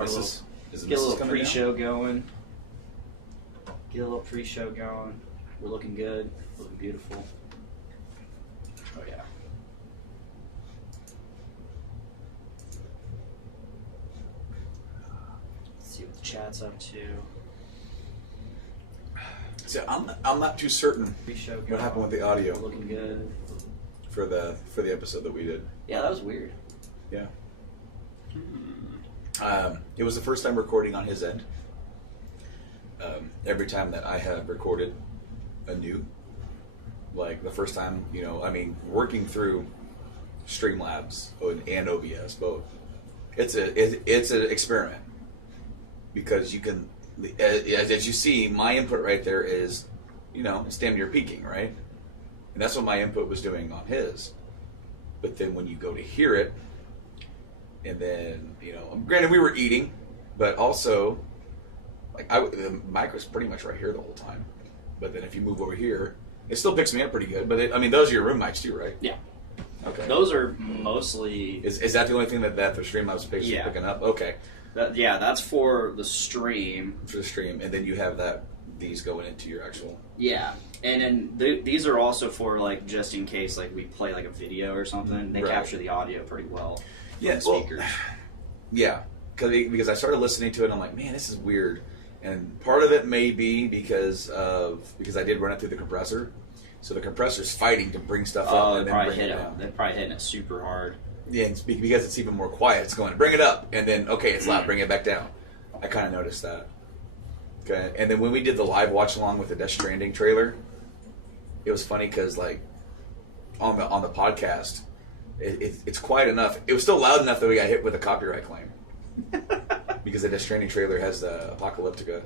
Get a little pre-show going. Get a little pre-show going. We're looking good. Looking beautiful. Oh yeah. Let's see what the chat's up to. So I'm not too certain Pre-show going. what happened with the audio We're looking good. for the episode that we did. Yeah, that was weird. Yeah. It was the first time recording on his end. Every time that I have recorded anew, like the first time, working through Streamlabs and OBS both, it's an experiment because you can, as you see, my input right there is, it's damn near peaking, right? And that's what my input was doing on his. But then when you go to hear it, and then, granted we were eating, but also, the mic was pretty much right here the whole time. But then if you move over here, it still picks me up pretty good. But those are your room mics too, right? Yeah. Okay. Those are mostly... Is that the only thing that the Streamlabs picks you picking up? Okay. That's for the stream. For the stream, and then you have these going into your actual... Yeah. And then these are also for, just in case, we play, a video or something. They capture the audio pretty well. Yeah, Speakers. Yeah, because I started listening to it and I'm like, man, this is weird. And part of it may be because I did run it through the compressor. So the compressor's fighting to bring stuff up and then bring it down. They're probably hitting it super hard. Yeah, and because it's even more quiet, it's going, bring it up, and then, okay, it's loud, bring it back down. I kind of noticed that. Okay, and then when we did the live watch along with the Death Stranding trailer, it was funny because, on the podcast, it's quiet enough. It was still loud enough that we got hit with a copyright claim. Because the Death Stranding trailer has the Apocalyptica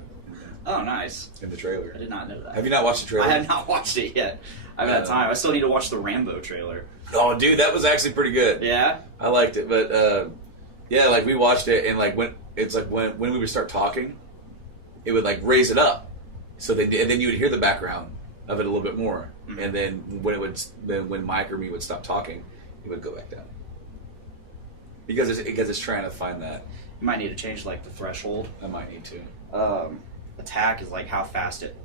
Oh, nice. in the trailer. I did not know that. Have you not watched the trailer? I have not watched it yet. I haven't had time. I still need to watch the Rambo trailer. Oh, dude, that was actually pretty good. Yeah? I liked it, but we watched it, and when we would start talking, it would raise it up, and then you would hear the background of it a little bit more, and then when Mike or me would stop talking, it would go back down because it's trying to find that. You might need to change the threshold. I might need to. Attack is how fast it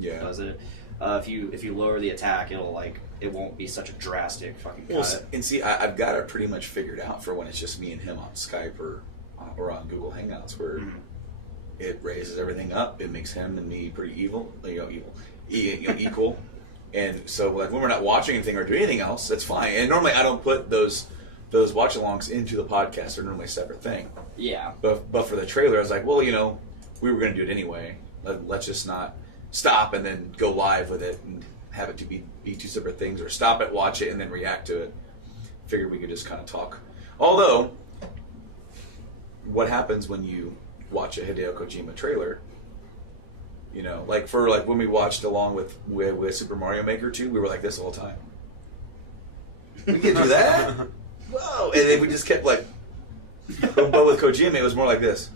does it. If you lower the attack, it won't be such a drastic fucking cut. Well, and see, I've got it pretty much figured out for when it's just me and him on Skype or on Google Hangouts, where it raises everything up. It makes him and me pretty equal. And so, when we're not watching anything or doing anything else, that's fine. And normally, I don't put those watch-alongs into the podcast. They're normally a separate thing. Yeah. But for the trailer, I was like, well, we were going to do it anyway. Let's just not stop and then go live with it and have it to be two separate things, or stop it, watch it, and then react to it. Figured we could just kind of talk. Although, what happens when you watch a Hideo Kojima trailer? When we watched along with Super Mario Maker 2, we were like this the whole time. We can do that? Whoa! And then we just kept but with Kojima, it was more like this.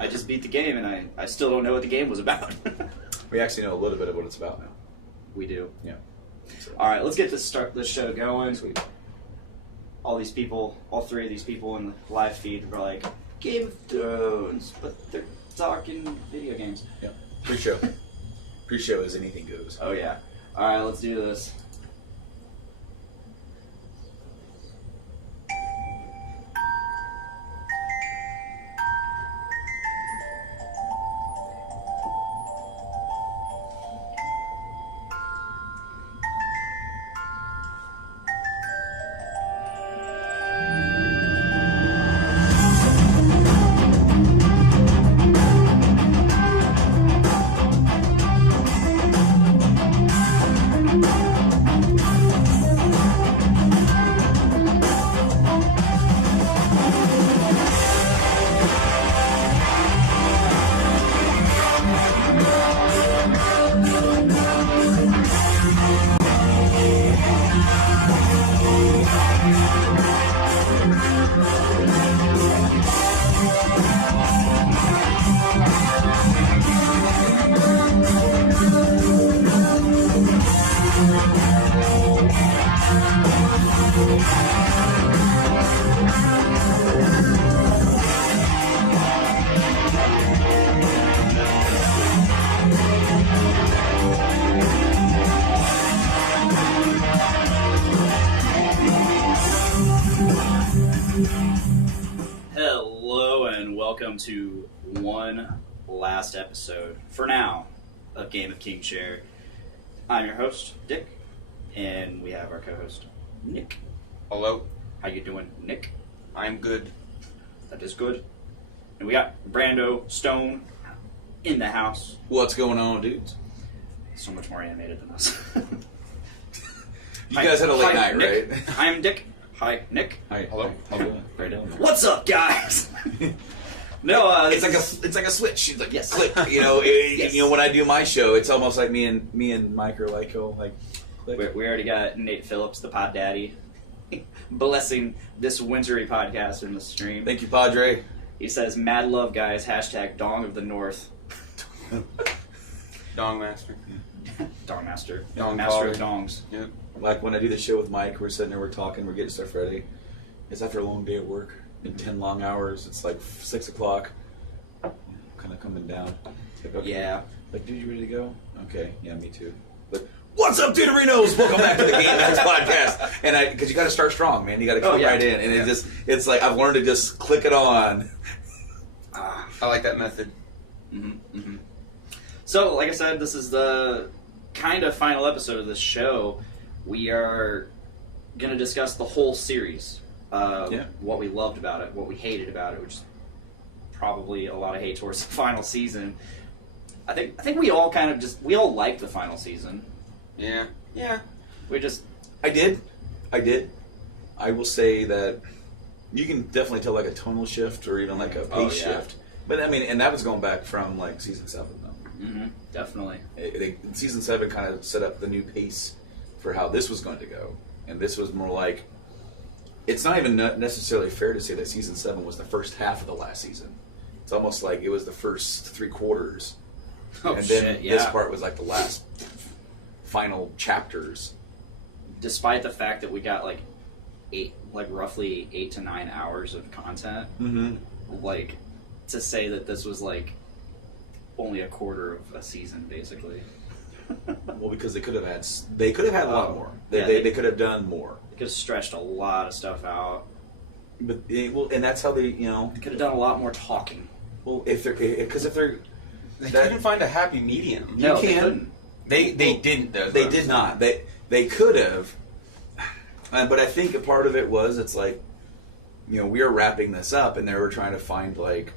I just beat the game, and I still don't know what the game was about. We actually know a little bit of what it's about now. We do. Yeah. So. All right, let's get this show going. Sweet. All three of these people in the live feed were like, Game of Thrones, but they're talking video games. Yeah. Pre-show. Pre-show is anything goes. Oh, yeah. All right, let's do this. Hello and welcome to one last episode, for now, of Game of King Chair. I'm your host, Dick, and we have our co-host, Nick. Hello. How you doing, Nick? I'm good. That is good. And we got Brando Stone in the house. What's going on, dudes? So much more animated than us. You guys had a late night, Nick. right? I'm Dick. Hi, Nick. Hi. Hello. Hello. Brandon. What's up, guys? No, It's like a switch. She's like, Yes. click. You know, Yes. you know, when I do my show, it's almost like me and Mike are like, click. we already got Nate Phillips, the pod daddy, blessing this wintry podcast in the stream. Thank you, Padre. He says, "Mad love, guys. # Dong of the North." Dong Master. Dong Master. Dong Master of Father. Dongs. Yep. Like when I do the show with Mike, we're sitting there, we're talking, we're getting stuff ready. It's after a long day at work, in 10 long hours. It's like 6 o'clock. Kind of coming down. Like, okay. Yeah. Like, dude, you ready to go? Okay. Yeah, me too. Like, what's up, Deuterinos? Welcome back to the Game Max podcast. And because you got to start strong, man. You got to come right in. And it's like, I've learned to just click it on. I like that method. Mm-hmm. So, like I said, this is the kind of final episode of this show. We are going to discuss the whole series. What we loved about it, what we hated about it, which is probably a lot of hate towards the final season. I think we all kind of we all liked the final season. Yeah. Yeah. I did. I will say that you can definitely tell like a tonal shift or even like a pace shift. But I mean, and that was going back from like season 7 though. Mm-hmm. Definitely. Season 7 kind of set up the new pace for how this was going to go. And this was more like, it's not even necessarily fair to say that season 7 was the first half of the last season. It's almost like it was the first 3 quarters. Oh, and then shit, yeah. this part was like the last final chapters. Despite the fact that we got roughly 8 to 9 hours of content, like, to say that this was like only a quarter of a season, basically. Well, because they could have had a lot more. They could have done more. They could have stretched a lot of stuff out. But and that's how they They could have done a lot more talking. Well, if they're They couldn't find a happy medium. No, you they can. couldn't. They didn't though. They did not. They could have. But I think a part of it was it's like, we are wrapping this up, and they were trying to find like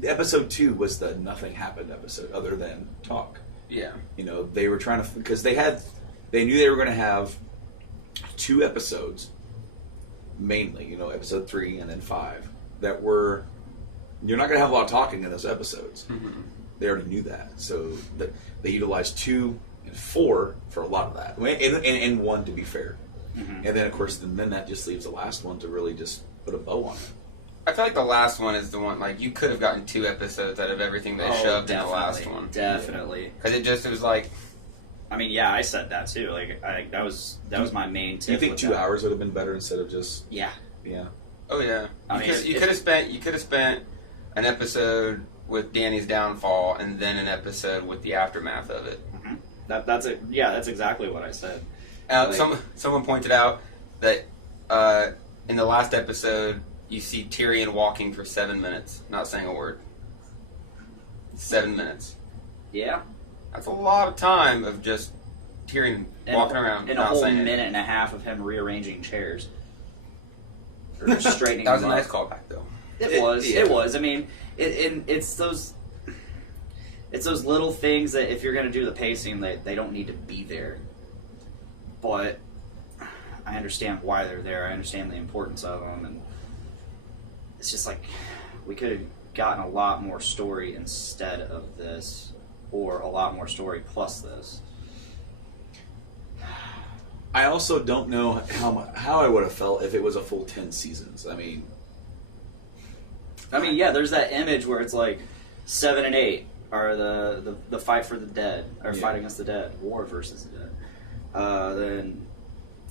the episode 2 was the nothing happened episode other than talk. Yeah. They were trying to, because they knew they were going to have 2 episodes, mainly, episode 3 and then 5, that were, you're not going to have a lot of talking in those episodes. Mm-hmm. They already knew that, so they utilized 2 and 4 for a lot of that, and 1 to be fair. Mm-hmm. And then of course, then that just leaves the last one to really just put a bow on it. I feel like the last one is the one, like, you could have gotten 2 episodes out of everything they shoved in the last one. Definitely. Because it was like... I mean, yeah, I said that too. Like, that was my main tip. Do you think with 2 that. hours would have been better instead of just... Yeah. Yeah. Oh, yeah. You If- could have spent an episode with Danny's downfall and then an episode with the aftermath of it. Mm-hmm. That's it. Yeah, that's exactly what I said. Someone pointed out that in the last episode, you see Tyrion walking for 7 minutes, not saying a word. 7 minutes. Yeah. That's a lot of time of just Tyrion walking around, and not a whole saying minute anything. and a half of him rearranging chairs. Or straightening That was a them nice up. callback, though. It was. I mean, it's those little things that if you're going to do the pacing, they don't need to be there. But I understand why they're there. I understand the importance of them, and it's just like we could have gotten a lot more story instead of this, or a lot more story plus this. I also don't know how I would have felt if it was a full 10 seasons. I mean, yeah, there's that image where it's like 7 and 8 are the fight for the dead, or fight against the dead, war versus the dead. Then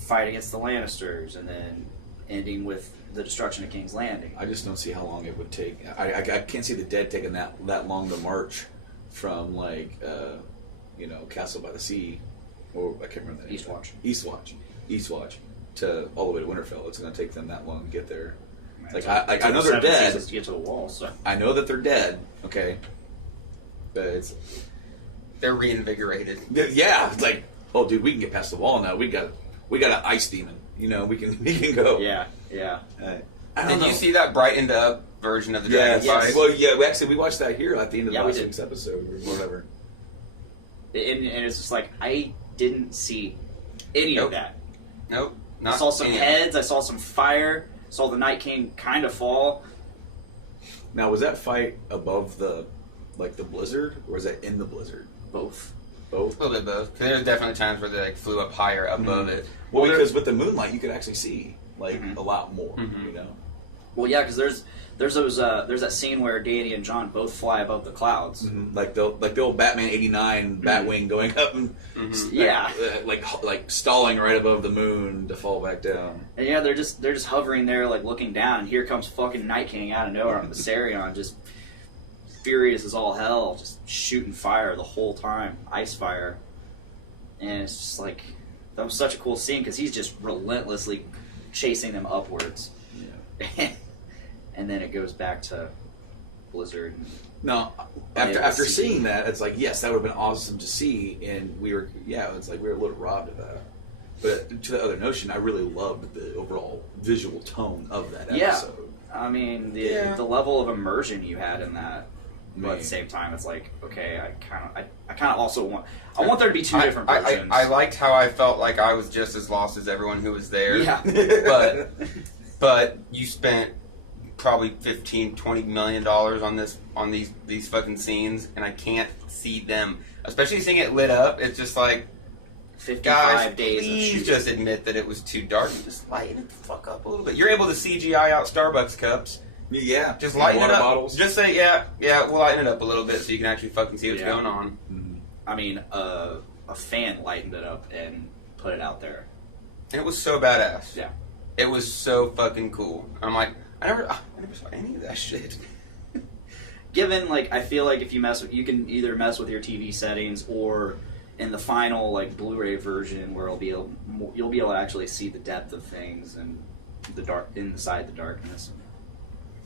fight against the Lannisters, and then ending with the destruction of King's Landing. I just don't see how long it would take. I can't see the dead taking that long to march from Castle by the Sea, or I can't remember that name. Eastwatch to all the way to Winterfell. It's going to take them that long to get there. Like I know they're dead. To get to the wall, so I know that they're dead. Okay, but They're reinvigorated. yeah, it's like, oh, dude, we can get past the wall now. We got an ice demon. We can go. yeah. I don't know. Did you see that brightened up version of the dragon Yes. fight? Well, yeah. We watched that here at the end of Yeah, we last did. week's episode or whatever. And it's just like I didn't see any Nope. of that. Nope. I Not saw some any of it. heads. I saw some fire. Saw the Night King kind of fall. Now, was that fight above the blizzard, or was that in the blizzard? Both. Both. A little bit both. 'Cause there's definitely times where they flew up higher above it. Well, Well, because with the moonlight, you could actually see Mhm. a lot more. Mhm. Well, yeah, because there's that scene where Danny and John both fly above the clouds. Like the old Batman '89 Batwing going up and Yeah. like stalling right above the moon to fall back down. And yeah, they're just hovering there, like looking down, and here comes fucking Night King out of nowhere on Viserion, just furious as all hell, just shooting fire the whole time, ice fire, and it's just like that was such a cool scene because he's just relentlessly chasing them upwards, and then it goes back to Blizzard. No, Yeah, after CG. seeing that, it's like, yes, that would have been awesome to see, and it's like we were a little robbed of that. But to the other notion, I really loved the overall visual tone of that Yeah. episode. I mean, Yeah. the level of immersion you had in that. But at Man. the same time, it's like, okay, I kind of also want there to be two different versions. I liked how I felt like I was just as lost as everyone who was there. Yeah. But you spent probably $15-20 million on these fucking scenes, and I can't see them. Especially seeing it lit up, it's just like, 55 guys, days of please shooting. just admit that it was too dark and just lighten it the fuck up a little bit. You're able to CGI out Starbucks cups. Yeah, Just and lighten water it up. bottles. Just say, yeah, we'll lighten it up a little bit so you can actually fucking see what's Yeah. going on. I mean, a fan lightened it up and put it out there. And it was so badass. Yeah. It was so fucking cool. I'm like, I never saw any of that shit. Given, like, I feel like if you can either mess with your TV settings or in the final, like, Blu-ray version where you'll be able to actually see the depth of things and the dark inside the darkness.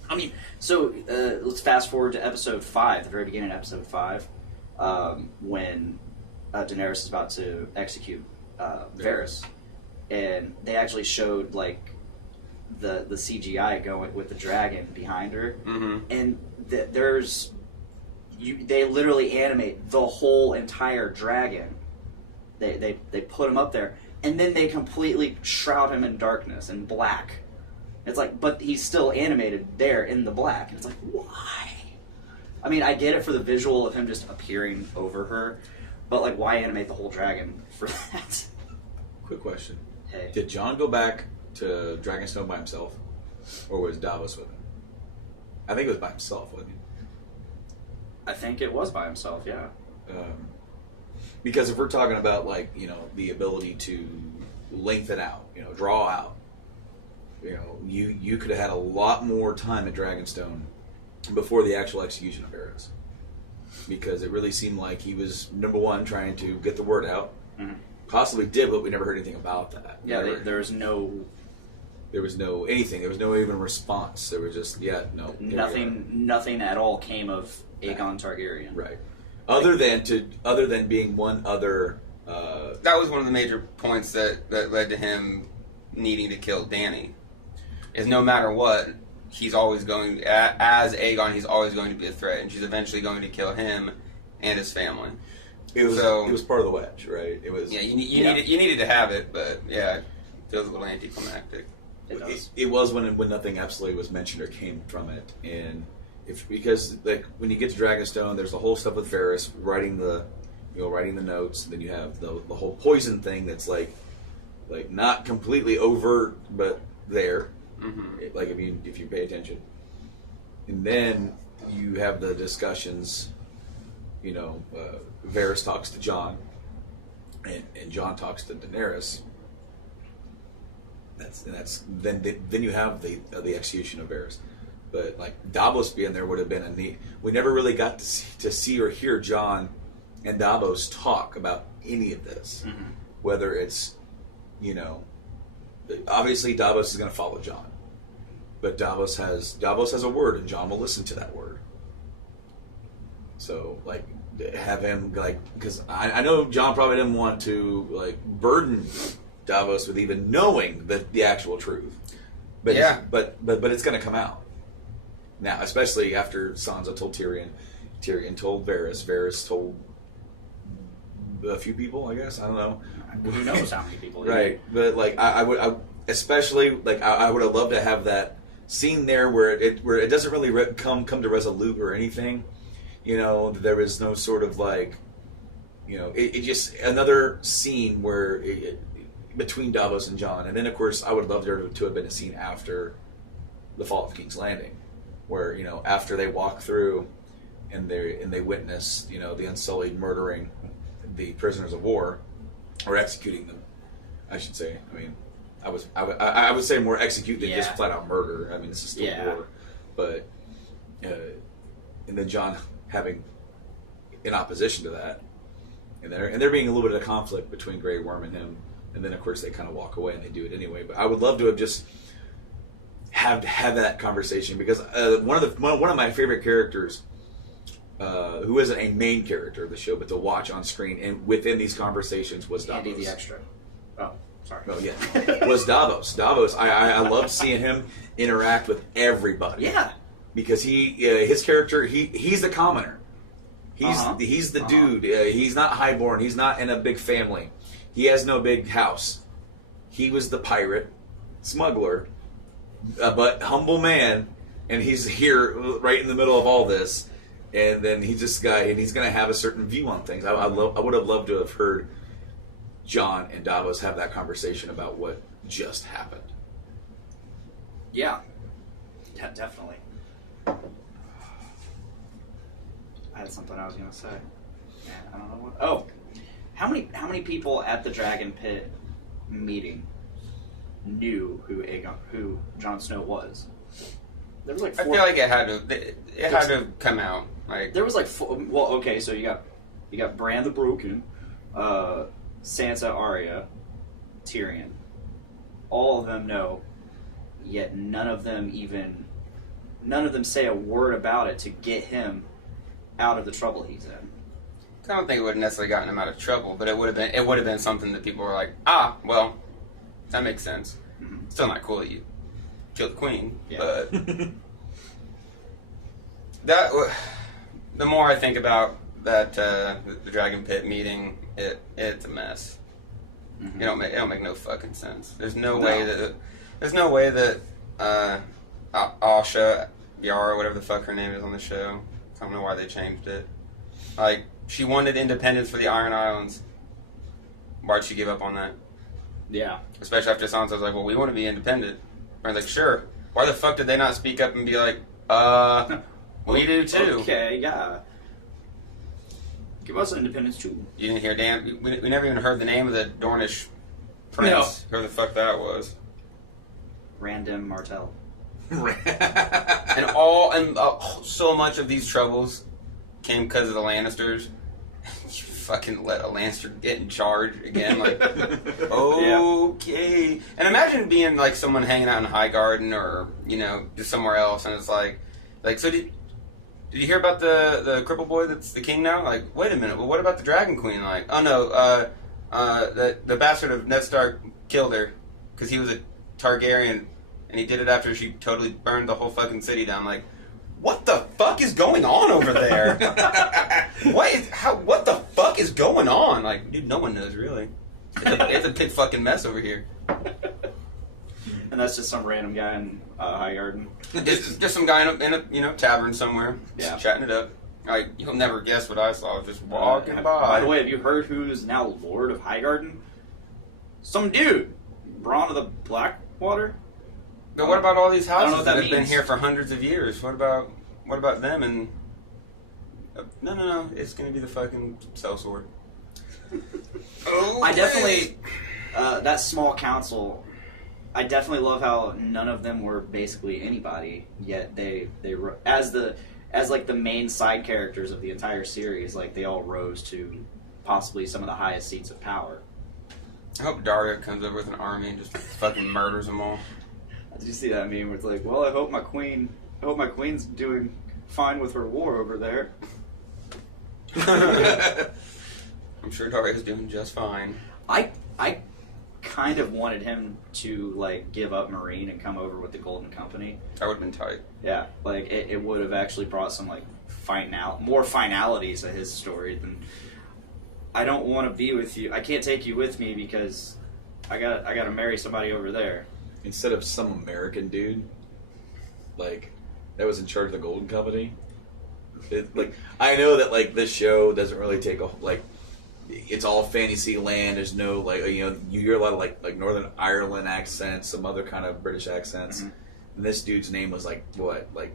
I mean, so let's fast forward to episode 5, the very beginning of episode 5, when Daenerys is about to execute Varys, and they actually showed like the CGI going with the dragon behind her, and they literally animate the whole entire dragon. They put him up there, and then they completely shroud him in darkness and black. It's like, but he's still animated there in the black. And it's like, why? I mean, I get it for the visual of him just appearing over her, but like, why animate the whole dragon for that? Quick question: Hey, did Jon go back to Dragonstone by himself, or was Davos with him? I think it was by himself, wasn't he? I think it was by himself. Yeah. Because if we're talking about the ability to lengthen out, draw out, you could have had a lot more time at Dragonstone before the actual execution of Varys, because it really seemed like he was number one trying to get the word out. Mm-hmm. Possibly did, but we never heard anything about that. Yeah. There was no anything. There was no even response. There was just no nothing at all came of Aegon Targaryen. Right. Other than being one other. That was one of the major points that led to him needing to kill Dany. Is no matter what, he's always going, as Aegon, he's always going to be a threat, and she's eventually going to kill him and his family. It was part of the wedge, right? It was. Yeah, you needed to have it, but yeah, it feels a little anticlimactic. It does. It was when nothing absolutely was mentioned or came from it, and because when you get to Dragonstone, there's the whole stuff with Varys writing the notes, and then you have the whole poison thing that's like not completely overt, but there. Mm-hmm. Like if you pay attention, and then you have the discussions. Varys talks to Jon, and Jon talks to Daenerys, then you have the execution of Varys. But like Davos being there would have been a neat. We never really got to see or hear Jon and Davos talk about any of this. Mm-hmm. Whether it's, obviously Davos is going to follow Jon, but Davos has a word, and Jon will listen to that word. So like have him like, because I know Jon probably didn't want to like burden Davos with even knowing the actual truth. But yeah, but it's going to come out now, especially after Sansa told Tyrion, Tyrion told Varys, Varys told a few people, I guess. I don't know. Who knows how many people? Right, but like I would especially like I would have loved to have that scene there where it doesn't really come to resolute or anything. There is no sort of like, it just another scene where between Davos and Jon, and then of course I would love there to have been a scene after the fall of King's Landing, where after they walk through and they witness the Unsullied murdering the prisoners of war, or executing them, I should say. I mean, I would say more execute than just flat out murder. I mean, this is still war, but and then Jon having in opposition to that, and there being a little bit of conflict between Grey Worm and him, and then of course they kind of walk away and they do it anyway. But I would love to have just have that conversation, because one of my favorite characters, who isn't a main character of the show, but to watch on screen and within these conversations, was Davos. Andy the extra. Oh, sorry. Oh yeah, was Davos. Davos. I loved seeing him interact with everybody. Yeah. Because his character, he's the commoner. He's the dude. He's not highborn. He's not in a big family. He has no big house. He was the pirate, smuggler, but humble man, and he's here right in the middle of all this. And then he's this guy, and he's going to have a certain view on things. I would have loved to have heard Jon and Davos have that conversation about what just happened. Yeah, definitely. I had something I was going to say. Man, I don't know what. Oh, how many people at the Dragon Pit meeting knew who Jon Snow was? There was like 4. I feel like it had to come out. Like there was like 4. Well, okay, so you got Bran the Broken, Sansa, Arya, Tyrion. All of them know, yet none of them say a word about it to get him out of the trouble he's in. I don't think it would have necessarily gotten him out of trouble, but it would have been something that people were like, well, that makes sense. Mm-hmm. Still not cool that you killed the queen, Yeah. but the more I think about that the Dragon Pit meeting, it's a mess. Mm-hmm. It don't make no fucking sense. There's no way that Asha Yara, whatever the fuck her name is on the show, I don't know why they changed it. Like, she wanted independence for the Iron Islands. Why'd she give up on that? Yeah. Especially after Sansa was like, well, we want to be independent. I was like, sure. Why the fuck did they not speak up and be like, we do too? Okay, yeah. Give us independence too. You didn't hear Dan? We never even heard the name of the Dornish prince. No. Who the fuck that was? Random Martell. And so much of these troubles came because of the Lannisters. You fucking let a Lannister get in charge again, like, okay. And imagine being like someone hanging out in Highgarden or just somewhere else, and it's like so did you hear about the cripple boy that's the king now? Like, wait a minute, well, what about the Dragon Queen? Like, oh no, the bastard of Ned Stark killed her because he was a Targaryen. And he did it after she totally burned the whole fucking city down. Like, what the fuck is going on over there? What the fuck is going on? Like, dude, no one knows really. It's a big fucking mess over here. And that's just some random guy in Highgarden. It's just some guy in a tavern somewhere, Yeah. chatting it up. Like, you'll never guess what I saw just walking by. By the way, have you heard who's now Lord of Highgarden? Some dude, Bronn of the Blackwater. But what about all these I don't know houses what that that have been means. here for hundreds of years? What about them? And no, it's gonna be the fucking sellsword. I definitely that small council. I definitely love how none of them were basically anybody, yet they as like the main side characters of the entire series, like they all rose to possibly some of the highest seats of power. I hope Daria comes over with an army and just fucking murders them all. Did you see that meme where it's like, well, I hope my queen's doing fine with her war over there. I'm sure Daria's doing just fine. I kind of wanted him to like give up Marine and come over with the Golden Company. That would have been tight. Yeah, like it would have actually brought some like more finalities to his story than I don't want to be with you. I can't take you with me because I got to marry somebody over there. Instead of some American dude, like that was in charge of the Golden Company. Like I know that like this show doesn't really take a like. It's all fantasy land. There's no like you hear a lot of like Northern Ireland accents, some other kind of British accents. Mm-hmm. And this dude's name was like what? Like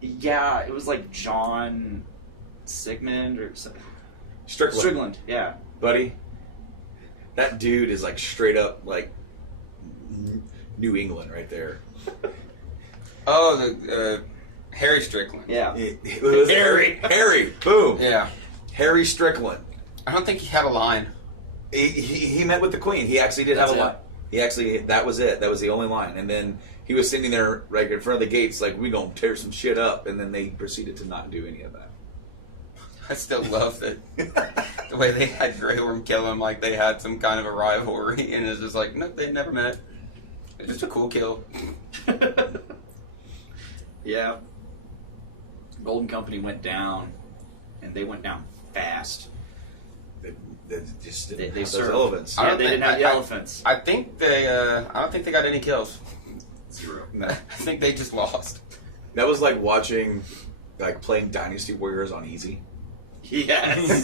Yeah, it was like John Sigmund or something. Strickland, Yeah. buddy. That dude is like straight up like New England right there. Oh, the Harry Strickland. Yeah. It was Harry, boom, Yeah. Harry Strickland. I don't think he had a line. He met with the Queen. He actually did That's have a it. line. That was it. That was the only line. And then he was sitting there right in front of the gates like, we gonna tear some shit up. And then they proceeded to not do any of that. I still love that the way they had Grey Worm kill him, like they had some kind of a rivalry, and it's just like, nope, they never met. It's just a cool kill. Yeah. Golden Company went down, and they went down fast. They just didn't They have those served. elephants. I Yeah, don't they think- didn't have the I- elephants. I think they. I don't think they got any kills. 0. No. I think they just lost. That was like watching, like playing Dynasty Warriors on easy. Yes.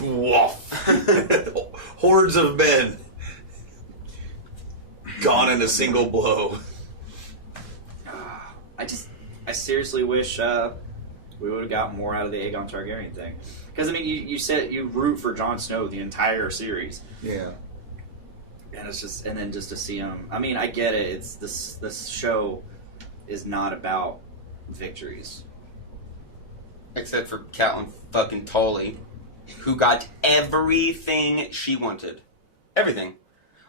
Woof. Hordes of men gone in a single blow. I seriously wish we would have got more out of the Aegon Targaryen thing. Because I mean, you said you root for Jon Snow the entire series, Yeah. and it's just and then just to see him. I mean, I get it. It's this show is not about victories. Except for Catelyn fucking Tully, who got everything she wanted. Everything.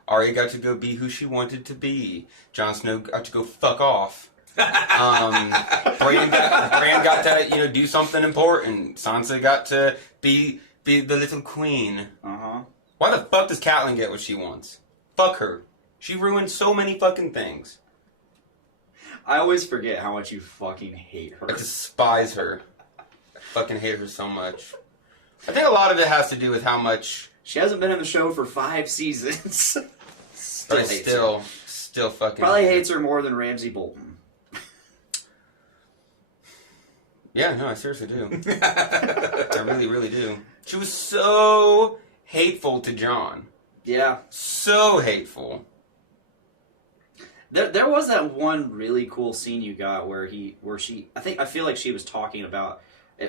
Arya got to go be who she wanted to be. Jon Snow got to go fuck off. Bran got to do something important. Sansa got to be the little queen. Why the fuck does Catelyn get what she wants? Fuck her. She ruined so many fucking things. I always forget how much you fucking hate her. I despise her. I fucking hate her so much. I think a lot of it has to do with how much. She hasn't been in the show for 5 seasons. But I hates her. still fucking. Probably hates her more than Ramsay Bolton. Yeah, no, I seriously do. I really, really do. She was so hateful to Jon. Yeah. So hateful. There was that one really cool scene you got where I feel like she was talking about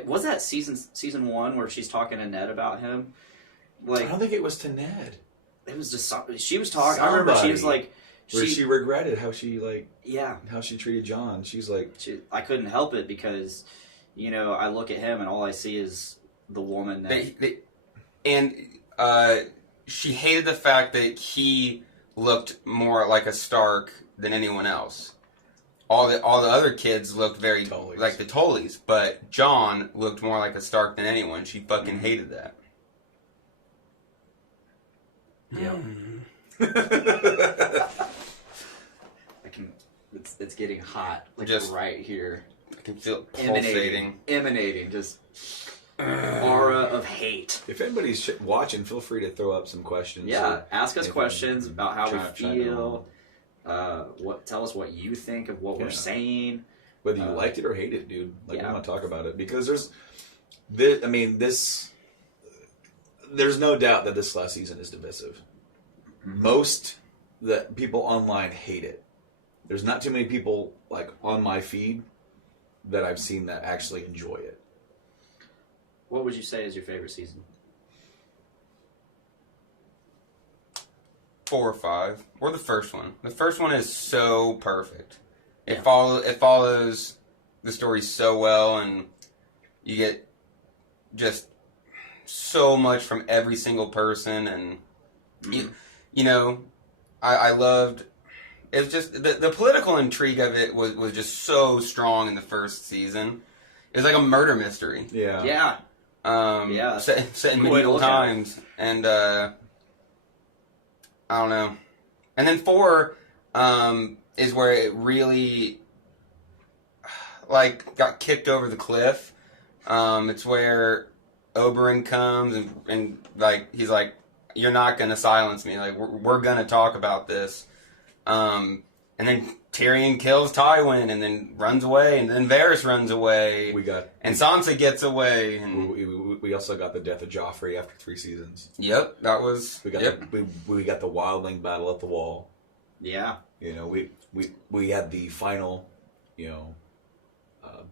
was that season 1 where she's talking to Ned about him? I don't think it was to Ned. It was just she was talking. I remember she was like Where she regretted how she yeah, how she treated Jon. She's like, I couldn't help it because I look at him and all I see is the woman that she hated the fact that he looked more like a Stark than anyone else. All the other kids looked very Tullys. like the Tullys, but Jon looked more like a Stark than anyone. She fucking hated that. yeah. I can. It's getting hot, like Just- right here, I can feel it pulsating. emanating, just aura of hate. if anybody's watching, feel free to throw up some questions. Yeah, or ask us if- questions about how we chime in feel. Tell us what you think of what we're Yeah. saying. Whether you liked it or hated it, dude. Like, Yeah. we want to talk about it. Because there's no doubt that this last season is divisive. Most that people online hate it. There's not too many people, like, on my feed that I've seen that actually enjoy it. What would you say is your favorite season? 4 or 5, or the first one. The first one is so perfect. It Yeah. follows the story so well, and you get just so much from every single person, and you know, I loved. It was just the political intrigue of it was just so strong in the first season. It was like a murder mystery. Yeah. Yeah. Yeah. Set in Good way to medieval look at it. times, and I don't know. And then 4 is where it really like got kicked over the cliff. It's where Oberyn comes and like he's like, "You're not gonna silence me. Like we're gonna talk about this." And then Tyrion kills Tywin, and then runs away, and then Varys runs away, and Sansa gets away, and We also got the death of Joffrey after 3 seasons. yep, that was We got we got the Wildling battle at the Wall. Yeah. You know, we had the final,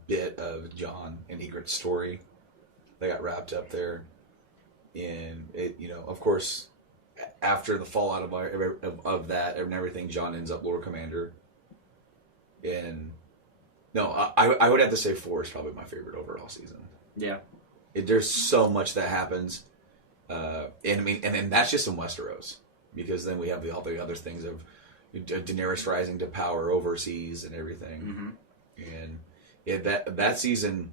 bit of Jon and Ygritte's story that got wrapped up there, and it, of course, after the fallout of that and everything, Jon ends up Lord Commander. And no, I would have to say 4 is probably my favorite overall season. Yeah. There's so much that happens, and I mean, and that's just in Westeros, because then we have all the other things of Daenerys rising to power overseas and everything, and that season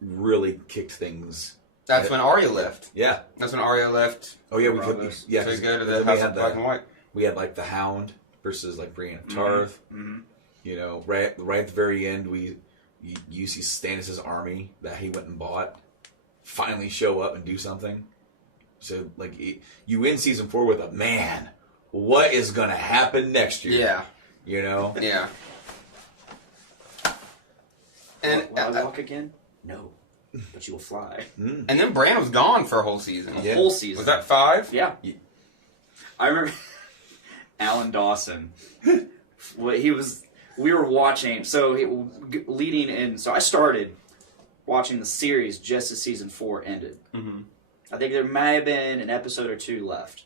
really kicked things. that's when Arya left. Yeah. That's when Arya left. Oh yeah, we to could. Yeah, go to because the then House of Black and White. we had like the Hound versus like Brienne of Tarth. Right at the very end, you see Stannis' army that he went and bought finally show up and do something. So like you win season 4 with a man. What is gonna happen next year? Yeah. Yeah. And Will I walk again? No. But you will fly. and then Bran was gone for a whole season. Yeah. Whole season. Was that 5? Yeah. I remember Alan Dawson. We were watching, leading in, so I started watching the series just as season 4 ended. Mm-hmm. I think there might have been an episode or 2 left.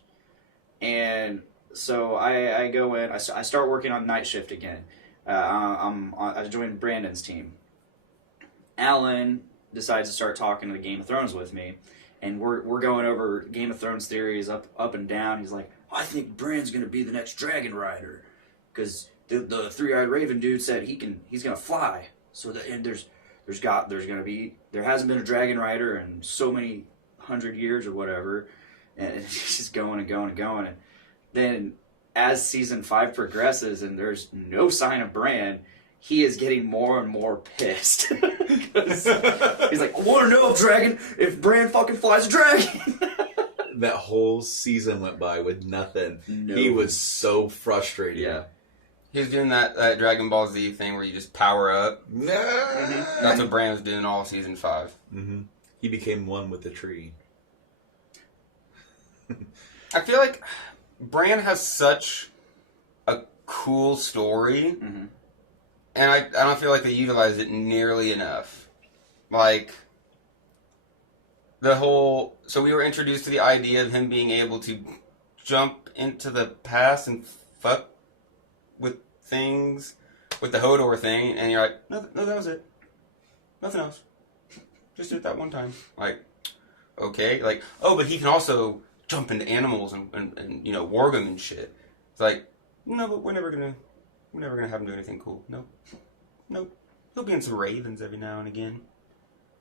And so I go in, I start working on night shift again. I joined Brandon's team. Alan decides to start talking to the Game of Thrones with me, and we're going over Game of Thrones theories up and down. He's like, I think Bran's gonna be the next dragon rider, because the three-eyed raven dude said he's gonna fly. So and there hasn't been a dragon rider in so many 100 years or whatever, and it's just going and going and going. And then as season 5 progresses and there's no sign of Bran, he is getting more and more pissed. He's like, I want to know if Bran fucking flies a dragon. That whole season went by with nothing. No. He was so frustrated. Yeah. He was doing that Dragon Ball Z thing where you just power up. Nah. That's what Bran was doing all season 5. Mm-hmm. He became one with the tree. I feel like Bran has such a cool story, and I don't feel like they utilize it nearly enough. Like, so we were introduced to the idea of him being able to jump into the past and fuck with things, with the Hodor thing, and you're like, no, that was it. Nothing else. Just did it that one time. Like, okay, like, oh, but he can also jump into animals and warg them and shit. It's like, no, but we're never gonna have him do anything cool. Nope. He'll be in some ravens every now and again.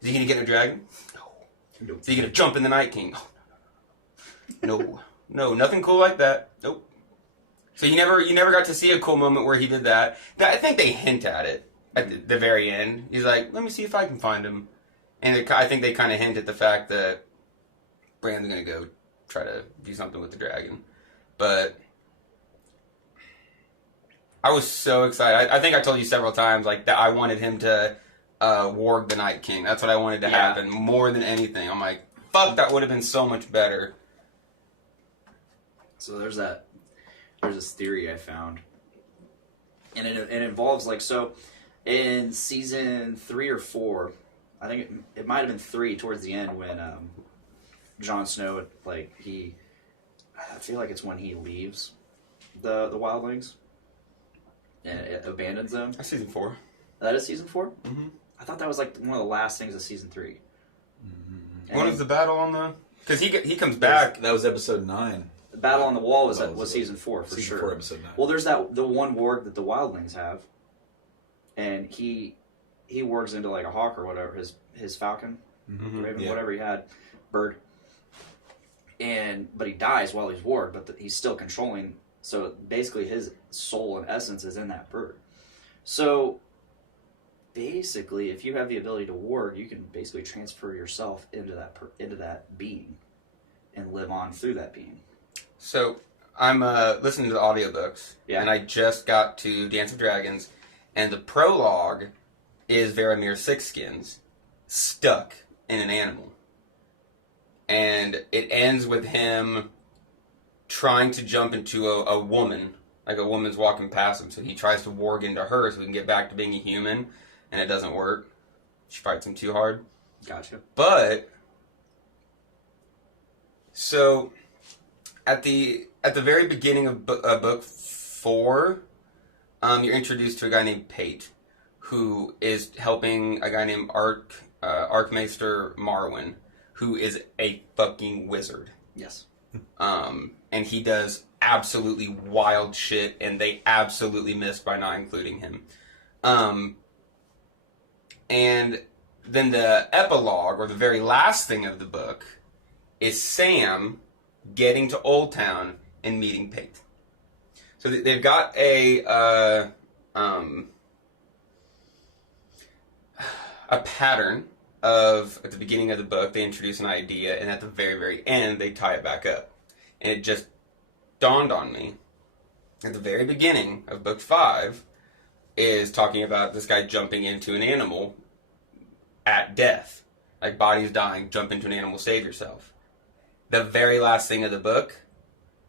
Is he gonna get a dragon? No. Is he gonna jump in the Night King? Oh, no, nothing cool like that. Nope. So you never got to see a cool moment where he did that. I think they hint at it at the very end. He's like, let me see if I can find him, and I think they kind of hint at the fact that Bran's gonna go try to do something with the dragon. But I was so excited. I think I told you several times like that I wanted him to warg the Night King. That's what I wanted to happen more than anything. I'm like, fuck, that would have been so much better. So there's this theory I found, and it involves in season 3 or 4, I think it might have been 3 towards the end when Jon Snow I feel like it's when he leaves the wildlings and it abandons them. That's season 4. That is season 4? Mm-hmm. I thought that was like one of the last things of season 3. When was the battle on the? Because he comes back. That was episode 9. The Battle on the Wall was That was season 4 for Season sure. 4, episode 9. Well, there's the one warg that the wildlings have, and he wargs into like a hawk or whatever, his falcon, raven, Yeah. whatever he had, bird, but he dies while he's warged, but he's still controlling. So basically, his soul and essence is in that bird. So basically, if you have the ability to warg, you can basically transfer yourself into that being and live on through that being. So I'm listening to the audiobooks, Yeah. and I just got to Dance of Dragons, and the prologue is Varamir Sixskins stuck in an animal. And it ends with him trying to jump into a woman, like a woman's walking past him, so he tries to warg into her so he can get back to being a human, and it doesn't work. She fights him too hard. Gotcha. But so at the very beginning of book 4, you're introduced to a guy named Pate, who is helping a guy named Arkmaester Marwyn, who is a fucking wizard. Yes. And he does absolutely wild shit, and they absolutely missed by not including him. And then the epilogue, or the very last thing of the book, is Sam getting to Old Town and meeting Pate. So they've got a pattern of, at the beginning of the book, they introduce an idea, and at the very, very end, they tie it back up. And it just dawned on me, at the very beginning of book 5, is talking about this guy jumping into an animal at death. Like, body's dying, jump into an animal, save yourself. The very last thing of the book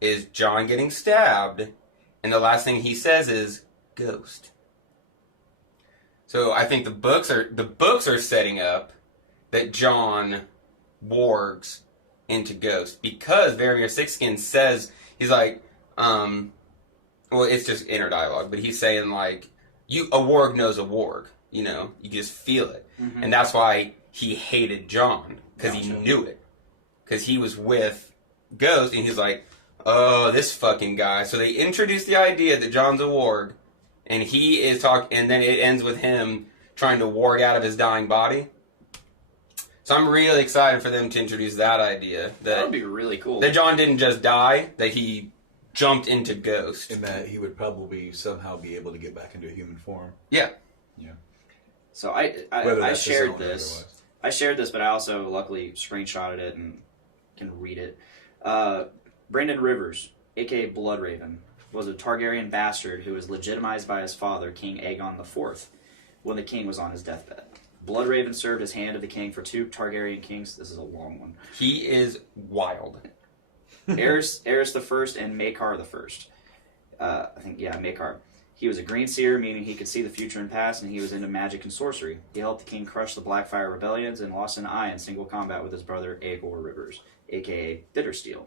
is John getting stabbed, and the last thing he says is, ghost. So I think the books are setting up that John wargs into Ghost, because Varamir Sixskins says, he's like, well, it's just inner dialogue, but he's saying, like, a warg knows a warg, you know, you just feel it. Mm-hmm. And that's why he hated John, because he knew it. Because he was with Ghost, and he's like, oh, this fucking guy. So they introduced the idea that John's a warg, and he is talking, and then it ends with him trying to warg out of his dying body. So I'm really excited for them to introduce that idea. That would be really cool. That John didn't just die, that he jumped into Ghost. And that he would probably somehow be able to get back into a human form. Yeah. Yeah. So I shared this. I shared this, but I also luckily screenshotted it and can read it. Brandon Rivers, a.k.a. Bloodraven, was a Targaryen bastard who was legitimized by his father, King Aegon IV, when the king was on his deathbed. Bloodraven served as hand of the king for 2 Targaryen kings. This is a long one. He is wild. Aerys I and Maekar I. I think, yeah, Maekar. He was a green seer, meaning he could see the future and past, and he was into magic and sorcery. He helped the king crush the Blackfire rebellions and lost an eye in single combat with his brother Aegor Rivers, a.k.a. Bittersteel.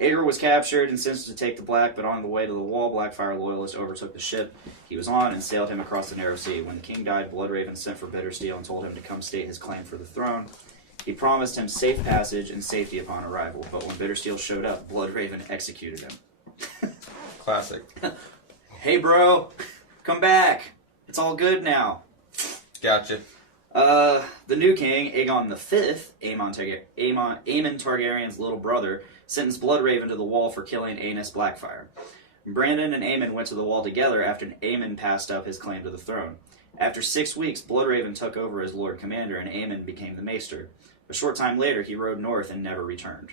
Aegor was captured and sentenced to take the Black, but on the way to the wall, Blackfire loyalists overtook the ship he was on and sailed him across the narrow sea. When the king died, Bloodraven sent for Bittersteel and told him to come state his claim for the throne. He promised him safe passage and safety upon arrival, but when Bittersteel showed up, Bloodraven executed him. Classic. Hey, bro, come back. It's all good now. Gotcha. The new king, Aegon V, Aemon Targaryen's little brother, sentenced Bloodraven to the wall for killing Aenys Blackfire. Brandon and Aemon went to the wall together after Aemon passed up his claim to the throne. After 6 weeks, Bloodraven took over as Lord Commander, and Aemon became the Maester. A short time later, he rode north and never returned.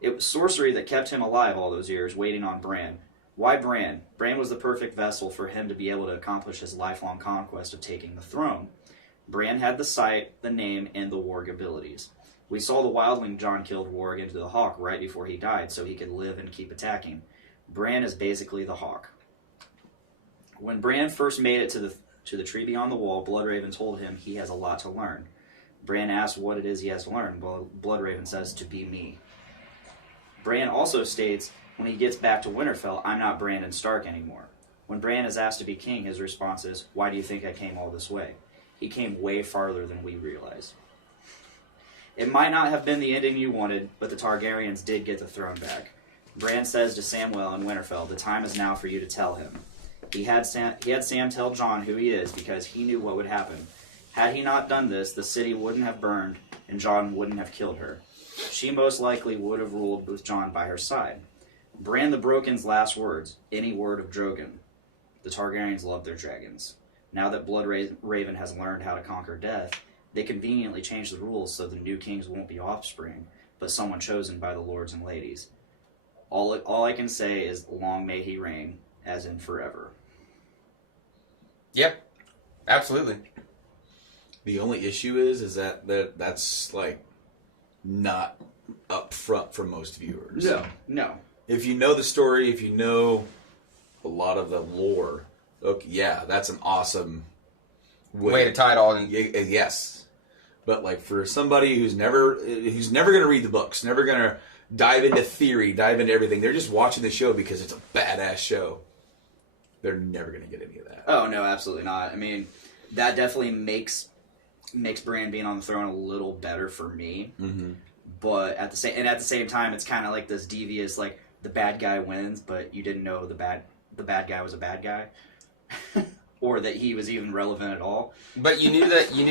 It was sorcery that kept him alive all those years, waiting on Bran. Why Bran? Bran was the perfect vessel for him to be able to accomplish his lifelong conquest of taking the throne. Bran had the sight, the name, and the warg abilities. We saw the wildling Jon killed warg into the hawk right before he died so he could live and keep attacking. Bran is basically the hawk. When Bran first made it to the tree beyond the wall, Bloodraven told him he has a lot to learn. Bran asked what it is he has to learn. Bloodraven says, to be me. Bran also states when he gets back to Winterfell, I'm not Brandon Stark anymore. When Bran is asked to be king, his response is, why do you think I came all this way? He came way farther than we realize. It might not have been the ending you wanted, but the Targaryens did get the throne back. Bran says to Samwell in Winterfell, the time is now for you to tell him. He had Sam tell Jon who he is because he knew what would happen. Had he not done this, the city wouldn't have burned and Jon wouldn't have killed her. She most likely would have ruled with Jon by her side. Bran the Broken's last words, any word of Drogon. The Targaryens love their dragons. Now that Blood Raven has learned how to conquer death, they conveniently changed the rules so the new kings won't be offspring, but someone chosen by the lords and ladies. All I can say is long may he reign, as in forever. Yep, absolutely. The only issue is that's like not up front for most viewers. No. If you know the story, if you know a lot of the lore, okay, yeah, that's an awesome Way to tie it all in. Yes, but like for somebody who's never going to read the books, never going to dive into theory, dive into everything, they're just watching the show because it's a badass show. They're never going to get any of that. Oh no, absolutely not. I mean, that definitely makes Bran being on the throne a little better for me. Mm-hmm. But at the same time, it's kind of like this devious, like the bad guy wins, but you didn't know the bad guy was a bad guy, or that he was even relevant at all. But you knew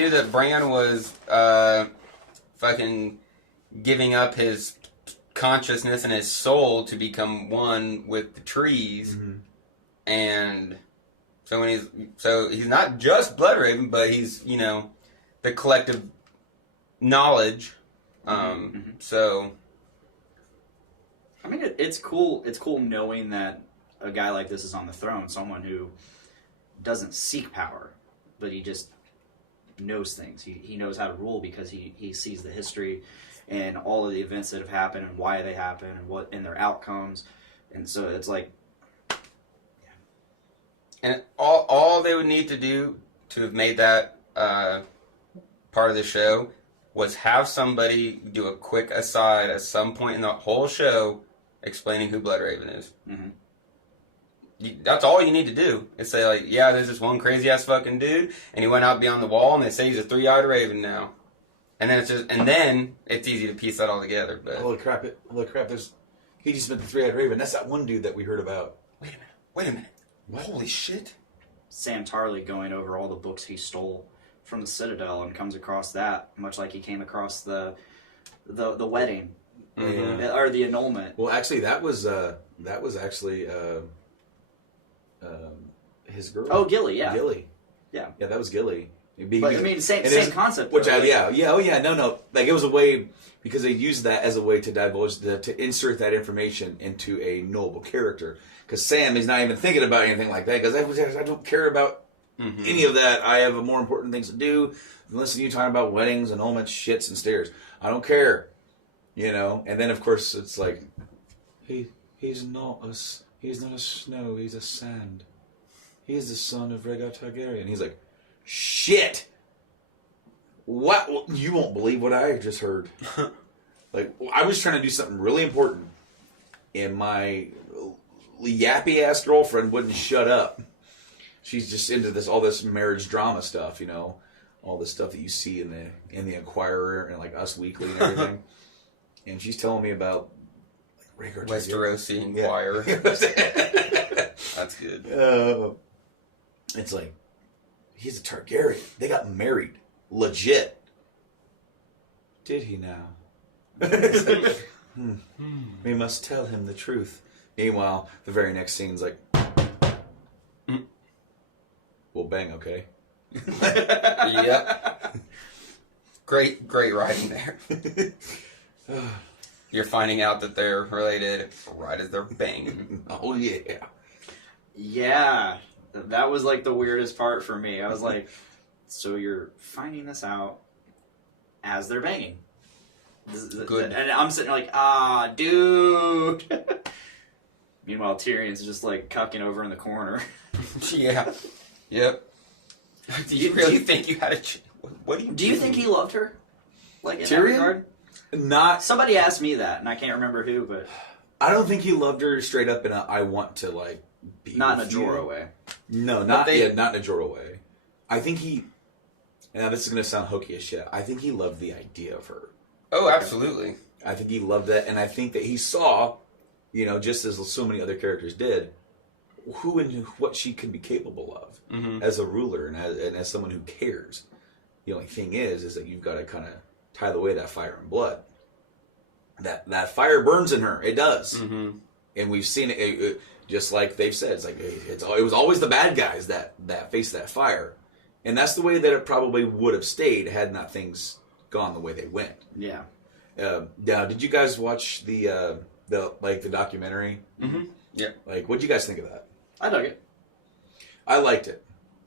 that Bran was fucking giving up his consciousness and his soul to become one with the trees, Mm-hmm. and so he's not just Bloodraven, but he's the collective knowledge. So I mean, it's cool. It's cool knowing that a guy like this is on the throne, someone who doesn't seek power, but he just knows things. He knows how to rule because he sees the history and all of the events that have happened and why they happen and their outcomes. And so it's like, and all they would need to do to have made that part of the show was have somebody do a quick aside at some point in the whole show explaining who Bloodraven is. Mm-hmm. That's all you need to do. Is say like, yeah, there's this one crazy ass fucking dude, and he went out beyond the wall, and they say he's a 3-eyed raven now. And then it's easy to piece that all together. But Holy crap! He just meant the 3-eyed raven. That's that one dude that we heard about. wait a minute. What? Holy shit! Sam Tarly going over all the books he stole from the Citadel and comes across that, much like he came across the wedding or the annulment. Well, actually, that was actually his girl. Oh, Gilly, yeah. Gilly. Yeah. Yeah, that was Gilly. But I mean, same concept. Which though. no. Like it was a way because they used that as a way to divulge to insert that information into a knowable character. Because Sam is not even thinking about anything like that. Because I don't care about any of that. I have more important things to do than listen to you talking about weddings, annulments, shits, and stairs. I don't care, And then of course it's like, he's not a snow. He's a sand. He is the son of Rhaegar Targaryen. He's like, shit! What? You won't believe what I just heard. Like, I was trying to do something really important, and my yappy-ass girlfriend wouldn't shut up. She's just into all this marriage drama stuff, all this stuff that you see in the Inquirer and like Us Weekly and everything. And she's telling me about like Rhaegar Westerosi Inquirer. Yeah. That's good. It's like, he's a Targaryen. They got married. Legit. Did he now? We must tell him the truth. Meanwhile, the very next scene's like, well, bang, okay? Yep. Great writing there. You're finding out that they're related right as they're banging. Oh, yeah. Yeah. That was like the weirdest part for me. I was like, so you're finding this out as they're banging. Good. And I'm sitting like, dude. Meanwhile, Tyrion's just like cucking over in the corner. Yeah. Yep. Do you really think you had a... What do you Do you think he loved her? Like in that Tyrion? regard? Not. Somebody asked me that, and I can't remember who, but I don't think he loved her straight up in a I want to like be not in a with you. Jorah way. No, not not in a Jorah way. I think he. Now this is gonna sound hokey as shit. I think he loved the idea of her. Oh, absolutely. I think he loved that, and I think that he saw, you know, just as so many other characters did, who and what she can be capable of as a ruler and as someone who cares. The only thing is that you've got to kind of tie the way that fire and blood. That fire burns in her. It does, and we've seen it. Just like they've said, it's like it was always the bad guys that faced that fire, and that's the way that it probably would have stayed had not things gone the way they went. Yeah. Now, did you guys watch the documentary? Mm-hmm. Yeah. Like, what'd you guys think of that? I dug it. I liked it.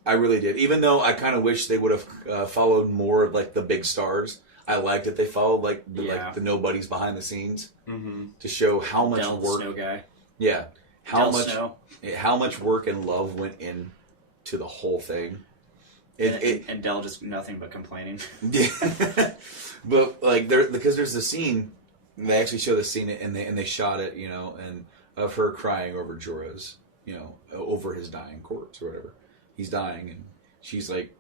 I really did. Even though I kind of wish they would have followed more of like the big stars. I liked that they followed like the nobodies behind the scenes to show how much Del, work. the snow guy. Yeah, Snow. how much work and love went into the whole thing. And Del just nothing but complaining. Yeah. But like because there's the scene, they actually show the scene and they shot it, you know, and of her crying over Jorah's, you know, over his dying corpse or whatever. He's dying and she's like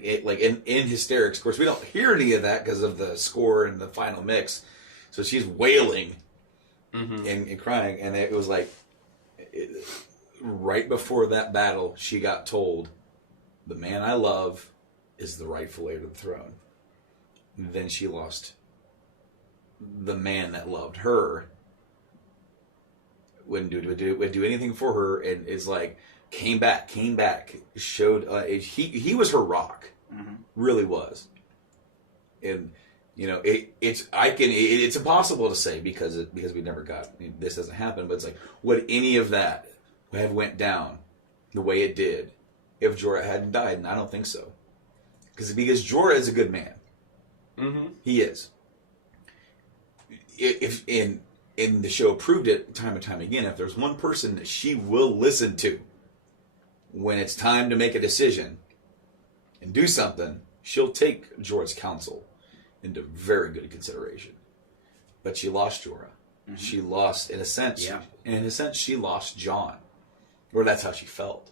in hysterics. Of course, we don't hear any of that because of the score and the final mix. So she's wailing and crying, and it was like right before that battle, she got told, "The man I love is the rightful heir to the throne." And then she lost the man that loved her, wouldn't do anything for her, and is like came back, showed he was her rock, really was, and you know it's impossible to say because we never got this doesn't happen, but it's like would any of that have went down the way it did if Jorah hadn't died? And I don't think so, because Jorah is a good man. He is. If in the show proved it time and time again, if there's one person that she will listen to when it's time to make a decision and do something, she'll take Jorah's counsel into very good consideration. But she lost Jorah. She lost, in a sense, she lost Jon. Or that's how she felt.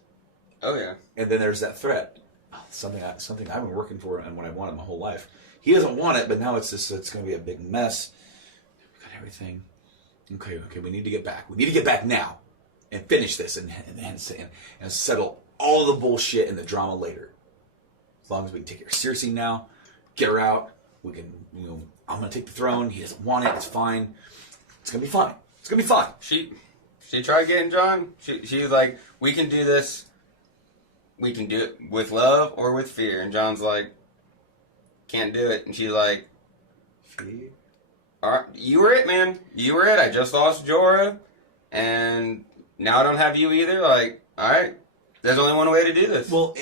Oh yeah. And then there's that threat, something I've been working for and what I wanted my whole life. He doesn't want it, but now it's going to be a big mess. We got everything. Okay, we need to get back. We need to get back now and finish this and settle all the bullshit and the drama later. As long as we can take care of Cersei now, get her out. We can, I'm going to take the throne. He doesn't want it. It's fine. It's going to be fine. It's going to be fine. She tried getting Jon. She was like, we can do this. We can do it with love or with fear. And Jon's like, can't do it. And she's like, Fear? all right, you were it, man. You were it. I just lost Jorah. And now I don't have you either. Like, all right. There's only one way to do this. Well,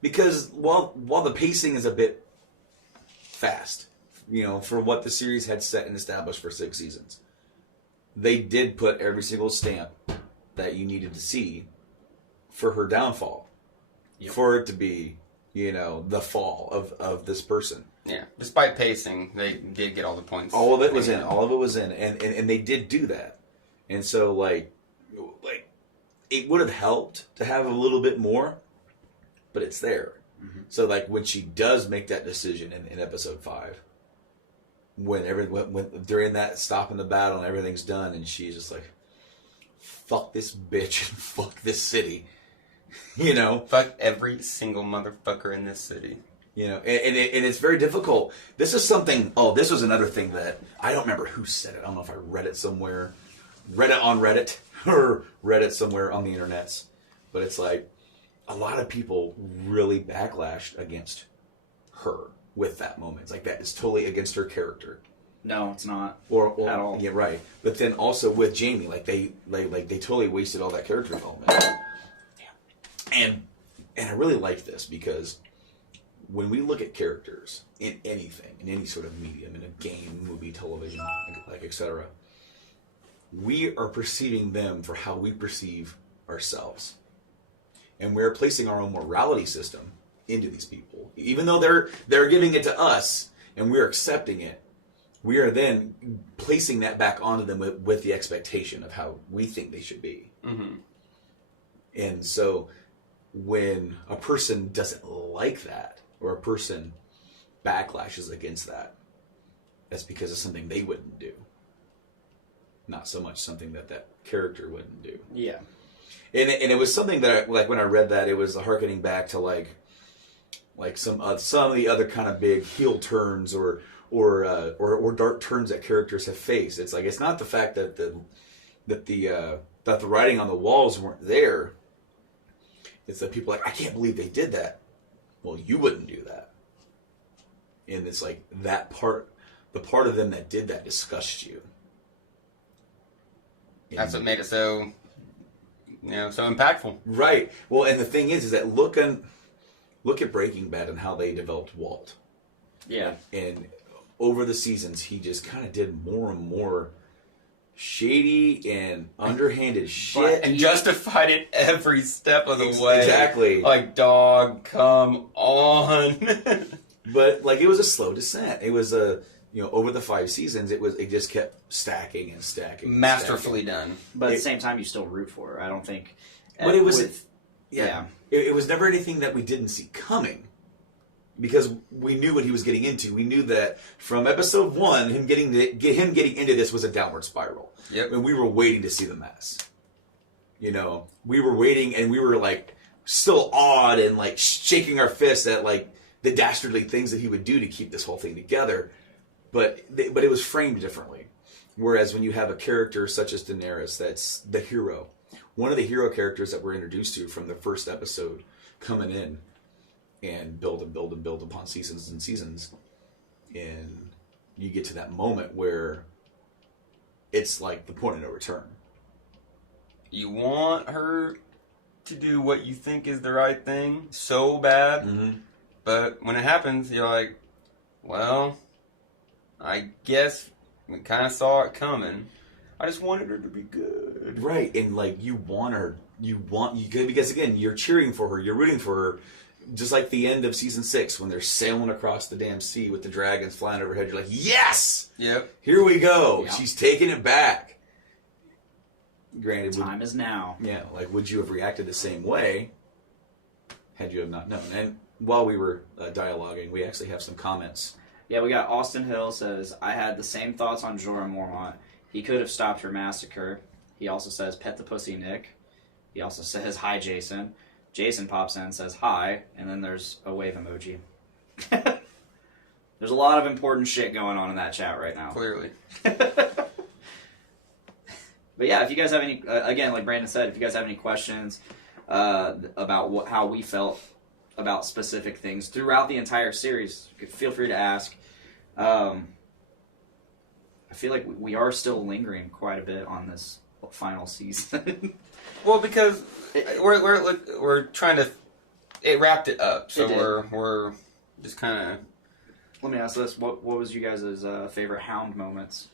because while the pacing is a bit fast, for what the series had set and established for 6 seasons, they did put every single stamp that you needed to see for her downfall, for it to be, the fall of this person. Yeah, despite pacing, they did get all the points. All of it was in. All of it was in, and they did do that. And so, like it would have helped to have a little bit more, but it's there. So, like when she does make that decision in episode 5, when during that stop in the battle and everything's done, and she's just like, "Fuck this bitch and fuck this city," Fuck every single motherfucker in this city. And it's very difficult. This is something. Oh, this was another thing that I don't remember who said it. I don't know if I read it somewhere, read it on Reddit, or read it somewhere on the internets. But it's like a lot of people really backlashed against her with that moment. It's like that is totally against her character. No, it's not. Or at all. Yeah, right. But then also with Jaime, they totally wasted all that character development. And I really like this because when we look at characters in anything, in any sort of medium, in a game, movie, television, etc., we are perceiving them for how we perceive ourselves. And we're placing our own morality system into these people. Even though they're giving it to us and we're accepting it, we are then placing that back onto them with the expectation of how we think they should be. Mm-hmm. And so when a person doesn't like that, or a person backlashes against that, that's because it's something they wouldn't do. Not so much something that character wouldn't do. Yeah. And it was something that, like, when I read that, it was harkening back to like some of the other kind of big heel turns or dark turns that characters have faced. It's like, it's not the fact that the writing on the walls weren't there. It's that people are like, I can't believe they did that. Well, you wouldn't do that. And it's like the part of them that did that disgusts you. That's what made it so, so impactful. Right. Well, and the thing is that look at Breaking Bad and how they developed Walt. Yeah. And over the seasons, he just kind of did more and more shady and underhanded shit. And justified it every step of the way. Exactly. Like, dog, come on. But like, it was a slow descent. It was over the 5 seasons, it just kept stacking and stacking. And Masterfully stacking. done. But at the same time, you still root for her. I don't think. But it was, with, yeah. It was never anything that we didn't see coming, because we knew what he was getting into. We knew that from episode 1, him getting into this was a downward spiral. Yep. And we were waiting to see the mess. We were waiting, and we were like still awed and like shaking our fists at like the dastardly things that he would do to keep this whole thing together. But it was framed differently. Whereas when you have a character such as Daenerys, that's the hero, one of the hero characters that we're introduced to from the first episode, coming in and build upon seasons and seasons, and you get to that moment where it's like the point of no return. You want her to do what you think is the right thing so bad, but when it happens, you're like, well, I guess we kind of saw it coming. I just wanted her to be good. Right, and like you want her, because again, you're cheering for her, you're rooting for her, just like the end of season 6 when they're sailing across the damn sea with the dragons flying overhead. You're like, yes, Yep. here we go. Yep. She's taking it back. Granted, time is now. Yeah, like, would you have reacted the same way had you have not known? And while we were dialoguing, we actually have some comments. Yeah, we got Austin Hill says, I had the same thoughts on Jorah Mormont. He could have stopped her massacre. He also says, pet the pussy, Nick. He also says, hi, Jason. Jason pops in and says, hi, and then there's a wave emoji. There's a lot of important shit going on in that chat right now. Clearly. But yeah, if you guys have any, again, like Brandon said, if you guys have any questions about how we felt about specific things throughout the entire series, feel free to ask. I feel like we are still lingering quite a bit on this final season. Well, because we're trying to, it wrapped it up, so we're just kind of. Let me ask this: what was you guys' favorite Hound moments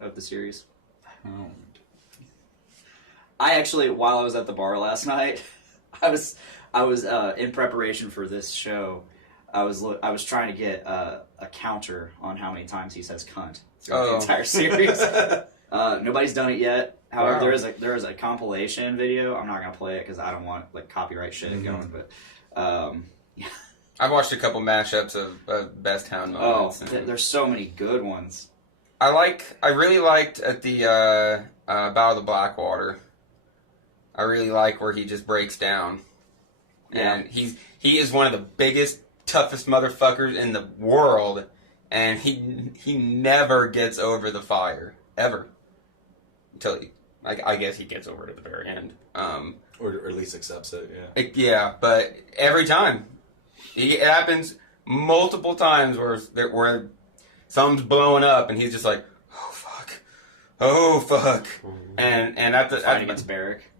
of the series? Hound. I actually, while I was at the bar last night, I was in preparation for this show. I was trying to get a counter on how many times he says "cunt" throughout the entire series. Nobody's done it yet. However, Wow. there is a compilation video. I'm not gonna play it because I don't want like copyright shit going. But yeah. I've watched a couple mashups of best Hound moments. There's so many good ones. I really liked at the Battle of the Blackwater. I really like where he just breaks down, and he is one of the biggest, toughest motherfuckers in the world, and he never gets over the fire ever until I guess he gets over it at the very end. Or at least accepts it, yeah. Yeah, but every time it happens multiple times where something's blowing up and he's just like, oh fuck, and at the Fight against Barrack.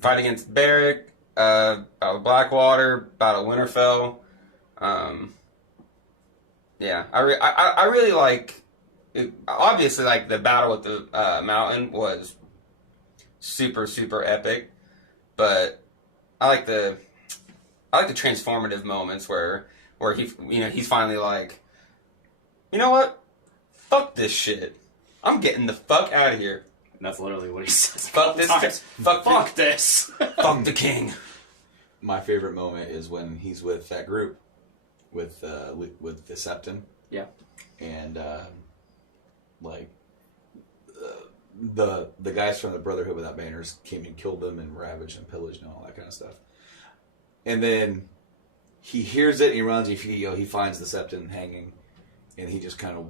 Fight against Barrack, Battle of Blackwater, Battle of Winterfell. Yeah, I really like. Obviously, like the battle with the mountain was super super epic, but I like the transformative moments where he's finally like, you know what, fuck this shit. I'm getting the fuck out of here. And that's literally what he says. Fuck this. Fuck this. Fuck the king. My favorite moment is when he's with that group, with the Septon. Yeah. And the guys from the Brotherhood Without Banners came and killed them and ravaged and pillaged and all that kind of stuff. And then he hears it and he runs. He finds the Septon hanging, and he just kind of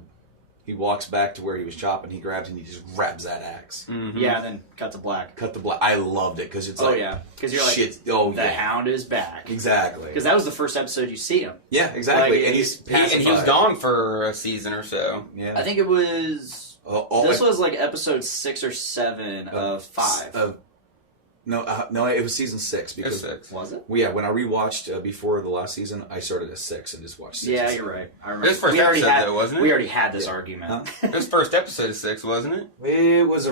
walks back to where he was chopping. He grabs and he just grabs that axe. Mm-hmm. Yeah, and then cut to black. Cut the black. I loved it because it's Oh like, yeah, because you're like, shit. Oh the yeah, Hound is back. exactly. Because that was the first episode you see him. Yeah, exactly. Like, and he's And he was pacified. gone for a season or so. Yeah. I think it was. Oh, This was like episode 6 or 7 of 5. No, it was season 6 It's because 6. Was it? well, yeah, when I rewatched before the last season, I started at 6 and just watched 6. Yeah, and you're 7. right. I remember. This first we already episode, had, though, wasn't it? We already had this Yeah. argument. It was first episode of 6, wasn't it? It was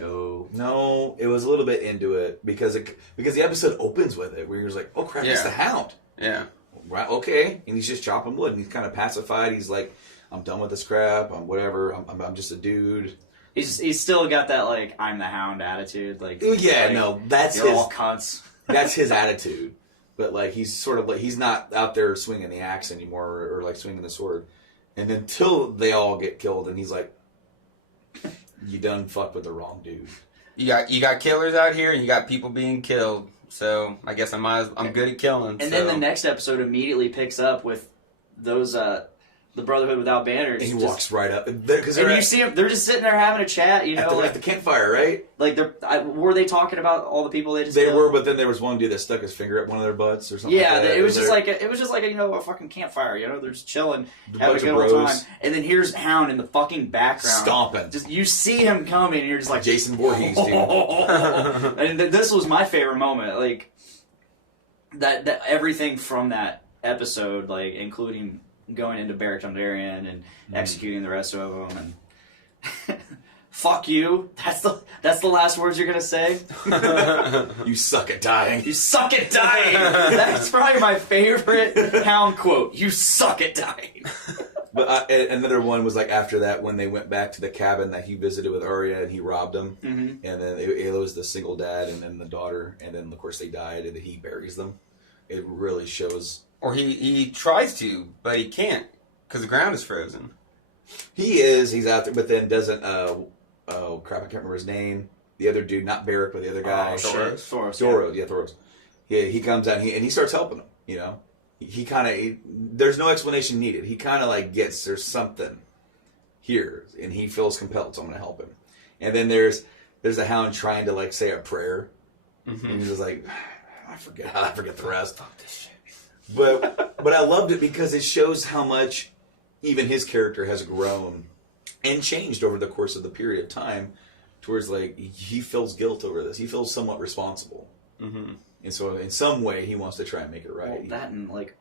No. it was a little bit into it because the episode opens with it where you're like, oh crap, it's Yeah. the Hound. Yeah. Right? Okay, and he's just chopping wood and he's kind of pacified. He's like, I'm done with this crap. I'm whatever. I'm just a dude. He's still got that like I'm the Hound attitude. Like Yeah, like, no, that's you're his. all cunts. That's his attitude. But like he's sort of like he's not out there swinging the axe anymore or like swinging the sword. And until they all get killed, and he's like, "You done fucked with the wrong dude." You got killers out here, and you got people being killed. So I guess I'm good at killing. And then the next episode immediately picks up with those the Brotherhood Without Banners. And he just- walks right up because and you see them. They're just sitting there having a chat. You know, at the campfire, right? like were they talking about all the people they just They killed? were, but then there was one dude that stuck his finger up one of their butts or something. Yeah, like that. it was just They're- like a fucking campfire. You know, they're just chilling, The having a bunch good of old bros. time. And then here's Hound in the fucking background, Stomping. Just you see him coming, and you're just like Jason Voorhees, dude. And this was my favorite moment, like that everything from that episode, like including going into Beric Dondarrion and executing the rest of them, and fuck you. That's the last words you're gonna say. You suck at dying. You suck at dying. That's probably my favorite Hound quote. You suck at dying. But another one was like after that when they went back to the cabin that he visited with Arya and he robbed them, and then it was the single dad and then the daughter, and then of course they died and he buries them. It really shows. or he tries to, but he can't because the ground is frozen. He's out there, but then doesn't. Oh crap! I can't remember his name. The other dude, not Beric, but the other guy. Thoros. Thoros. Yeah, Thoros. Yeah, he comes out and he starts helping him. You know, he kind of there's no explanation needed. He kind of like gets there's something here, and he feels compelled, so I'm going to help him. And then there's the Hound trying to like say a prayer, and he's just like, I forget the rest. Fuck this shit. But I loved it because it shows how much even his character has grown and changed over the course of the period of time towards like he feels guilt over this. He feels somewhat responsible. Mm-hmm. And so in some way he wants to try and make it right. Well, that and like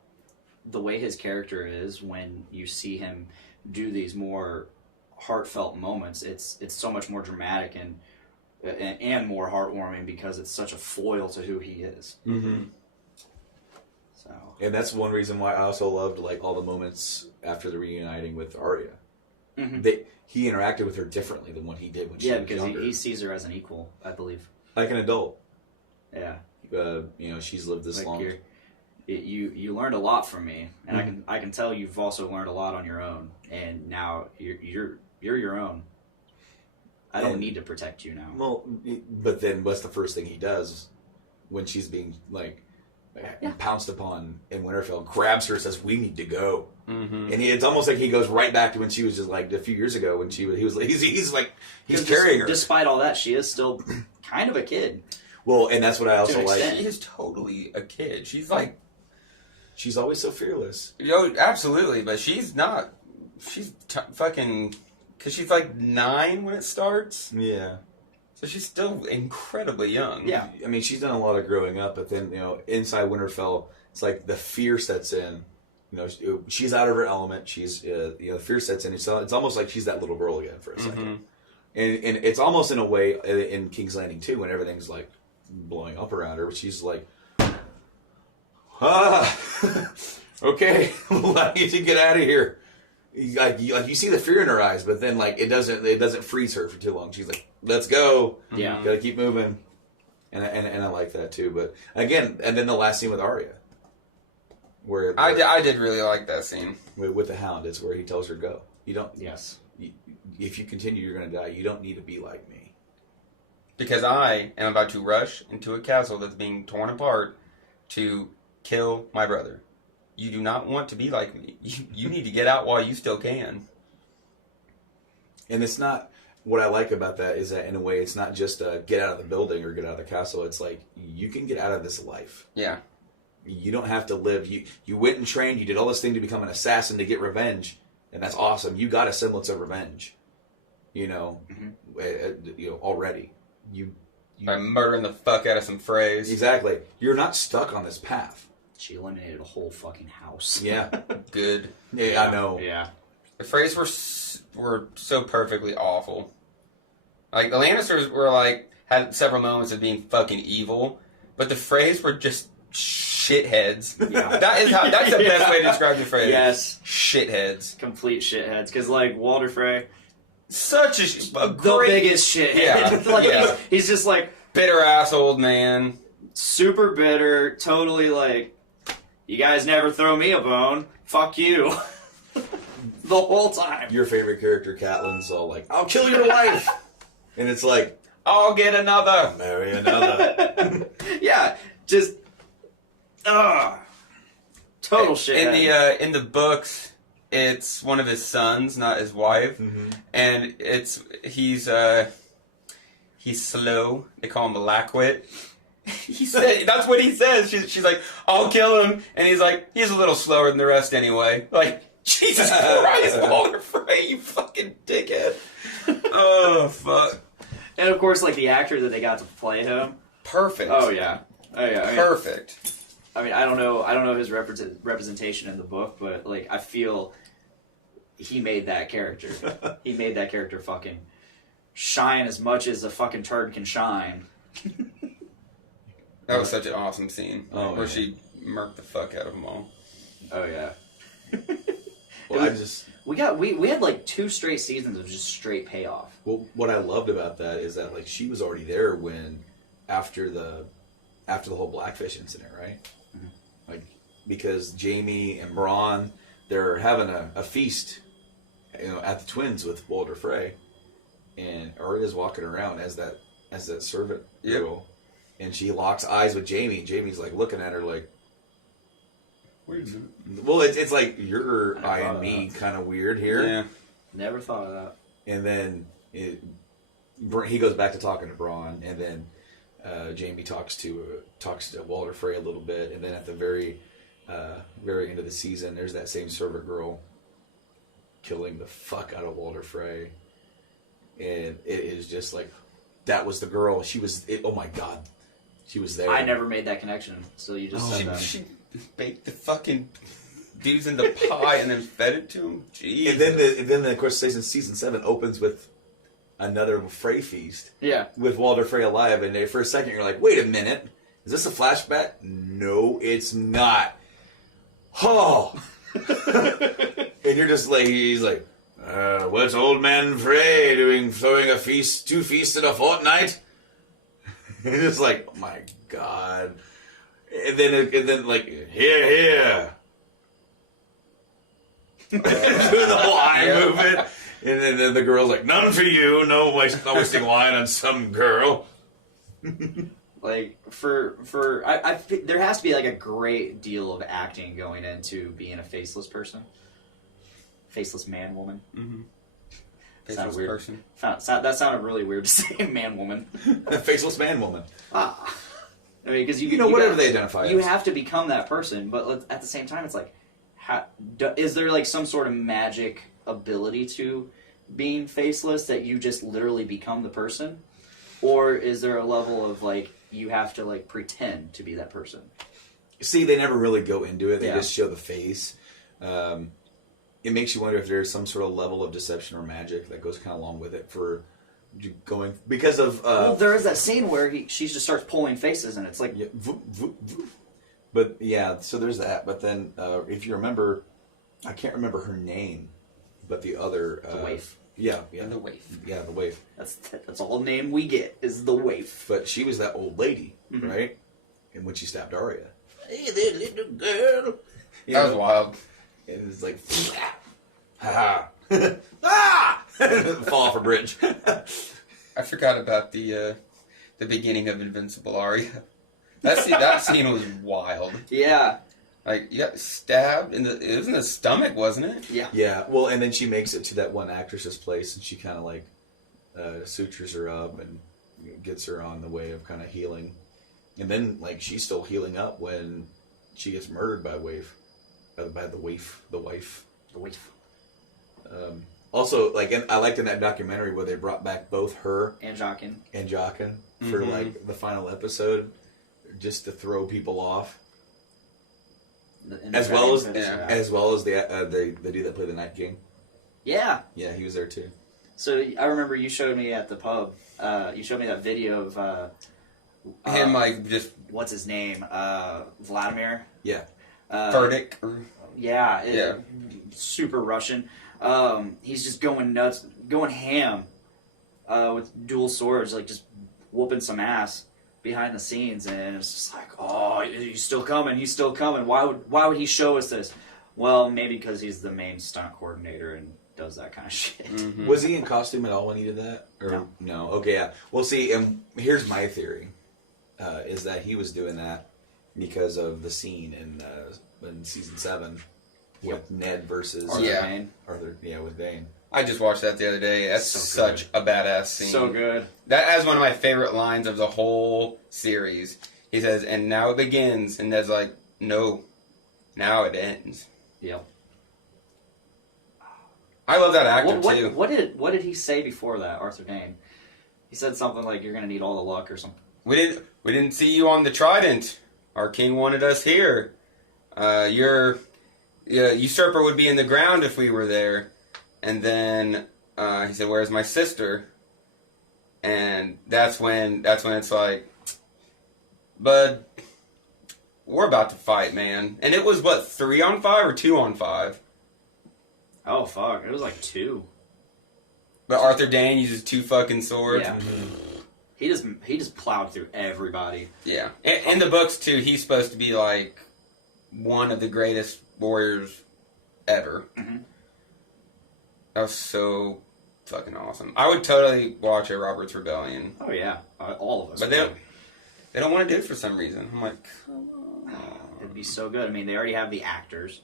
the way his character is when you see him do these more heartfelt moments, it's so much more dramatic and more heartwarming because it's such a foil to who he is. Mm-hmm. So And that's one reason why I also loved like all the moments after the reuniting with Arya. Mhm. He interacted with her differently than what he did when she yeah, was because younger. he sees her as an equal, I believe. Like an adult. Yeah, She's lived this like long. you learned a lot from me, and I can tell you've also learned a lot on your own, and now you're your own. I don't And- need to protect you now. Well, but then what's the first thing he does when she's being like pounced upon in Winterfell? Grabs her, says, "We need to go." Mm-hmm. And it's almost like he goes right back to when she was just like a few years ago when he's Because carrying her. Despite all that, she is still kind of a kid. Well, and that's what I also an like. extent. She is totally a kid. She's like, She's always so fearless. absolutely, but she's not. She's fucking, because she's like 9 when it starts. Yeah. So she's still incredibly young. Yeah. I mean, she's done a lot of growing up, but then inside Winterfell, it's like the fear sets in. She's out of her element. She's fear sets in. It's almost like she's that little girl again for a second. And it's almost in a way in King's Landing too, when everything's like blowing up around her, but she's like, okay, well, I need to get out of here. You see the fear in her eyes, but then like it doesn't freeze her for too long. She's like, let's go. Yeah. Gotta keep moving. And I like that too. But again, and then the last scene with Arya, where I did really like that scene. with the Hound, it's where he tells her go. You don't. Yes. If you continue, you're gonna die. You don't need to be like me. Because I am about to rush into a castle that's being torn apart to kill my brother. You do not want to be like me. You need to get out while you still can. And it's not. What I like about that is that in a way, it's not just get out of the building or get out of the castle. It's like you can get out of this life. Yeah. You don't have to live. You went and trained. You did all this thing to become an assassin to get revenge, and that's awesome. You got a semblance of revenge. You know, already. You By murdering the fuck out of some phrase. exactly. You're not stuck on this path. She eliminated a whole fucking house. Yeah, Good. yeah, I know. Yeah. The phrase were so perfectly awful. Like the Lannisters were like had several moments of being fucking evil, but the phrase were just shitheads. Yeah. That's the best way to describe the phrase. Yes. Shitheads. Complete shitheads. Because, like, Walder Frey, Such a the great, biggest shithead. Yeah, Like, yeah. He's just, like, bitter ass old man. super bitter, totally, like, you guys never throw me a bone. Fuck you. The whole time. Your favorite character, Catelyn's all like, "I'll kill your wife," and it's like, I'll get another. "Marry another." Yeah, just, total shithead. In the books, it's one of his sons, not his wife, and he's slow. They call him a lackwit. He said that's what he says. She's like, "I'll kill him," and he's like, "He's a little slower than the rest anyway." Like, Jesus Christ, Walder Frey, you fucking dickhead. Oh fuck. And of course, like, the actor that they got to play him. Perfect. Oh yeah. I mean, Perfect. I mean, I don't know his representation in the book, but like, I feel he made that character. He made that character fucking shine as much as a fucking turd can shine. That was such an awesome scene Oh, where yeah. she murked the fuck out of them all. Oh yeah. Well, We had like 2 straight seasons of just straight payoff. Well, what I loved about that is that like she was already there when after the whole Blackfish incident, right? Like because Jaime and Bronn, they're having a feast, at the Twins with Walder Frey, and Arya's walking around as that servant girl, and she locks eyes with Jaime. Jaime's like looking at her like, Wait a minute. well, it's like you're I thought eyeing of me that. kind of weird here. Yeah. Never thought of that. And then he goes back to talking to Bronn, and then Jaime talks to Walder Frey a little bit, and then at the very end of the season, there's that same servant girl killing the fuck out of Walder Frey, and it is just like that was the girl. She was. Oh my god, she was there. I never made that connection, so you just Oh, said man. that. She baked the fucking dudes in the pie and then fed it to him. Jeez. And then of course season 7 opens with another Frey feast Yeah. with Walder Frey alive, and for a second you're like, wait a minute, is this a flashback? No, it's not. Oh. And you're just like, he's like, what's old man Frey doing, throwing a feast, 2 feasts in a fortnight? And it's like, oh my god. And then like, here. Doing the whole eye movement. And then the girl's like, none for you, no wasting wine on some girl. Like there has to be like a great deal of acting going into being a faceless person, faceless man woman. Mm-hmm. Sounded Faceless weird. person. That sounded really weird to say, man woman. Faceless man woman. Ah, I mean, because whatever they identify you as. have to become that person, but at the same time, it's like, is there like some sort of magic ability to being faceless that you just literally become the person, or is there a level of like you have to like pretend to be that person? See, they never really go into it. They Yeah. just show the face. It makes you wonder if there's some sort of level of deception or magic that goes kind of along with it for going because of. Well, there is that scene where she just starts pulling faces, and it's like, Yeah, but yeah, so there's that. But then, if you remember, I can't remember her name, but the other The waif. Yeah, yeah, And the waif. yeah, the waif. That's all name we get is the waif. But she was that old lady, Mhm. right? And when she stabbed Arya, hey there, little girl. You That was know? wild. And it's like, ha ha, ah, fall off a bridge. I forgot about the beginning of Invincible Arya. That scene was wild. Yeah. Like, you got stabbed it was in the stomach, wasn't it? Yeah. Yeah, well, and then she makes it to that one actress's place, and she kind of like sutures her up and gets her on the way of kind of healing. And then, like, she's still healing up when she gets murdered by Waif, by the wife. The waif. Also, like, I liked in that documentary where they brought back both her And Jaqen. and Jaqen for Mhm. like the final episode, just to throw people off, as well as Yeah. the dude that played the Night King. Yeah. Yeah, he was there too. So I remember you showed me at the pub. You showed me that video of Him, like, just what's his name? Vladimir. Yeah. Furtick. Yeah. Yeah. Super Russian. He's just going nuts, going ham with dual swords, like just whooping some ass behind the scenes, and it's just like, oh, he's still coming. He's still coming. Why would he show us this? Well, maybe because he's the main stunt coordinator and does that kind of shit. Mhm. Was he in costume at all when he did that? Or no? Okay, yeah. Well, see, and here's my theory: is that he was doing that because of the scene in season 7 with Ned versus Arthur Yeah. Dane. Arthur. Yeah, with Dane. I just watched that the other day. That's So such a badass scene. So good. That is one of my favorite lines of the whole series. He says, "And now it begins," and Ned's like, "No, now it ends." Yep. I love that actor too. What did he say before that, Arthur Dane? He said something like, "You're gonna need all the luck" or something. We didn't see you on the Trident. Our king wanted us here. Your usurper would be in the ground if we were there. And then he said, "Where's my sister?" And that's when it's like, "Bud, we're about to fight, man." And it was what, 3-on-5 or 2-on-5? Oh fuck! It was like 2. But Arthur Dane uses 2 fucking swords. Yeah. He just plowed through everybody. Yeah. In the books too, he's supposed to be like one of the greatest warriors ever. Mhm. That was so fucking awesome. I would totally watch a Robert's Rebellion, Oh yeah, all of us. but would. they don't want to do it for some reason. I'm like, It'd be so good. I mean, they already have the actors.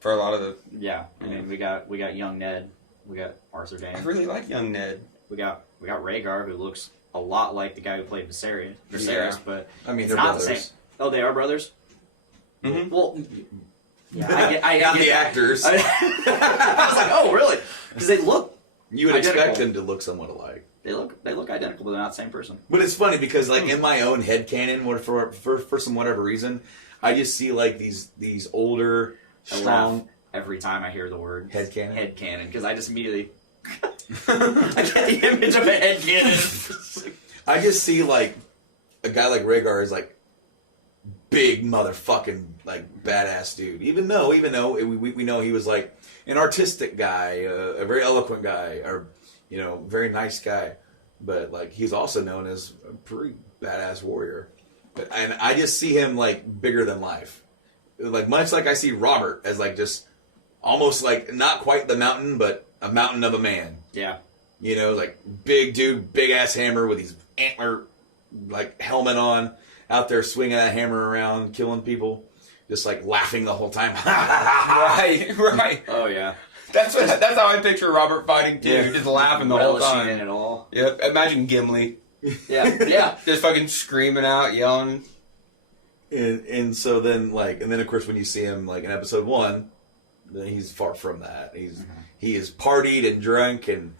for a lot of the, Yeah. I mean, we got young Ned. We got Arthur I Dane. really like young Ned. We got Rhaegar, who looks a lot like the guy who played Viserys. Yeah. But I mean, it's they're not the brothers. same. Oh, they are brothers. Mhm. Well, yeah, Not get the that. actors. I was like, oh, really? Because they look You would expect identical. them to look somewhat alike. they look identical, but they're not the same person. But it's funny because, like, in my own headcanon, for some whatever reason, I just see like these older, I laugh strong. every time I hear the word Headcanon? Headcanon, because I just immediately I get the image of a headcanon. I just see like a guy like Rhaegar is like big motherfucking like badass dude. Even though we know he was like an artistic guy, a very eloquent guy, or very nice guy, but like he's also known as a pretty badass warrior. And I just see him like bigger than life, like much like I see Robert as like just almost like not quite the mountain, but a mountain of a man. Yeah. Like big dude, big ass hammer with his antler like helmet on, out there swinging that hammer around, killing people, just like laughing the whole time. Right. Oh yeah. That's how I picture Robert fighting too. Yeah. Just laughing the whole Relishing in time. it all. Yep. Imagine Gimli Yeah. Yeah. just fucking screaming out, yelling. And so then of course when you see him like in episode 1, then he's far from that. He is partied and drunk and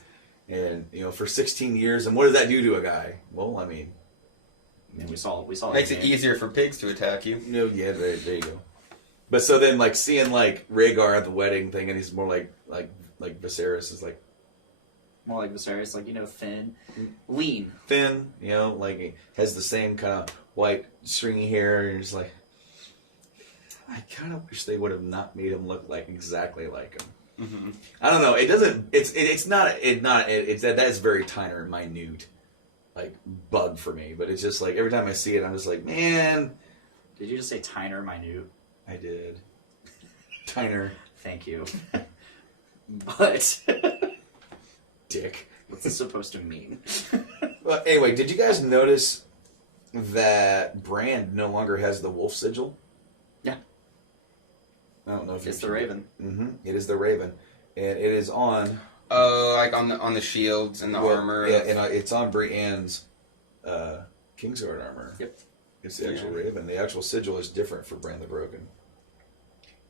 for 16 years. And what does that do to a guy? Well, I mean, we saw Makes his it name. easier for pigs to attack you. yeah, there you go. But so then like seeing like Rhaegar at the wedding thing, and he's more like Viserys is like More like Viserys, like thin, lean. thin, like he has the same kind of white stringy hair, and you're just like, I kind of wish they would have not made him look like exactly like him. Mm-hmm. I don't know. It doesn't. It's not. It's that's very tiny and minute, like bug for me. But it's just like every time I see it, I'm just like, man. Did you just say tiner minute? I did. Tiner. Thank you. But Dick. what's this supposed to mean? Well, anyway, did you guys notice that Brand no longer has the wolf sigil? Yeah. I don't know if It's the Raven. Mm-hmm. It is the Raven, and it is on. Like on the shields and the armor. Yeah, and it's on Brienne's Kingsguard armor. Yep. It's the actual Raven. The actual sigil is different for Brand the Broken.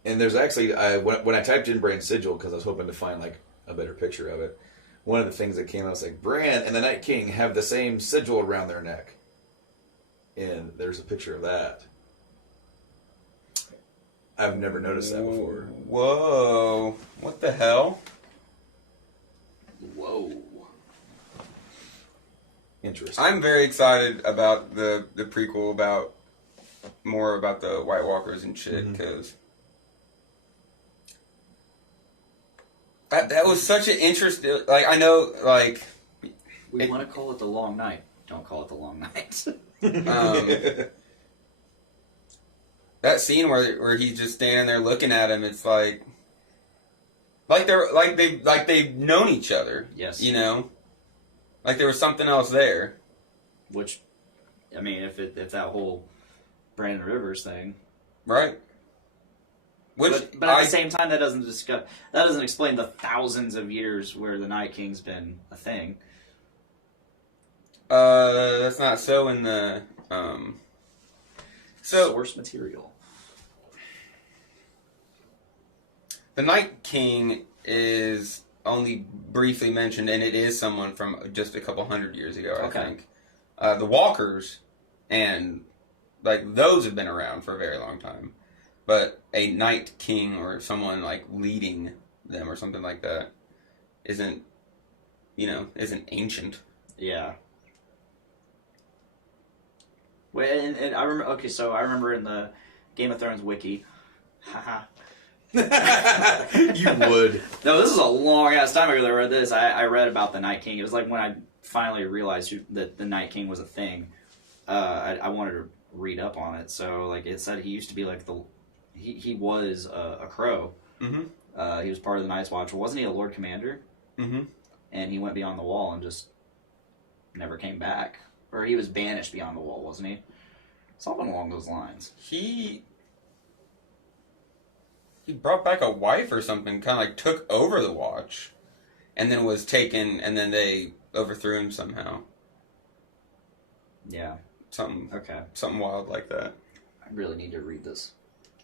And there's actually when I typed in Brand sigil because I was hoping to find like a better picture of it. One of the things that came out was like Bran and the Night King have the same sigil around their neck, and there's a picture of that. I've never noticed that before. Whoa! What the hell? Whoa. Interesting. I'm very excited about the prequel about more about the White Walkers and shit because that was such an interest. Like I know, like We want to call it the Long Night. Don't call it the Long Night. That scene where he's just standing there looking at him. It's like they've known each other. Yes. You know, like there was something else there. Which, I mean, if that whole Brandon Rivers thing, Right. Which but at the same time, that doesn't explain the thousands of years where the Night King's been a thing. That's not so in the Source material. The Night King is only briefly mentioned, and it is someone from just a couple hundred years ago, I Okay. think. The Walkers, and like those have been around for a very long time. But a Night King or someone like leading them or something like that isn't ancient. Yeah. Well, and I remember. Okay, so I remember in the Game of Thrones wiki. Haha. You would. No, this is a long ass time ago that I read this. I read about the Night King. It was like when I finally realized that the Night King was a thing. I wanted to read up on it. So like it said, he used to be like he was a crow. Mm-hmm. He was part of the Night's Watch. Wasn't he a Lord Commander? Mm-hmm. And he went beyond the wall and just never came back, or he was banished beyond the wall, wasn't he? Something along those lines. He brought back a wife or something, kind of like took over the watch, and then was taken, and then they overthrew him somehow. Yeah. Something wild like that. I really need to read this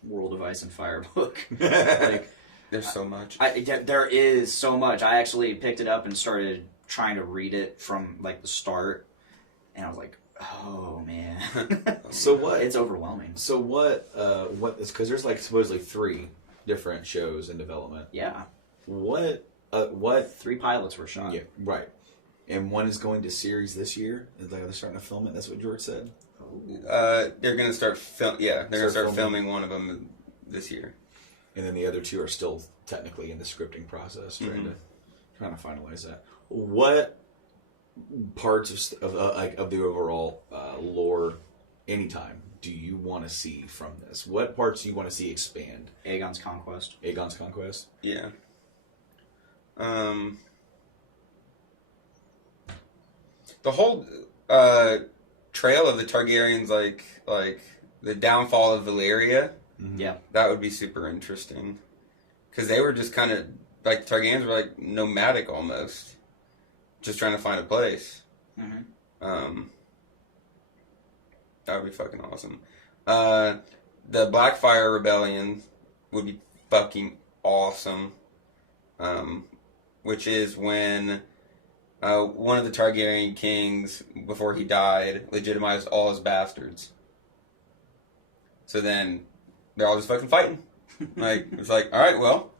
World of Ice and Fire book. Like, There's so much. there is so much. I actually picked it up and started trying to read it from like the start, and I was like, oh man. So what? It's overwhelming. So what is, because there's like supposedly 3 different shows in development. Yeah. What 3 pilots were shot. Yeah, right. And one is going to series this year. They're starting to film it. That's what George said. They're gonna start filming one of them this year. And then the other 2 are still technically in the scripting process, trying to finalize that. What parts of the overall lore, anytime, do you want to see from this? What parts do you want to see expand? Aegon's Conquest. Aegon's Conquest? Yeah. The whole trail of the Targaryens, like the downfall of Valyria. Yeah. That would be super interesting. Because they were just kind of, like, the Targaryens were, like, nomadic almost. Just trying to find a place. Mm-hmm. That would be fucking awesome. The Blackfire Rebellion would be fucking awesome. Which is when one of the Targaryen kings, before he died, legitimized all his bastards. So then they're all just fucking fighting. Like, it's like, alright, well,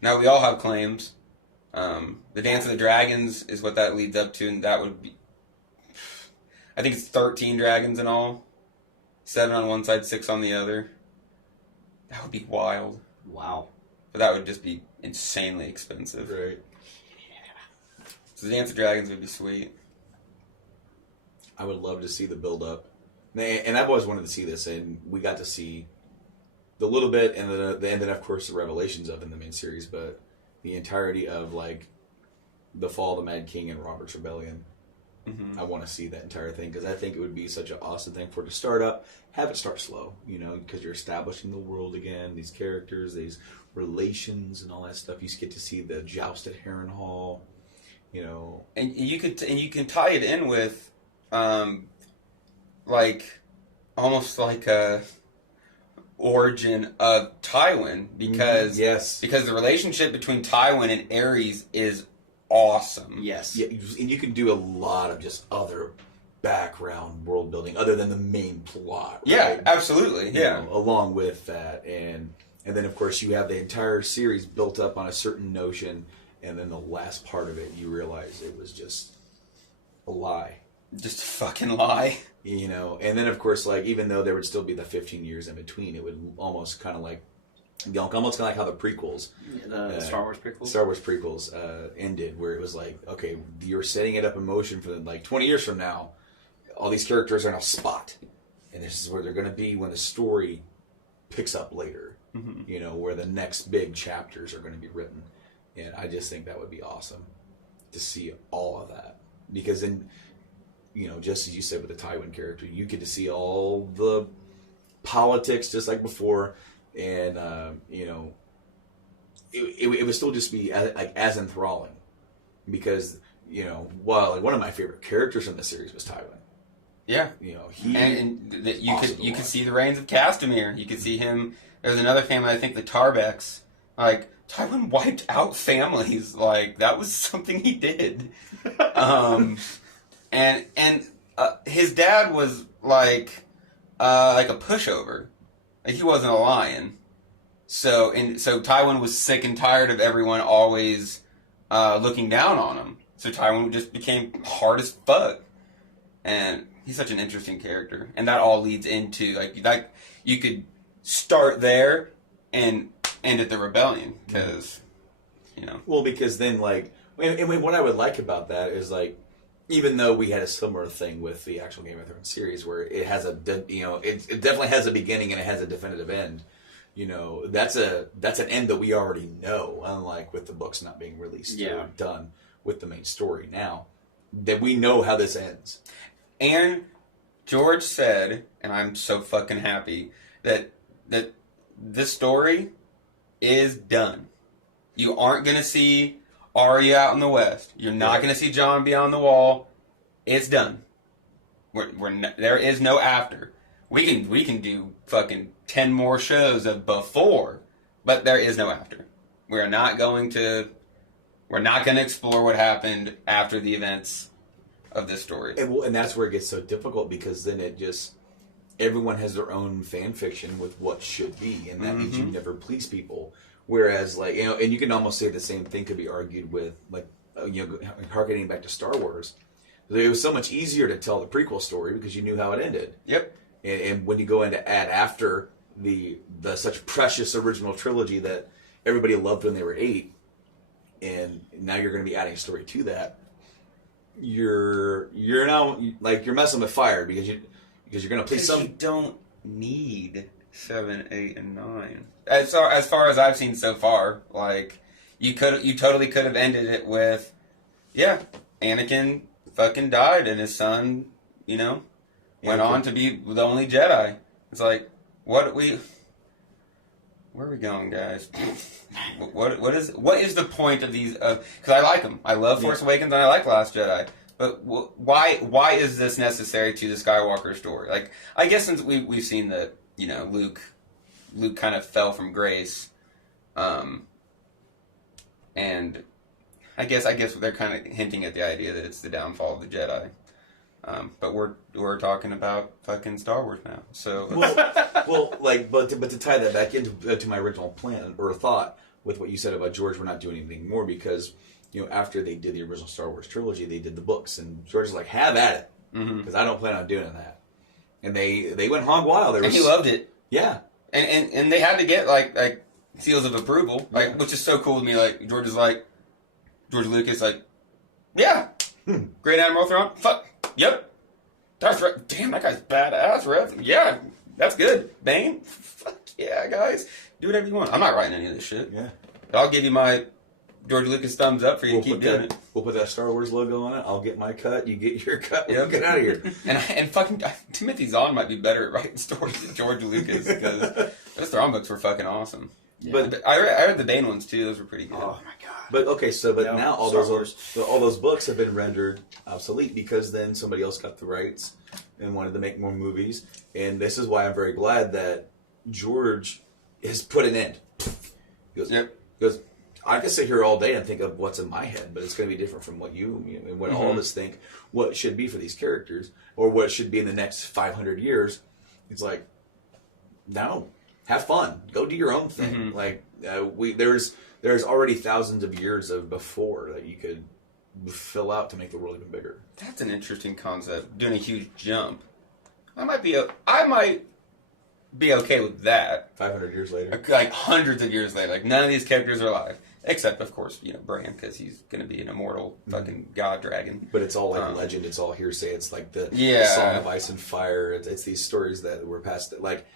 now we all have claims. The Dance of the Dragons is what that leads up to, and that would be, I think it's 13 dragons in all. 7 on one side, 6 on the other. That would be wild. Wow. But that would just be insanely expensive. Right. So Dance of Dragons would be sweet. I would love to see the build up, and I've always wanted to see this, and we got to see the little bit, and then of course the revelations of in the main series, but the entirety of like the fall of the Mad King and Robert's Rebellion. Mm-hmm. I want to see that entire thing because I think it would be such an awesome thing for it to start up, have it start slow, because you're establishing the world again, these characters, these relations, and all that stuff. You get to see the joust at Harrenhal, And you can tie it in with, like, almost like a origin of Tywin because yes, because the relationship between Tywin and Aerys is awesome. Yes. yeah, and you can do a lot of just other background world building other than the main plot. Yeah, right? absolutely. Yeah. Along with that, and then of course you have the entire series built up on a certain notion, and then the last part of it you realize it was just a lie. Just a fucking lie. And then of course, like, even though there would still be the 15 years in between, it would almost kind of like how the prequels, The Star Wars prequels. Star Wars prequels ended, where it was like, okay, you're setting it up in motion for like 20 years from now. All these characters are in a spot, and this is where they're going to be when the story picks up later. Mm-hmm. Where the next big chapters are going to be written, and I just think that would be awesome to see all of that, because then, just as you said with the Tywin character, you get to see all the politics just like before, and it would still just be as enthralling, because one of my favorite characters in the series was Tywin. Yeah. He you awesome could see the reigns of Castamere. You could see him. There's another family, I think the Tarbecks. Like, Tywin wiped out families. Like, that was something he did. And his dad was like a pushover. Like, he wasn't a lion. So Tywin was sick and tired of everyone always looking down on him. So Tywin just became hard as fuck. And he's such an interesting character. And that all leads into, like, that you could start there and end at the rebellion, because, Well, because then, like, and what I would like about that is, like, even though we had a similar thing with the actual Game of Thrones series, where it has it definitely has a beginning and it has a definitive end. That's an end that we already know, unlike with the books not being released or done with the main story now, that we know how this ends. And George said, and I'm so fucking happy, that this story is done. You aren't going to see Arya out in the West. You're not going to see Jon beyond the wall. It's done. There is no after. We can do fucking 10 more shows of before, but there is no after. We're not going to explore what happened after the events of this story. And that's where it gets so difficult, because then everyone has their own fan fiction with what should be, and that means you never please people. Whereas, like, and you can almost say the same thing could be argued with, like, harkening back to Star Wars. It was so much easier to tell the prequel story because you knew how it ended. Yep. And when you go into add after the such precious original trilogy that everybody loved when they were 8, and now you're going to be adding a story to that, you're now, like, you're messing with fire, because you're going to please some. You don't need 7, 8, and 9. As far as I've seen so far, like, you totally could have ended it with, Anakin fucking died and his son, went on to be the only Jedi. It's like, where are we going, guys? What is the point of these? Because I like them. I love Force Awakens and I like Last Jedi. But why is this necessary to the Skywalker story? Like, I guess since we've seen that, Luke kind of fell from grace, and I guess they're kind of hinting at the idea that it's the downfall of the Jedi. But we're talking about fucking Star Wars now, so but to tie that back into my original plan or thought with what you said about George, we're not doing anything more because after they did the original Star Wars trilogy, they did the books, and George was like, "Have at it," because I don't plan on doing that. And they went hog wild. And he loved it. Yeah, and they had to get like seals of approval, like, which is so cool to me. Like George Lucas, like, yeah, Great Admiral Thrawn, fuck, yep, Darth Rev, damn, that guy's badass, Rev, yeah, that's good. Bane, fuck yeah, guys, do whatever you want. I'm not writing any of this shit. Yeah. But I'll give you my George Lucas thumbs up for you to keep doing it. We'll put that Star Wars logo on it. I'll get my cut. You get your cut. Yep. Get out of here. And fucking Timothy Zahn might be better at writing stories than George Lucas, because those Thrawn books were fucking awesome. Yeah. But I read the Bane ones too; those were pretty good. Oh my god. But okay, so Yeah, now all Star those books have been rendered obsolete because then somebody else got the rights and wanted to make more movies. And this is why I'm very glad that George has put an end. He goes, Yep. Because I could sit here all day and think of what's in my head, but it's going to be different from what and what all of us think what should be for these characters or what should be in the next 500 years. It's like, no, have fun, go do your own thing. Like there's already thousands of years of before that you could fill out to make the world even bigger. That's an interesting concept. Doing a huge jump. I might be okay with that. 500 years later. Like hundreds of years later, like none of these characters are alive, except of course Bran, because he's going to be an immortal fucking god dragon. But it's all like legend. It's all hearsay. It's like the Yeah. Song of Ice and Fire. It's these stories that were passed. Like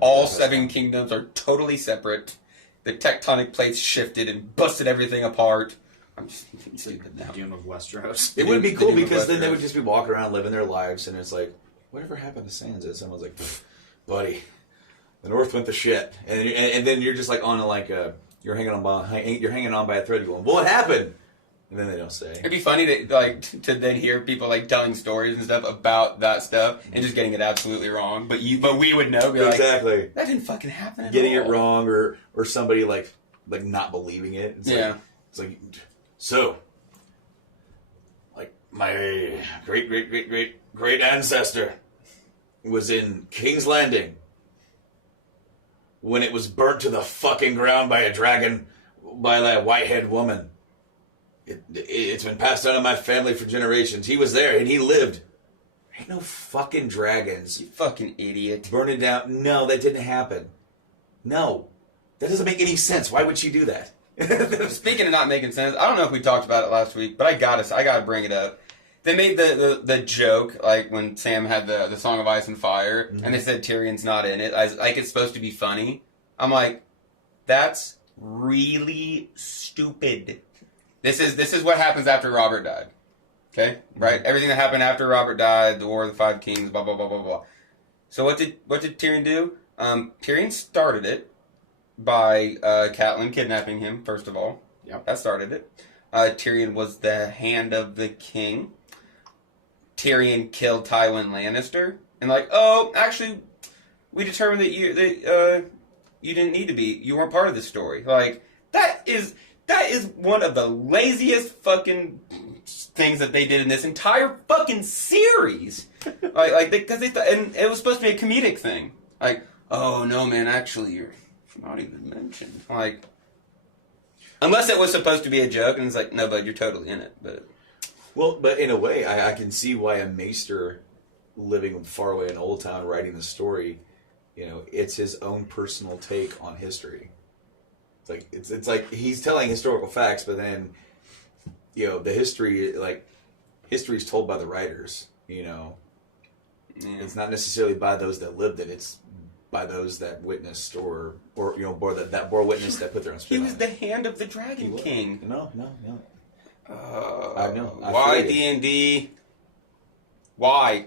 All 7 kingdoms are totally separate. The tectonic plates shifted and busted everything apart. I'm just stupid now. Doom of Westeros. It would be The cool Doom of because then they Westeros. would just be walking around living their lives, and it's like, whatever happened to Sansa? Someone's like, buddy, the North went to shit, and then you're just like on you're hanging on by a thread. You're going, what happened? And then they don't say. It'd be funny to then hear people like telling stories and stuff about that stuff and just getting it absolutely wrong. But we would know. Be like, Exactly. that didn't fucking happen. At Getting all. it wrong, or somebody like not believing it. It's Yeah. It's like, so, like my great ancestor was in King's Landing when it was burnt to the fucking ground by a dragon, by that white-haired woman. It's been passed down in my family for generations. He was there and he lived. Ain't no fucking dragons. You fucking idiot. Burn it down. No, that didn't happen. No. That doesn't make any sense. Why would she do that? Speaking of not making sense, I don't know if we talked about it last week, but I gotta bring it up. They made the joke, like when Sam had the Song of Ice and Fire, and they said Tyrion's not in it, like it's supposed to be funny. I'm like, that's really stupid. This is what happens after Robert died. Okay? Right? Everything that happened after Robert died, the War of the Five Kings, blah blah blah blah blah. So what did Tyrion do? Tyrion started it by Catelyn kidnapping him, first of all. Yep. That started it. Tyrion was the hand of the king. Tyrion killed Tywin Lannister. And actually, we determined that you didn't need to be. You weren't part of the story. Like, that is one of the laziest fucking things that they did in this entire fucking series. Because and it was supposed to be a comedic thing. Like, oh no, man, actually, you're not even mentioned. Like, unless it was supposed to be a joke, and it's like, no, bud, you're totally in it. But in a way, I can see why a maester living far away in Old Town writing the story, it's his own personal take on history. It's like he's telling historical facts, but then, the history's told by the writers, Yeah. It's not necessarily by those that lived it, it's by those that witnessed or bore witness that put their own spin He on was it. the hand of the Dragon King. No. I know. I Why feel you. D&D? Why?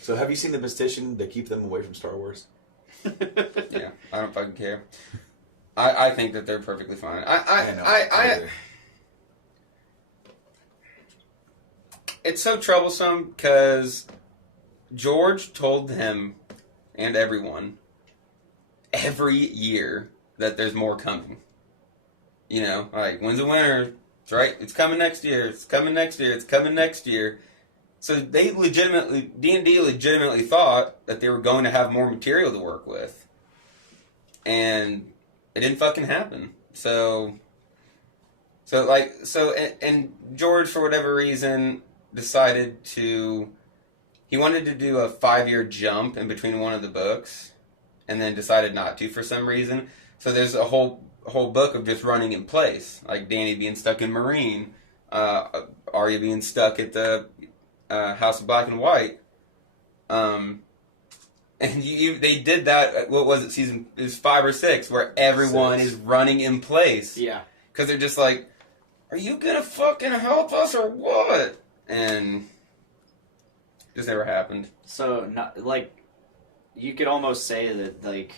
So have you seen the petition to keep them away from Star Wars? Yeah, I don't fucking care. I think that they're perfectly fine. It's so troublesome because George told him and everyone every year that there's more coming. When's the winter? It's right. It's coming next year. It's coming next year. It's coming next year. So D&D legitimately thought that they were going to have more material to work with. And it didn't fucking happen. And George, for whatever reason, decided he wanted to do a 5-year jump in between one of the books, and then decided not to for some reason. So there's a whole book of just running in place, like Danny being stuck in Marine, Arya being stuck at the House of Black and White. And they did that. What was it? It was 5 or 6, where everyone is running in place. Yeah. Because they're just like, "Are you gonna fucking help us or what?" And this never happened. So, not like, you could almost say that like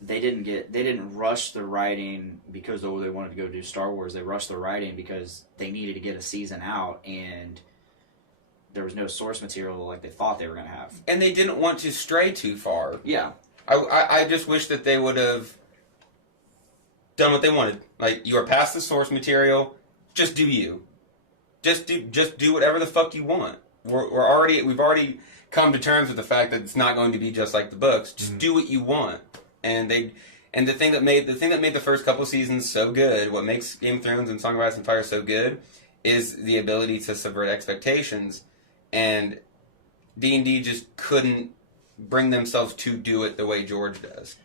they didn't rush the writing because they wanted to go do Star Wars. They rushed the writing because they needed to get a season out, and there was no source material like they thought they were going to have. And they didn't want to stray too far. Yeah. I just wish that they would have done what they wanted. Like, you are past the source material, just do you. Just do whatever the fuck you want. We've already come to terms with the fact that it's not going to be just like the books. Just do what you want. And the thing that made the first couple seasons so good, what makes Game of Thrones and Song of Ice and Fire so good, is the ability to subvert expectations. And D&D just couldn't bring themselves to do it the way George does.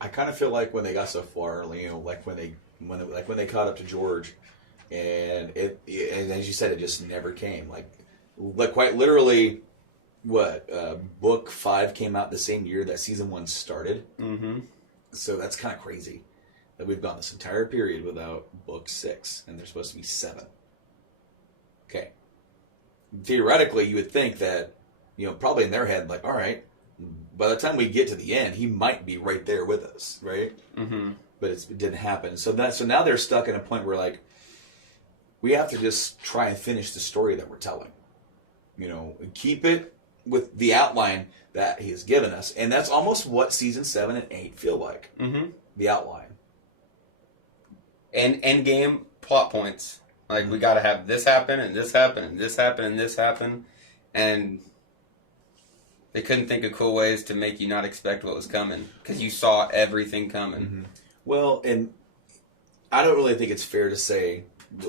I kind of feel like when they got so far, you know, like when they caught up to George, and and as you said, it just never came. Like quite literally, book 5 came out the same year that season 1 started. Mm-hmm. So that's kind of crazy that we've gone this entire period without book 6, and there's supposed to be 7. Okay. Theoretically, you would think that, you know, probably in their head, like, all right, by the time we get to the end, he might be right there with us, right? Mm-hmm. But it didn't happen. So now they're stuck in a point where, like, we have to just try and finish the story that we're telling. You know, keep it with the outline that he has given us, and that's almost what season 7 and 8 feel like. Mm-hmm. The outline. And end game plot points. Like, we got to have this happen, and this happen, and this happen, and this happen. And they couldn't think of cool ways to make you not expect what was coming, because you saw everything coming. Mm-hmm. Well, and I don't really think it's fair to say,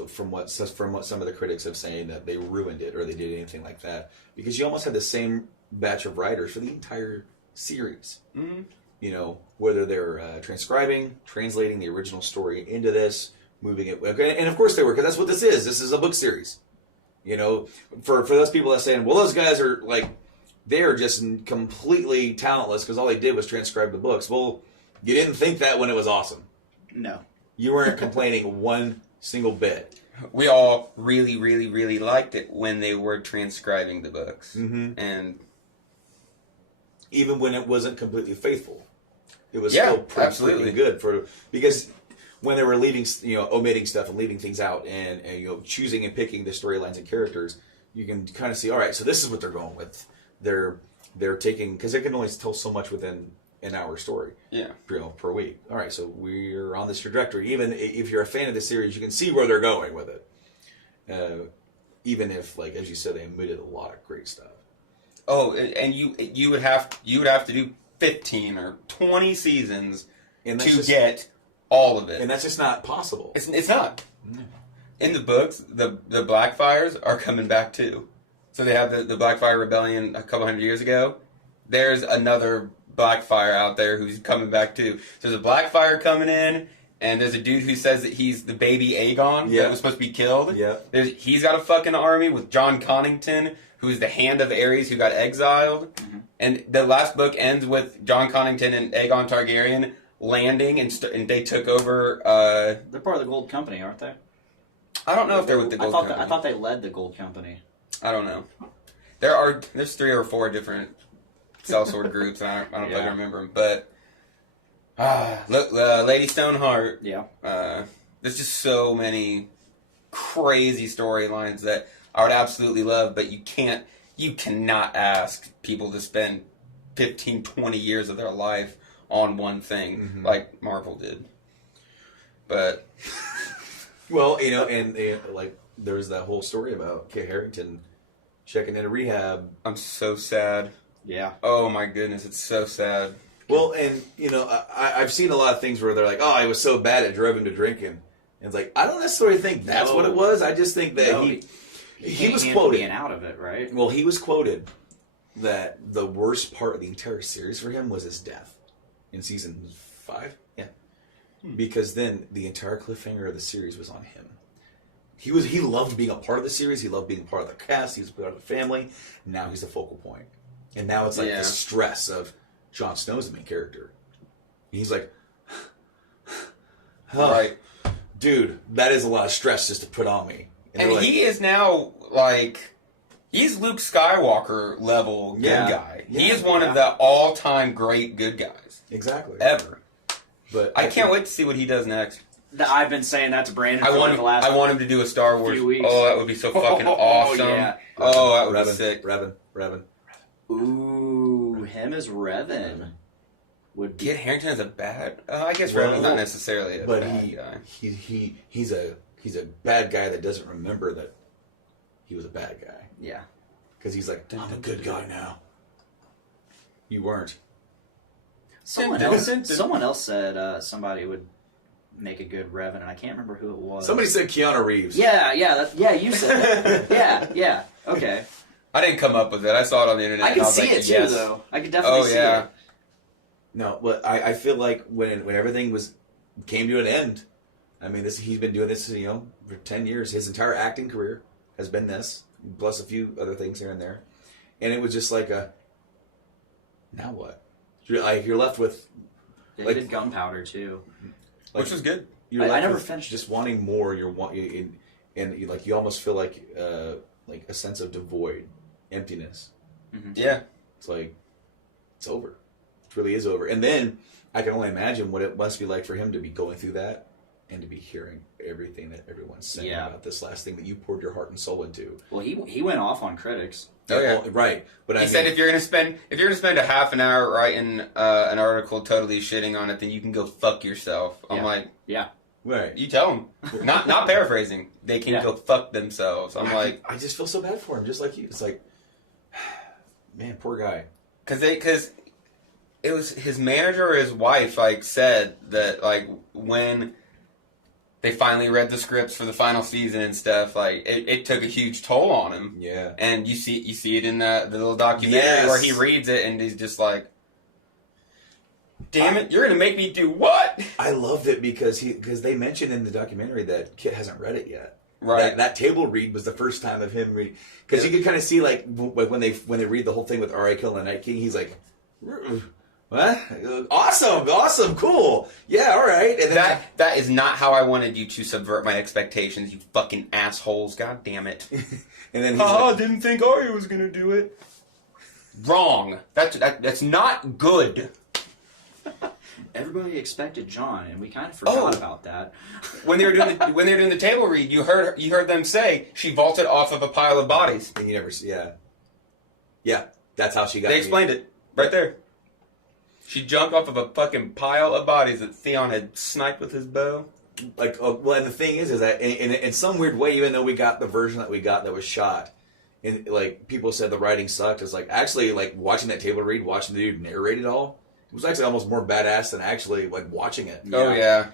from what some of the critics have saying, that they ruined it or they did anything like that, because you almost had the same batch of writers for the entire series. Mm-hmm. You know, whether they're transcribing, translating the original story into this, moving it, and of course they were, because that's what this is. This is a book series. You know, for those people that saying, well, those guys are like, they are just completely talentless because all they did was transcribe the books. Well, you didn't think that when it was awesome. No. You weren't complaining one single bit. We all really, really, really liked it when they were transcribing the books. Mm-hmm. And even when it wasn't completely faithful, it was Yeah, still pretty absolutely. good because when they were leaving, you know, omitting stuff and leaving things out, and you know, choosing and picking the storylines and characters, you can kind of see, all right, so this is what they're going with. They're taking, because they can only tell so much within an hour story, yeah, you know, per week. All right, so we're on this trajectory. Even if you're a fan of the series, you can see where they're going with it. Even if, like as you said, they omitted a lot of great stuff. Oh, and you would have to do 15 or 20 seasons to get all of it, and that's just not possible. It's not. In the books, the Blackfires are coming back too. So they have the Blackfire Rebellion a couple hundred years ago. There's another Blackfire out there who's coming back too. So there's a Blackfire coming in, and there's a dude who says that he's the baby Aegon that was supposed to be killed. Yeah. He's got a fucking army with John Connington, who's the Hand of Ares who got exiled. Mm-hmm. And the last book ends with John Connington and Aegon Targaryen landing, and they took over. They're part of the Gold Company, aren't they? I don't know if they're with the Gold Company. I thought they led the Gold Company. I don't know. There's 3 or 4 different sellsword groups. I don't know if I can remember them, but look, Lady Stoneheart. Yeah. There's just so many crazy storylines that I would absolutely love, but you cannot ask people to spend 15, 20 years of their life on one thing like Marvel did. But well, you know, and like there's that whole story about Kit Harington checking into rehab. I'm so sad. Yeah. Oh my goodness, it's so sad. Well, and you know, I've seen a lot of things where they're like, "Oh, he was so bad it drove him to drinking," and it's like, I don't necessarily think that's what it was. I just think that he was quoted being out of it, right? Well, he was quoted that the worst part of the entire series for him was his death in season 5? Yeah. Because then the entire cliffhanger of the series was on him. He loved being a part of the series. He loved being a part of the cast. He was part of the family. Now he's the focal point. And now it's like the stress of Jon Snow's the main character. And he's like, oh, Right. dude, that is a lot of stress just to put on me. And they're he is now, like, he's Luke Skywalker level good Yeah. guy. Yeah. He is one of the all-time great good guys. Exactly. Ever. But I can't wait to see what he does next. I've been saying that to Brandon for I like the last. want him to do a Star Wars. few weeks. Oh, that would be so fucking awesome. yeah. Oh, that would Revan, be sick. Revan. Ooh, him as Revan would be. Kit Harington is a bad. I guess Well, Revan's not necessarily a But bad guy. he's a bad guy that doesn't remember that he was a bad guy. Yeah. Because he's like, I'm a good guy now. You weren't. Someone else said somebody would make a good Revan, and I can't remember who it was. Somebody said Keanu Reeves. Yeah, you said it. yeah, okay. I didn't come up with it. I saw it on the internet. I and can was see like, it too, yes. though. I could definitely Oh see yeah. it. No, but I feel like when everything came to an end, I mean, he's been doing this, for 10 years. His entire acting career has been this, plus a few other things here and there. And it was just like now what? You're left with, They did Gunpowder too. Which was good. You're I left never with finished just wanting more. You almost feel like a sense of devoid, emptiness. Yeah. It's like it's over. It really is over. And then I can only imagine what it must be like for him to be going through that and to be hearing everything that everyone's saying about this last thing that you poured your heart and soul into. Well, he went off on critics. Oh yeah. Right. But He said if you're gonna spend a half an hour writing an article totally shitting on it, then you can go fuck yourself. I'm like, Yeah. right. you tell them. Not paraphrasing. They can go fuck themselves. I'm like, I just feel so bad for him, just like you. It's like, man, poor guy. because it was his manager or his wife said that when they finally read the scripts for the final season and stuff, it took a huge toll on him. Yeah. And you see it in the little documentary Yes. where he reads it and he's just like, damn it, you're gonna make me do what? I loved it because they mentioned in the documentary that Kit hasn't read it yet. Right. That table read was the first time of him reading, because you could kind of see when they read the whole thing with R.A. killing the Night King, he's like, what? Awesome, cool, yeah, all right. And then That is not how I wanted you to subvert my expectations, you fucking assholes. God damn it. and then he's like, Didn't think Arya was gonna do it. Wrong. That's not good. Everybody expected John, and we kind of forgot about that. When they were doing the table read, you heard them say she vaulted off of a pile of bodies. and you never see, yeah, that's how she got. They explained it right there. She jumped off of a fucking pile of bodies that Theon had sniped with his bow. Well, and the thing is that in some weird way, even though we got the version that we got that was shot, and people said the writing sucked. It's actually watching that table read, watching the dude narrate it all. It was actually almost more badass than actually watching it. Oh yeah.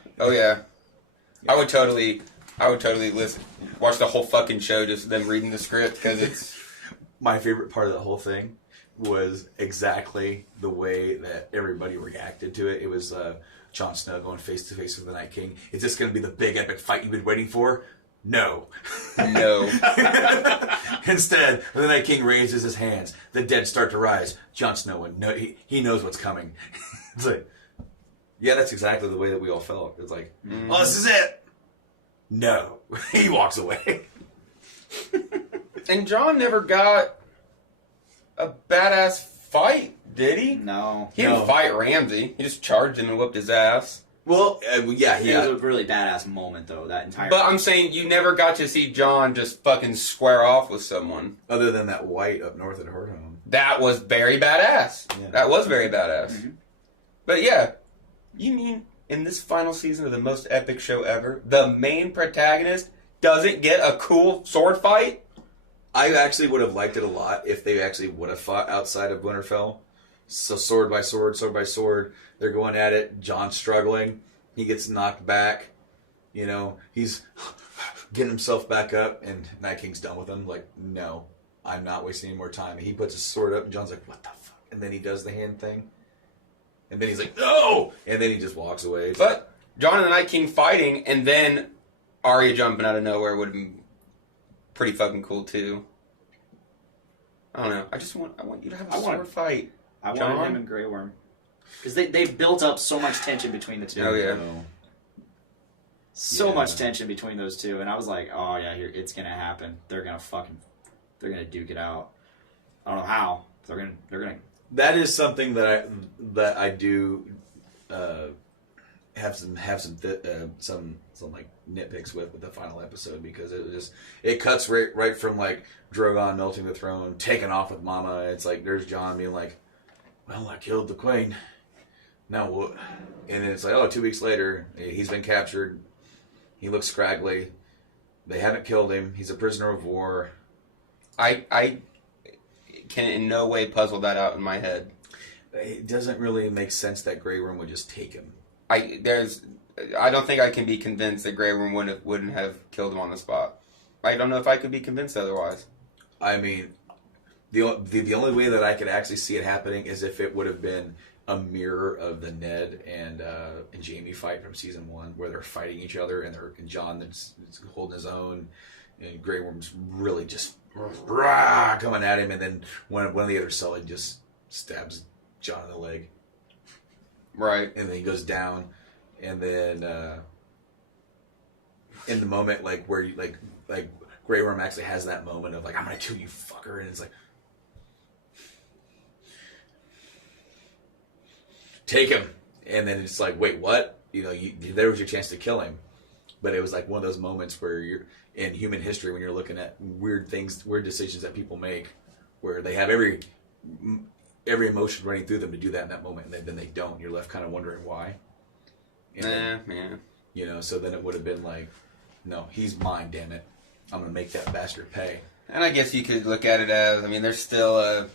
I would totally watch the whole fucking show just them reading the script because it's My favorite part of the whole thing was exactly the way that everybody reacted to it. It was Jon Snow going face to face with the Night King. Is this going to be the big epic fight you've been waiting for? No. no. Instead, the Night King raises his hands. The dead start to rise. Jon Snow, he knows what's coming. It's like, yeah, that's exactly the way that we all felt. It's like, oh, this is it. No. He walks away. And John never got a badass fight, did he? No. He didn't fight Ramsay. He just charged him and whooped his ass. Well, yeah, It was a really badass moment, though, that entire But I'm saying you never got to see John just fucking square off with someone. Other than that white up north at Hardhome. That was very badass. Yeah. That was very badass. Mm-hmm. But yeah, you mean in this final season of the most epic show ever, the main protagonist doesn't get a cool sword fight? I actually would have liked it a lot if they actually would have fought outside of Winterfell. So sword by sword, they're going at it. John's struggling. He gets knocked back. He's getting himself back up, and Night King's done with him. Like, no, I'm not wasting any more time. And he puts his sword up, and John's like, what the fuck? And then he does the hand thing. And then he's like, no! And then he just walks away. It's But John and the Night King fighting, and then Arya jumping out of nowhere would have been pretty fucking cool too. I don't know. I want you to have a sword fight. I wanted John? him and Grey Worm. Because they built up so much tension between the two. Oh, yeah. So Yeah. much tension between those two. And I was like, oh, yeah, here it's going to happen. They're going to duke it out. I don't know how. They're going to. That is something that I do have some like nitpicks with the final episode, because it cuts right from like Drogon melting the throne, taking off with Mama. It's like there's Jon being like, well, I killed the queen. Now what? And then it's like, 2 weeks later, he's been captured. He looks scraggly. They haven't killed him. He's a prisoner of war. I can in no way puzzle that out in my head. It doesn't really make sense that Grey Worm would just take him. I don't think I can be convinced that Grey Worm wouldn't have killed him on the spot. I don't know if I could be convinced otherwise. I mean, the only way that I could actually see it happening is if it would have been a mirror of the Ned and Jaime fight from season 1, where they're fighting each other, and Jon is holding his own, and Grey Worm's really just coming at him, and then one of the other Sully just stabs Jon in the leg, Right. and then he goes down, and then in the moment like where you, like Grey Worm actually has that moment of like, I'm gonna kill you, fucker, and it's like, take him. And then it's like, wait, what? There was your chance to kill him. But it was like one of those moments where you're in human history, when you're looking at weird decisions that people make, where they have every emotion running through them to do that in that moment, and then they don't. You're left kind of wondering why. And then, so then it would have been like, no, he's mine, damn it. I'm going to make that bastard pay. And I guess you could look at it as, there's still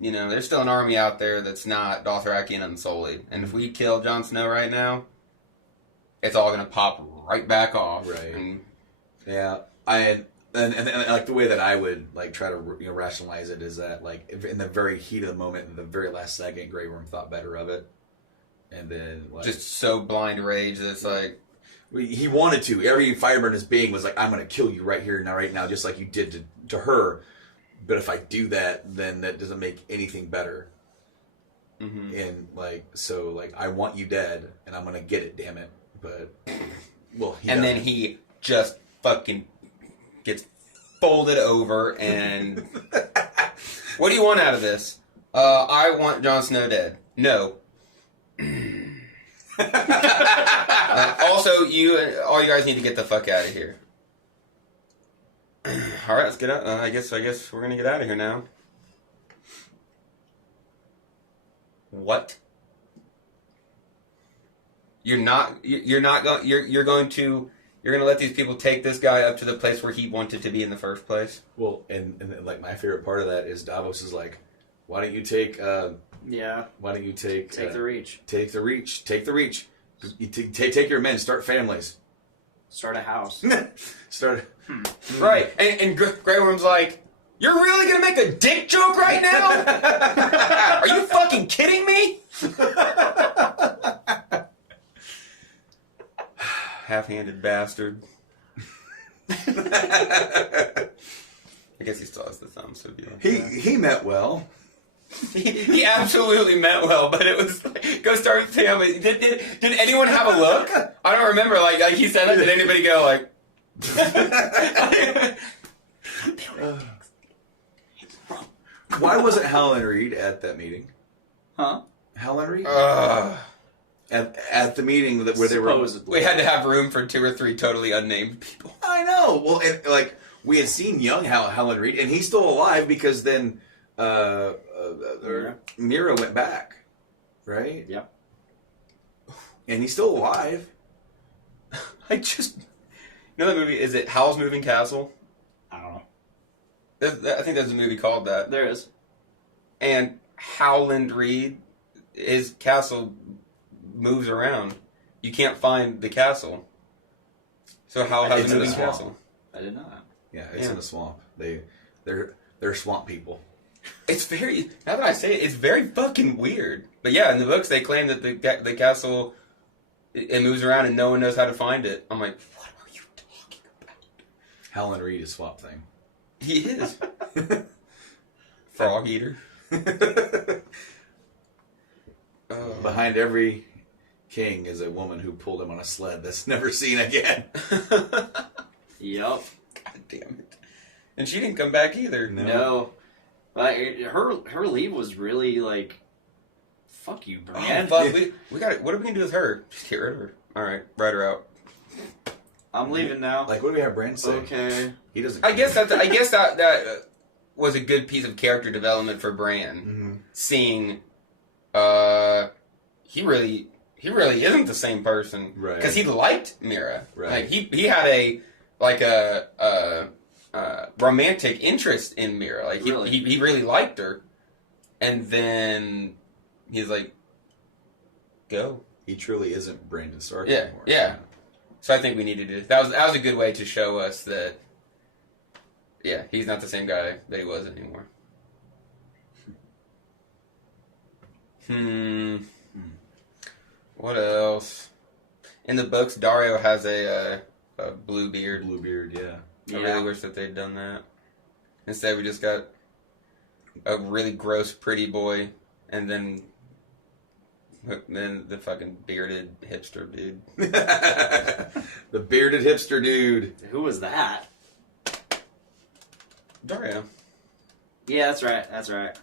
there's still an army out there that's not Dothraki and Unsullied. And if we kill Jon Snow right now, it's all going to pop right back off. Right. And Yeah, and like the way that I would like try to rationalize it is that like if in the very heat of the moment, in the very last second, Grey Worm thought better of it, and then like, just so blind rage that it's like, he wanted to. Every fiber in his being was like, I'm going to kill you right here now, right now, just like you did to her. But if I do that, then that doesn't make anything better. mm-hmm. And like, so like, I want you dead, and I'm going to get it, damn it. But well, then he just fucking gets folded over. And what do you want out of this? I want Jon Snow dead. No. Also, all you guys need to get the fuck out of here. All right, let's get out. I guess we're gonna get out of here now. What? You're going to let these people take this guy up to the place where he wanted to be in the first place? Well, and like my favorite part of that is Davos is like, why don't you take Why don't you take the reach? Take the reach. Take the reach. You take your men. Start families. Start a house. Start. Right. And Grey Worm's like, you're really gonna make a dick joke right now? Are you fucking kidding me? Half-handed bastard. I guess he still has the thumb, so be like, He meant well. He absolutely meant well, but it was like, go start with family. Did anyone have a look? I don't remember. Like he said that. Did anybody go like? Why wasn't Helen Reed at that meeting? Huh? Helen Reed at the meeting where they were. Supposedly. We had to have room for 2 or 3 totally unnamed people. I know. Well, like we had seen young Helen Reed, and he's still alive because then Mira went back, right? Yep. And he's still alive. I just, that movie, is it Howl's Moving Castle? I don't know. I think there's a movie called that. There is. And Howland Reed, his castle moves around. You can't find the castle. So Howl has It's a in the moving swamp. castle. I didn't know that. Yeah, it's in the swamp. They're swamp people. It's very. Now that I say it, it's very fucking weird. But yeah, in the books they claim that the castle it moves around and no one knows how to find it. I'm like, what are you talking about? Helen Reed is Swamp Thing. He is frog eater. Behind every king is a woman who pulled him on a sled that's never seen again. Yep. God damn it! And she didn't come back either. No. Her leave was really like, fuck you, Oh, Bran. fuck, we got it. What are we gonna do with her? Just get rid of her. All right, write her out. I'm leaving now. Like, what do we have Bran say? Okay. He doesn't. I guess that was a good piece of character development for Bran. Mm-hmm. Seeing, he really isn't the same person, Right. Because he liked Mira, Right. Like he had a romantic interest in Mira, like Really? he really liked her, and then he's like, go. He truly isn't Brandon Stark Yeah, anymore. yeah. So I think we needed to. That was a good way to show us that. Yeah, he's not the same guy that he was anymore. What else? In the books, Dario has a blue beard. Bluebeard, yeah. I really wish that they'd done that. Instead, we just got a really gross, pretty boy, and then the fucking bearded hipster dude. The bearded hipster dude. Who was that? Dario. Yeah, that's right. That's right.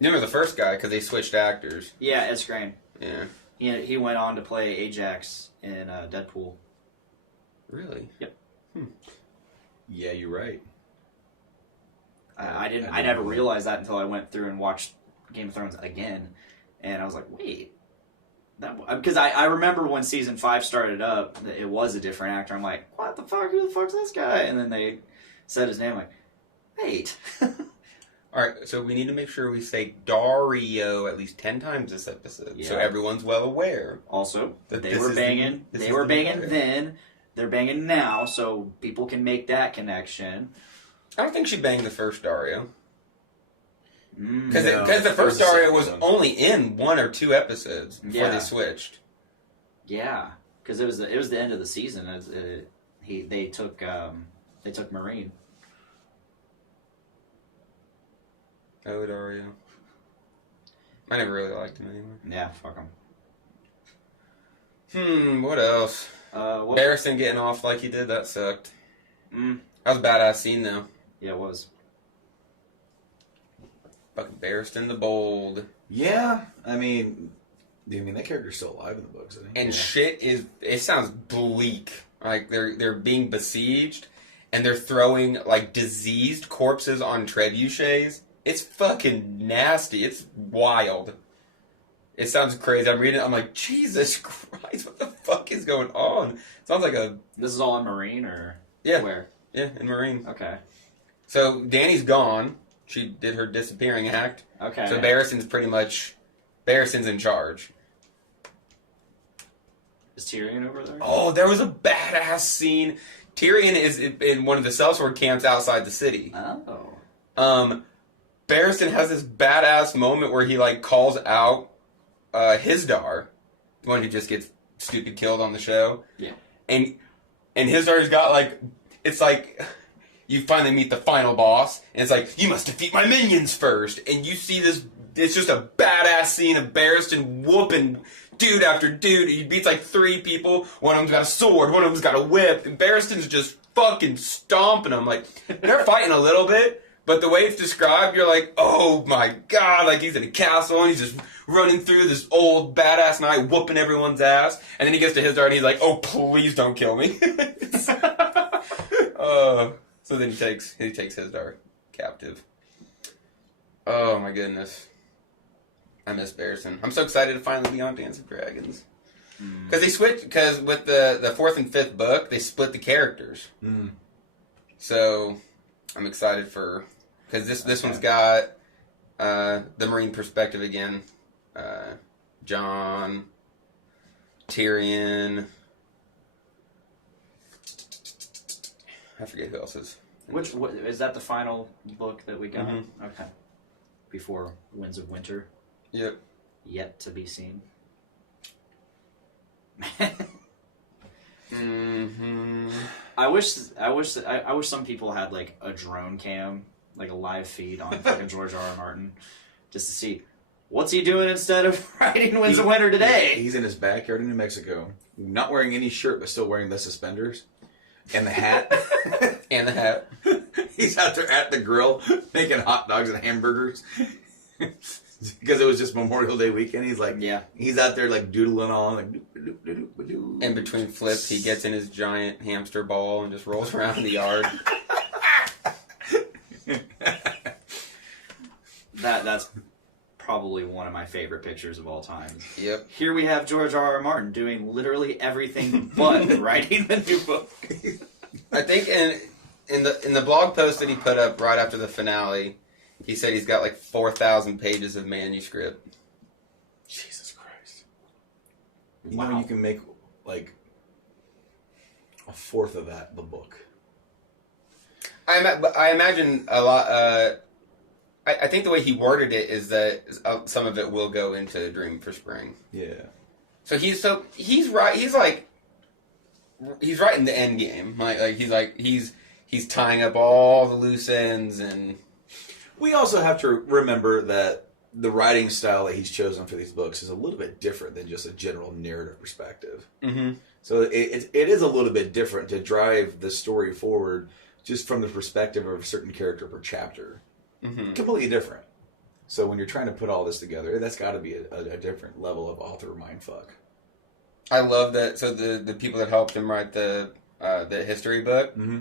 You remember the first guy because they switched actors. Yeah, Ed Skrein. Yeah. He went on to play Ajax in Deadpool. Really? Yep. Yeah, you're right. I didn't never know that. realized that until I went through and watched Game of Thrones again, and I was like, wait, because I remember when season 5 started up, it was a different actor. I'm like, what the fuck? Who the fuck's this guy? And then they said his name. I'm like, wait. All right, so we need to make sure we say Dario at least 10 times this episode, so Yeah. everyone's well aware. Also, That they this were is banging. the- this They is were the banging Dario. then. They're banging now, so people can make that connection. I don't think she banged the first Dario. Mm. Because No, the it first was the Dario second was one. only in 1 or 2 episodes before Yeah. they switched. Yeah, because it was the end of the season. They took Marine. Oh, Dario. I never really liked him anyway. Yeah, fuck him. What else? What? Barristan getting off like he did, that sucked. Mm, That was a badass scene, though. yeah, it was. Fucking Barristan the Bold. Yeah, I mean that character's still alive in the books, isn't he? And shit it sounds bleak. Like they're being besieged and they're throwing like diseased corpses on trebuchets. It's fucking nasty. It's wild. It sounds crazy. I'm reading it, I'm like, Jesus Christ, what the fuck is going on? Sounds like a This is all in Marine or Yeah. where? yeah, in Marine. Okay. So Dany's gone. She did her disappearing act. Okay. So Barristan's in charge. Is Tyrion over there? Oh, there was a badass scene. Tyrion is in one of the sellsword camps outside the city. Oh. Barristan has this badass moment where he like calls out Hizdar, the one who just gets stupid killed on the show. Yeah. And Hizdar's got like, it's like you finally meet the final boss, and it's like, you must defeat my minions first. And you see this, it's just a badass scene of Barristan whooping dude after dude. He beats like 3 people. One of them's got a sword, one of them's got a whip, and Barristan's just fucking stomping them. Like, they're fighting a little bit, but the way it's described, you're like, oh my god, like he's in a castle and he's just running through this old badass knight whooping everyone's ass. And then he gets to Hizdar and he's like, oh, please don't kill me. So then he takes Hizdar captive. Oh my goodness. I miss Barristan. I'm so excited to finally be on Dance of Dragons. Because they switched, because with the 4th and 5th book, they split the characters. Mm. So I'm excited for, because this one's got the Marine perspective again. Jon, Tyrion. I forget who else is. What is that? The final book that we got? Mhm. Okay. Before Winds of Winter, Yep. yet to be seen. Mm-hmm. I wish some people had like a drone cam, like a live feed on fucking George R. R. Martin, just to see what's he doing instead of writing Winds of Winter today. He's in his backyard in New Mexico, not wearing any shirt, but still wearing the suspenders and the hat. And the hat. He's out there at the grill making hot dogs and hamburgers because it was just Memorial Day weekend. He's like, Yeah. he's out there like doodling on, like. Doop. In between flips, he gets in his giant hamster ball and just rolls around the yard. That's probably one of my favorite pictures of all time. Yep. Here we have George R. R. Martin doing literally everything but writing the new book. I think in the blog post that he put up right after the finale, he said he's got like 4,000 pages of manuscript. Jesus Christ! You Wow. know you can make like a fourth of that the book. I imagine a lot. I think the way he worded it is that some of it will go into Dream for Spring. Yeah. So he's right. He's writing the end game. He's tying up all the loose ends, and We also have to remember that the writing style that he's chosen for these books is a little bit different than just a general narrative perspective. mm-hmm. So it is a little bit different to drive the story forward just from the perspective of a certain character per chapter. Mm-hmm. Completely different. So when you're trying to put all this together, that's got to be a different level of author mindfuck. I love that. So the people that helped him write the history book, Mm-hmm.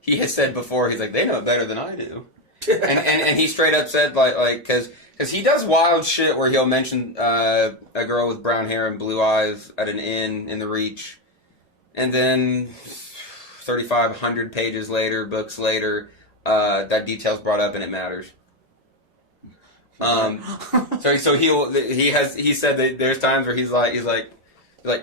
He has said before, he's like, they know it better than I do. and he straight up said, because he does wild shit where he'll mention a girl with brown hair and blue eyes at an inn in the Reach. And then 3,500 pages later, books later, that detail's brought up and it matters. So he said that there's times where he's like,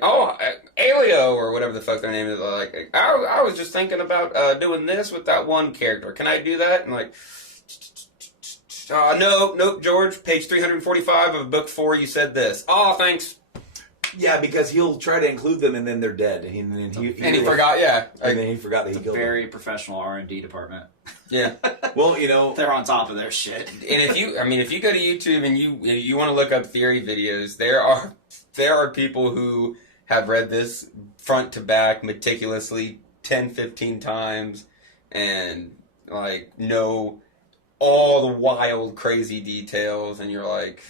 oh, Alio, or whatever the fuck their name is. Like, I was just thinking about doing this with that one character. Can I do that? And like, no, George, page 345 of book 4, you said this. Oh, thanks. Yeah, because he'll try to include them and then they're dead. And he forgot, yeah. And then he forgot that he It's a killed very them. professional R&D department. Yeah. Well, They're on top of their shit. And if you go to YouTube and you want to look up theory videos, there are people who have read this front to back meticulously 10, 15 times and like know all the wild, crazy details, and you're like,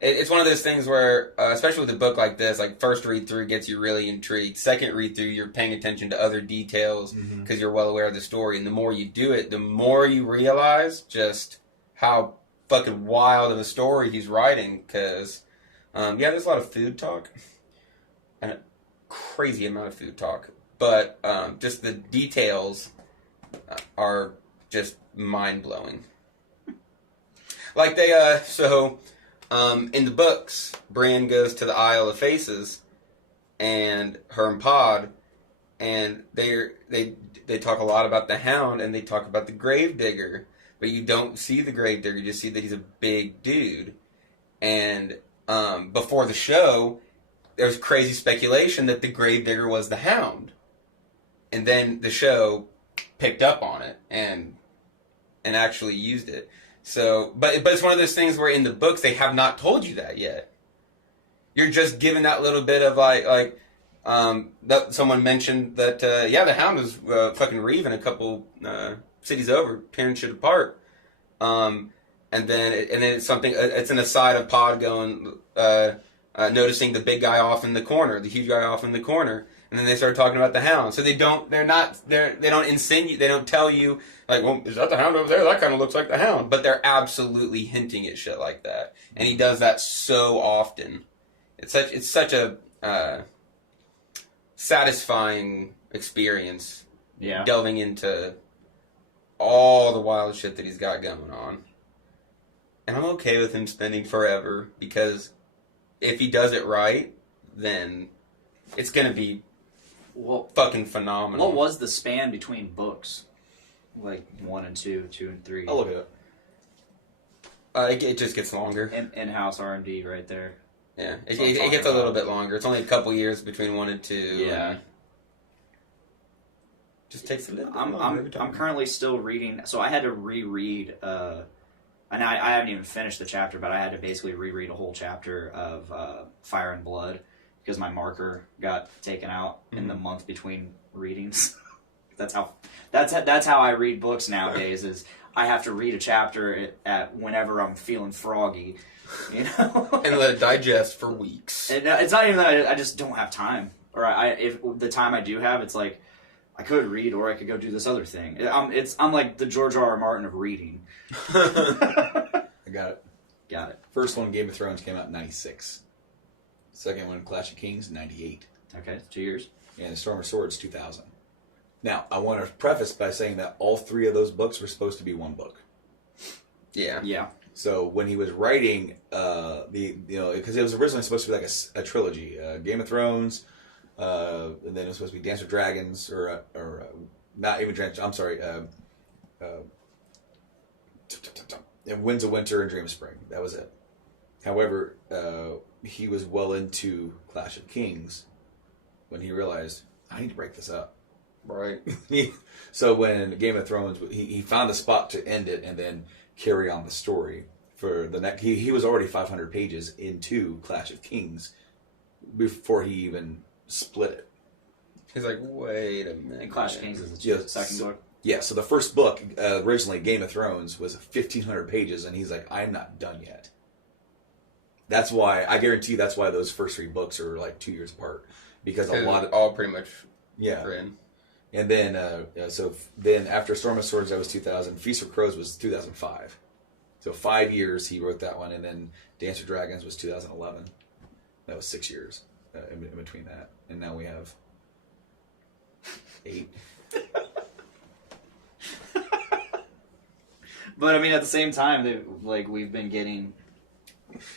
it's one of those things where, especially with a book like this, like first read through gets you really intrigued. Second read through, you're paying attention to other details because you're well aware of the story. And the more you do it, the more you realize just how fucking wild of a story he's writing. Because, there's a lot of food talk and a crazy amount of food talk. But just the details are just mind blowing. Like in the books, Bran goes to the Isle of Faces, and her and Pod, and they talk a lot about the Hound, and they talk about the Gravedigger, but you don't see the Gravedigger, you just see that he's a big dude. And before the show, there's crazy speculation that the Gravedigger was the Hound, and then the show picked up on it and actually used it. So, but it's one of those things where in the books they have not told you that yet. You're just given that little bit of that someone mentioned that the Hound was fucking Reeve a couple cities over, tearing shit apart. And then it's something. It's an aside of Pod going noticing the big guy off in the corner, the huge guy off in the corner. And then they start talking about the Hound. So they don't insinuate, they don't tell you, like, well, is that the Hound over there? That kind of looks like the Hound. But they're absolutely hinting at shit like that. And he does that so often. It's such a satisfying experience. Yeah. Delving into all the wild shit that he's got going on. And I'm okay with him spending forever, because if he does it right, then it's going to be Well, fucking phenomenal. what was the span between books? Like 1 and 2, 2 and 3. I'll look it up. It just gets longer. In-house R&D right there. Yeah, That's it what I'm gets a talking little about. bit longer. It's only a couple years between 1 and 2. Yeah. and just takes a little bit I'm longer every time. I'm currently still reading, so I had to reread. And I haven't even finished the chapter, but I had to basically reread a whole chapter of Fire and Blood because my marker got taken out in the month between readings. that's how I read books nowadays. Is I have to read a chapter at whenever I'm feeling froggy, you know, and let it digest for weeks. And it's not even that I just don't have time, or if the time I do have, it's like I could read or I could go do this other thing. I'm like the George R. R. Martin of reading. I got it. Got it. First one, Game of Thrones, came out in 96. Second one, Clash of Kings, 98. Okay, 2 years. And Storm of Swords, 2000. Now, I want to preface by saying that all three of those books were supposed to be one book. Yeah. Yeah. So when he was writing because it was originally supposed to be like a trilogy, Game of Thrones, and then it was supposed to be Dance with Dragons, or not even Dance. I'm sorry, Winds of Winter and Dream of Spring. That was it. However, he was well into Clash of Kings when he realized I need to break this up. Right. So when Game of Thrones, he found a spot to end it and then carry on the story for the next. He was already 500 pages into Clash of Kings before he even split it. He's like, wait a minute. And Clash of Kings is the Yeah, second so- book. Yeah, so the first book, originally Game of Thrones, was 1,500 pages, and he's like, I'm not done yet. That's why, I guarantee that's why those first three books are like 2 years apart. Because a lot of. all pretty much Yeah. written. And then, then after Storm of Swords, that was 2000. Feast for Crows was 2005. So 5 years he wrote that one, and then Dance with Dragons was 2011. That was 6 years in between that. And now we have 8. But I mean, at the same time, we've been getting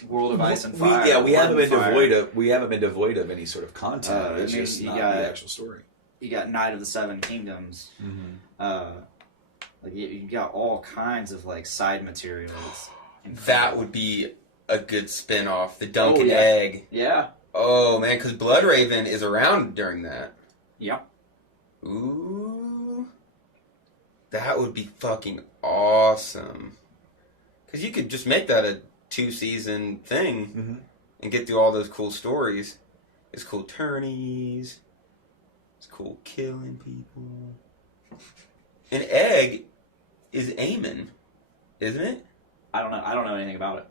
World of Ice and Fire. We haven't been Blood and Fire. devoid of any sort of content. It's just you not got- the actual story. You got Knight of the Seven Kingdoms. You got all kinds of like side material. That would be a good spin-off. The Dunkin' yeah. Egg. Yeah. Oh, man, because Bloodraven is around during that. Yeah. Ooh. That would be fucking awesome. Because you could just make that a 2-season thing and get through all those cool stories. It's cool tourneys. It's cool killing people. An egg is Aemon, isn't it? I don't know. I don't know anything about it.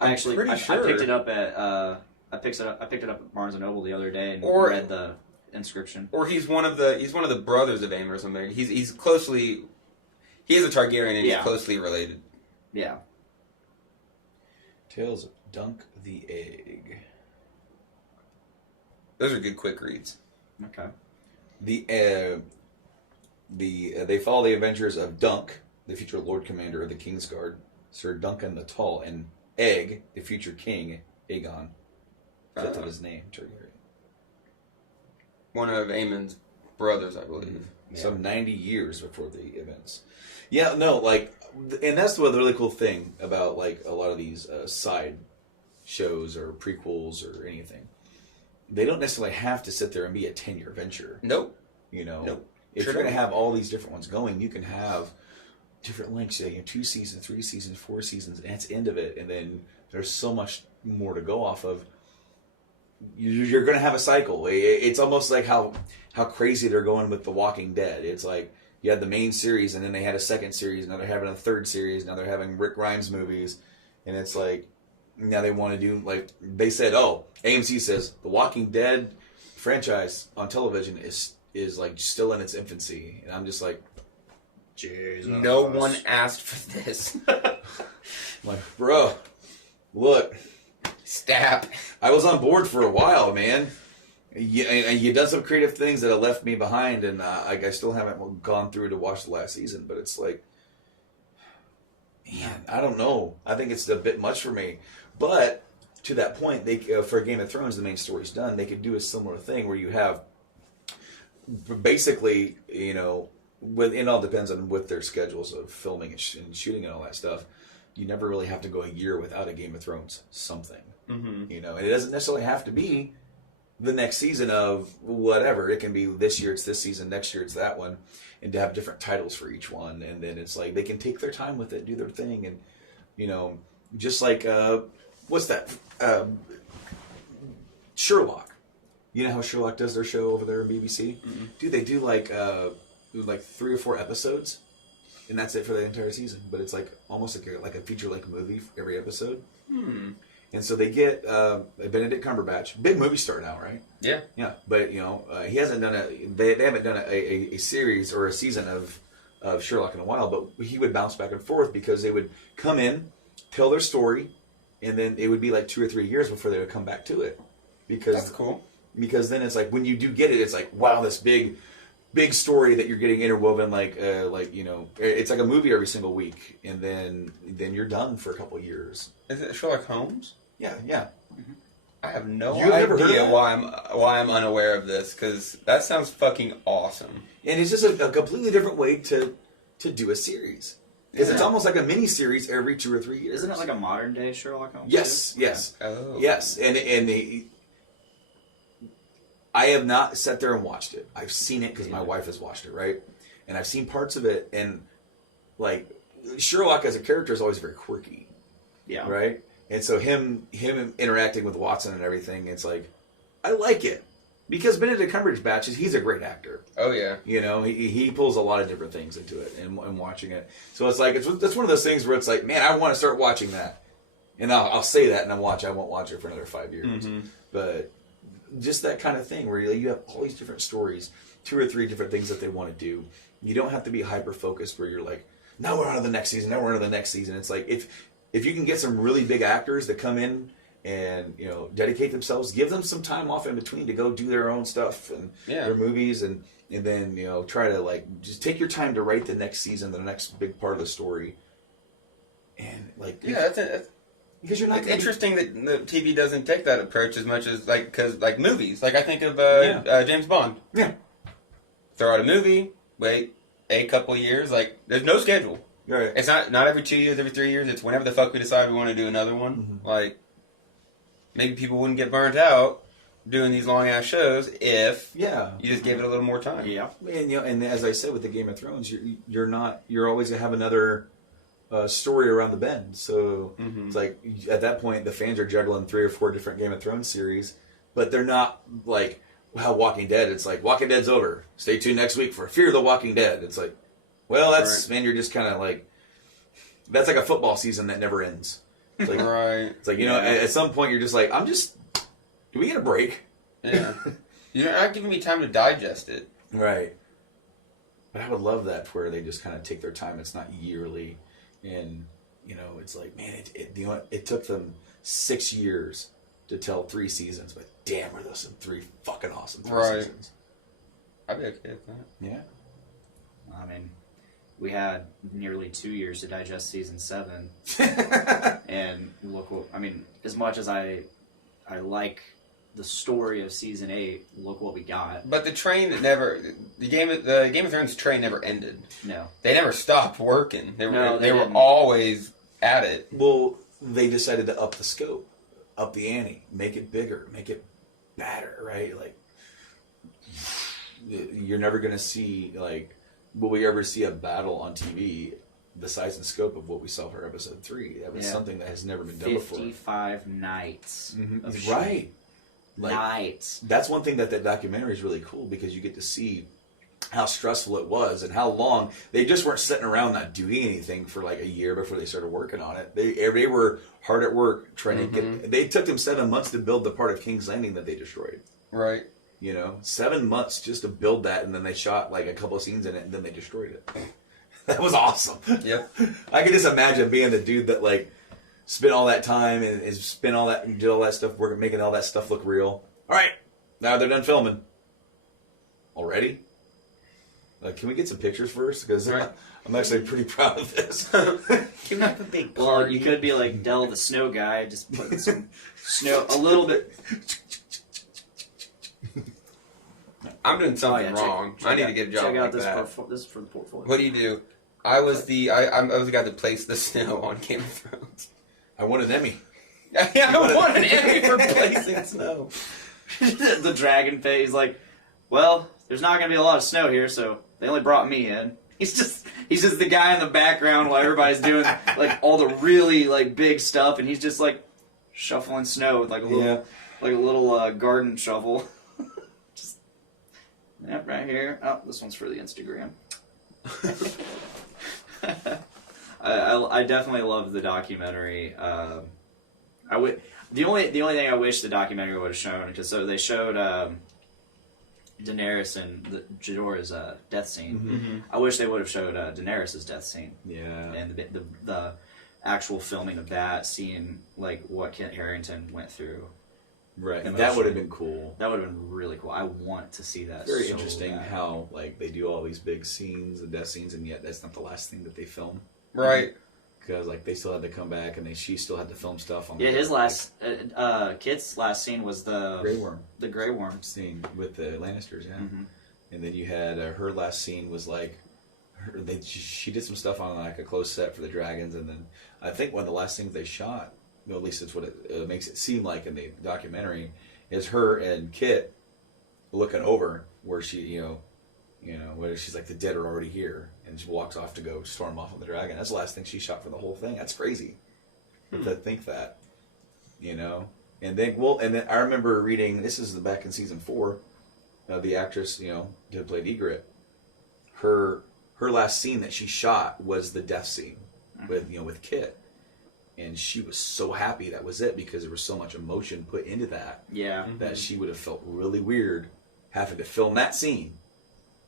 I'm I pretty sure. I picked it up at I picked it up at Barnes and Noble the other day and Or- read the inscription. Or he's one of the brothers of Aemon or something. He is a Targaryen and Yeah. he's closely related. Yeah. Tales of Dunk the Egg. Those are good quick reads. Okay. They follow the adventures of Dunk, the future Lord Commander of the Kingsguard, Sir Duncan the Tall, and Egg, the future King Aegon, fifth of his name, Targaryen. One of Aemon's brothers, I believe. Some 90 years before the events. Yeah, no, and that's the really cool thing about a lot of these side shows or prequels or anything. They don't necessarily have to sit there and be a 10-year venture. Nope. If Sure you're going to don't. have all these different ones going, you can have different lengths. 2 seasons, 3 seasons, 4 seasons, and that's the end of it. And then there's so much more to go off of. You're going to have a cycle. It's almost like how crazy they're going with The Walking Dead. It's like you had the main series, and then they had a second series. Now they're having a third series. Now they're having Rick Grimes movies, and it's like now they want to do they said, AMC says The Walking Dead franchise on television is still in its infancy, and I'm just like, Jesus. No one asked for this. I'm like, bro, look. Stap. I was on board for a while, man. You done some creative things that have left me behind, and I still haven't gone through to watch the last season. But it's like, man, I don't know. I think it's a bit much for me. But to that point, they for Game of Thrones, the main story's done. They could do a similar thing where you have basically, it all depends on what their schedules of filming and shooting and all that stuff. You never really have to go a year without a Game of Thrones something, and it doesn't necessarily have to be the next season of whatever. It can be this year it's this season, next year it's that one, and to have different titles for each one. And then it's like they can take their time with it, do their thing, and just like what's that? Sherlock. You know how Sherlock does their show over there in BBC? Mm-hmm. Dude, they do like 3 or 4 episodes, and that's it for the entire season. But it's like almost like a feature-length movie for every episode. And so they get Benedict Cumberbatch, big movie star now, right? Yeah. Yeah, but he hasn't done they haven't done a series or a season of Sherlock in a while. But he would bounce back and forth because they would come in, tell their story, and then it would be like 2 or 3 years before they would come back to it. Because that's cool. Because then it's like when you do get it, it's like, wow, this big story that you're getting interwoven, it's like a movie every single week, and then you're done for a couple of years. Is it Sherlock Holmes? Yeah. Mm-hmm. I have no You've never heard of idea that? why I'm unaware of this, because that sounds fucking awesome. And it's just a completely different way to do a series. Because it's almost like a mini series every 2 or 3 years. Isn't it like a modern day Sherlock Holmes? Yes. Oh. Yes, and I have not sat there and watched it. I've seen it because my wife has watched it, right? And I've seen parts of it, and like Sherlock as a character is always very quirky, right? And so him interacting with Watson and everything, it's like I like it because Benedict Cumberbatch he's a great actor. Oh yeah, he pulls a lot of different things into it, and watching it, so it's like that's one of those things where it's like, man, I want to start watching that, and I'll say that, and I won't watch it for another 5 years, but. Just that kind of thing where you have all these different stories, 2 or 3 different things that they want to do. You don't have to be hyper focused where you're like, now we're on to the next season. It's like if you can get some really big actors that come in and dedicate themselves, give them some time off in between to go do their own stuff and their movies, and then try to just take your time to write the next season, the next big part of the story, and that's because you're not. It's interesting that the TV doesn't take that approach as much as because movies. I think of James Bond. Yeah. Throw out a movie, wait a couple of years. There's no schedule. Right. It's not every 2 years, every 3 years. It's whenever the fuck we decide we want to do another one. Mm-hmm. Maybe people wouldn't get burnt out doing these long ass shows if you just gave it a little more time. Yeah. And as I said with the Game of Thrones, you're always gonna have another. Story around the bend, so it's like at that point the fans are juggling 3 or 4 different Game of Thrones series, but they're not like how Walking Dead. It's like Walking Dead's over. Stay tuned next week for Fear the Walking Dead. It's like, well, that's man, you're just kind of like that's like a football season that never ends. It's like, It's like at some point you're just like, do we get a break? Yeah, you're not giving me time to digest it. Right. But I would love that where they just kind of take their time. It's not yearly. And, it's like, man, it took them 6 years to tell 3 seasons, but damn, were those some 3 fucking awesome 3 seasons. I'd be okay with that. Yeah. I mean, we had nearly 2 years to digest season 7. And look what, as much as I like the story of season 8, look what we got. But the Game of Thrones train never ended. No. They never stopped working. They were didn't. always at it. Well, they decided to up the scope, up the ante, make it bigger, make it badder, right? You're never going to see, will we ever see a battle on TV the size and scope of what we saw for episode 3? That was something that has never been done before. 55 nights. Of right. Nights. That's one thing that documentary is really cool because you get to see how stressful it was and how long they just weren't sitting around not doing anything for a year before they started working on it. They were hard at work trying to get. They took them 7 months to build the part of King's Landing that they destroyed. Right. 7 months just to build that, and then they shot a couple of scenes in it, and then they destroyed it. That was awesome. Yep. I could just imagine being the dude that spent all that time and did all that stuff, working, making all that stuff look real. All right, now they're done filming. Already? Can we get some pictures first? Because right. I'm actually pretty proud of this. Give me a big Well, party. you could be like Del the Snow Guy, just putting some snow a little bit. I'm doing something check- wrong. check I need out- to get a job Check out like this. that. This is for the portfolio. What do you do? I was the guy that placed the snow on Game of Thrones. I won an Emmy. Yeah, I won an Emmy for placing snow. The dragon phase, like, well, there's not gonna be a lot of snow here, so they only brought me in. He's just the guy in the background while everybody's doing like all the really like big stuff, and he's just like shuffling snow with like a little garden shovel. Just right here. Oh, this one's for the Instagram. I definitely love the documentary. The only thing I wish the documentary would have shown, because so they showed Daenerys and Jorah's death scene. Mm-hmm. I wish they would have showed Daenerys' death scene Yeah. and the actual filming of that, seeing like what Kit Harington went through. Right. Emotion. That would have been cool. That would have been really cool. I want to see that. Very so interesting bad. how like they do all these big scenes and death scenes, and yet that's not the last thing that they film. Right. Because like they still had to come back, and she still had to film stuff on. Yeah, his like, last Kit's last scene was Grey Worm the Grey Worm scene with the Lannisters, yeah. Mhm. And then you had her last scene was like, she did some stuff on like a closed set for the dragons, and then I think one of the last things they shot, well, at least it's what it makes it seem like in the documentary, is her and Kit looking over where she, where she's like, the dead are already here, and she walks off to go storm off on the dragon. That's the last thing she shot for the whole thing. That's crazy to think that, And then I remember reading, this is back in season 4, the actress, did play Ygritte. Her last scene that she shot was the death scene with Kit. And she was so happy that was it, because there was so much emotion put into that. Yeah. That she would have felt really weird having to film that scene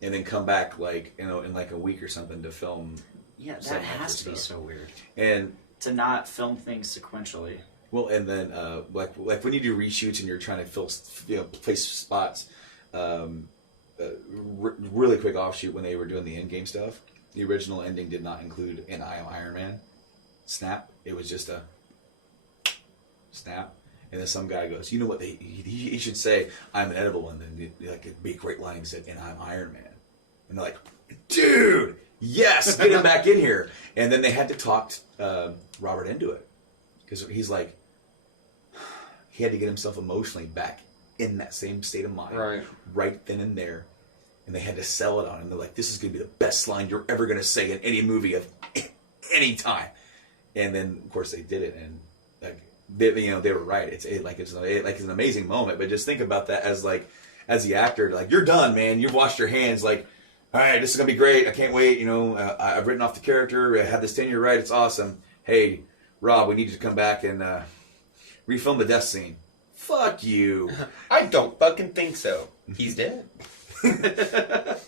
and then come back in like a week or something to film. Yeah, that Some has to be stuff. so weird. And To not film things sequentially. well, and then like when you do reshoots and you're trying to place spots. Really quick offshoot, when they were doing the in-game stuff, the original ending did not include an "I am Iron Man" snap. It was just a snap. And then some guy goes, you know what? He should say, "I'm inedible," and then it'd be a great line. He said, "And I'm Iron Man," and they're like, "Dude, yes, get him back in here." And then they had to talk Robert into it, because he's like, he had to get himself emotionally back in that same state of mind, right then and there. And they had to sell it on him. They're like, "This is going to be the best line you're ever going to say in any movie of any time." And then, of course, they did it, and like they were right. It's an amazing moment. But just think about that as the actor, like, you're done, man. You've washed your hands. Like, all right, this is going to be great. I can't wait. I've written off the character. I had this tenure right. It's awesome. Hey, Rob, we need you to come back and refilm the death scene. Fuck you. I don't fucking think so. He's dead.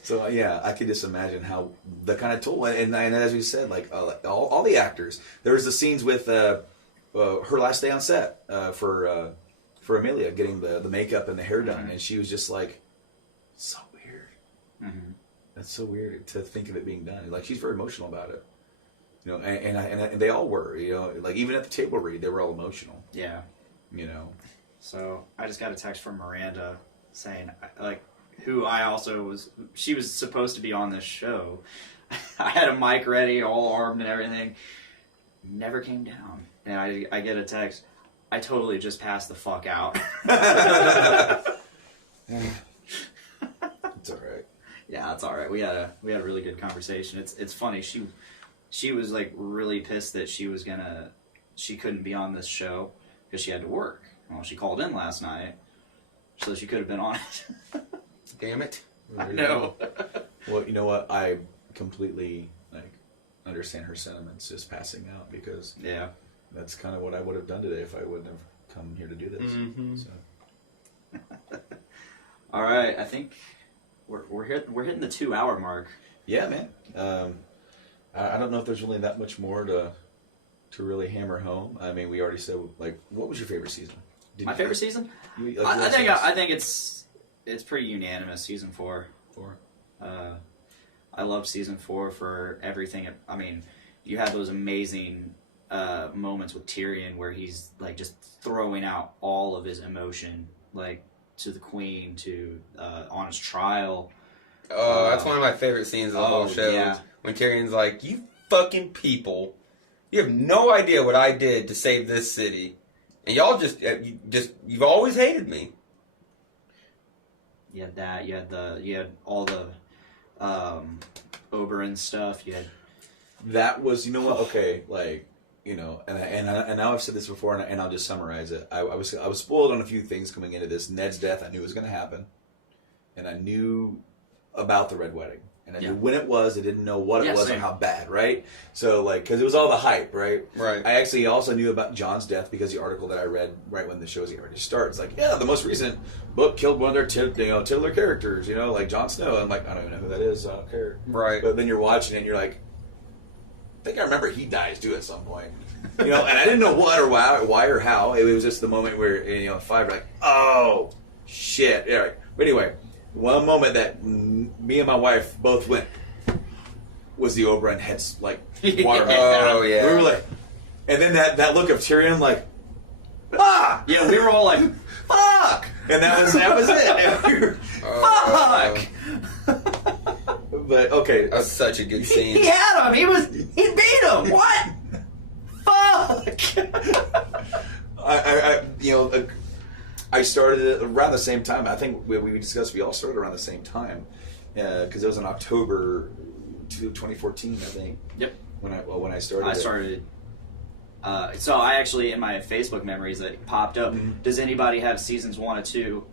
So yeah, I could just imagine how the kind of toll, and as we said, like all the actors. There was the scenes with her last day on set for Amelia getting the makeup and the hair done, and she was just like, so weird. Mm-hmm. That's so weird to think of it being done. Like, she's very emotional about it, and they all were, like even at the table read, they were all emotional, Yeah. So I just got a text from Miranda saying, like, who I also was, she was supposed to be on this show. I had a mic ready, all armed and everything. Never came down. And I get a text, I totally just passed the fuck out. It's all right. Yeah, it's all right. We had a really good conversation. It's funny. She was like really pissed that she couldn't be on this show because she had to work. Well, she called in last night, so she could have been on it. Damn it. I know. Well, you know what? I completely understand her sentiments just passing out, because Yeah. that's kind of what I would have done today if I wouldn't have come here to do this. Mm-hmm. So. All right. I think we're hitting the 2-hour mark. Yeah, man. I don't know if there's really that much more to really hammer home. I mean, we already said, like, what was your favorite season? My favorite season? You, I think it's pretty unanimous. Season 4. 4. I love season 4 for everything. I mean, you have those amazing moments with Tyrion where he's like just throwing out all of his emotion, like to the Queen, to on his trial. Oh, that's one of my favorite scenes of the whole show. Yeah. When Tyrion's like, "You fucking people, you have no idea what I did to save this city, and y'all you've always hated me." You had that. You had all the Oberyn stuff. You had That was, you know what? Okay, like, you know, and now I've said this before, and I'll just summarize it. I was spoiled on a few things coming into this. Ned's death, I knew was going to happen, and I knew about the Red Wedding, and I knew when it was. I didn't know what it was same. or how bad, right? So, like, because it was all the hype, right? Right. I actually also knew about Jon's death because the article that I read right when the show's getting ready to start. It's like, yeah, the most recent book killed one of their titular characters, you know, like Jon Snow. I'm like, I don't even know who that is. I don't care. Right. But then you're watching it and you're like, I think I remember he dies too at some point. You know, and I didn't know what or why or how. It was just the moment where, you know, 5 were like, oh, shit. Yeah, right. But anyway, one moment that me and my wife both went was the Oberyn head's, like, water. Oh, yeah. We were like, and then that look of Tyrion, like, ah! yeah. We were all like, Fuck! And that was it. We were, fuck. But, okay. That was such a good He scene. had him. He beat him. What? Fuck. I started it around the same time. I think we discussed we all started around the same time because it was in October 2014, I think. Yep. When I started. I started. So I actually, in my Facebook memories, that popped up. Mhm. Does anybody have seasons 1 or 2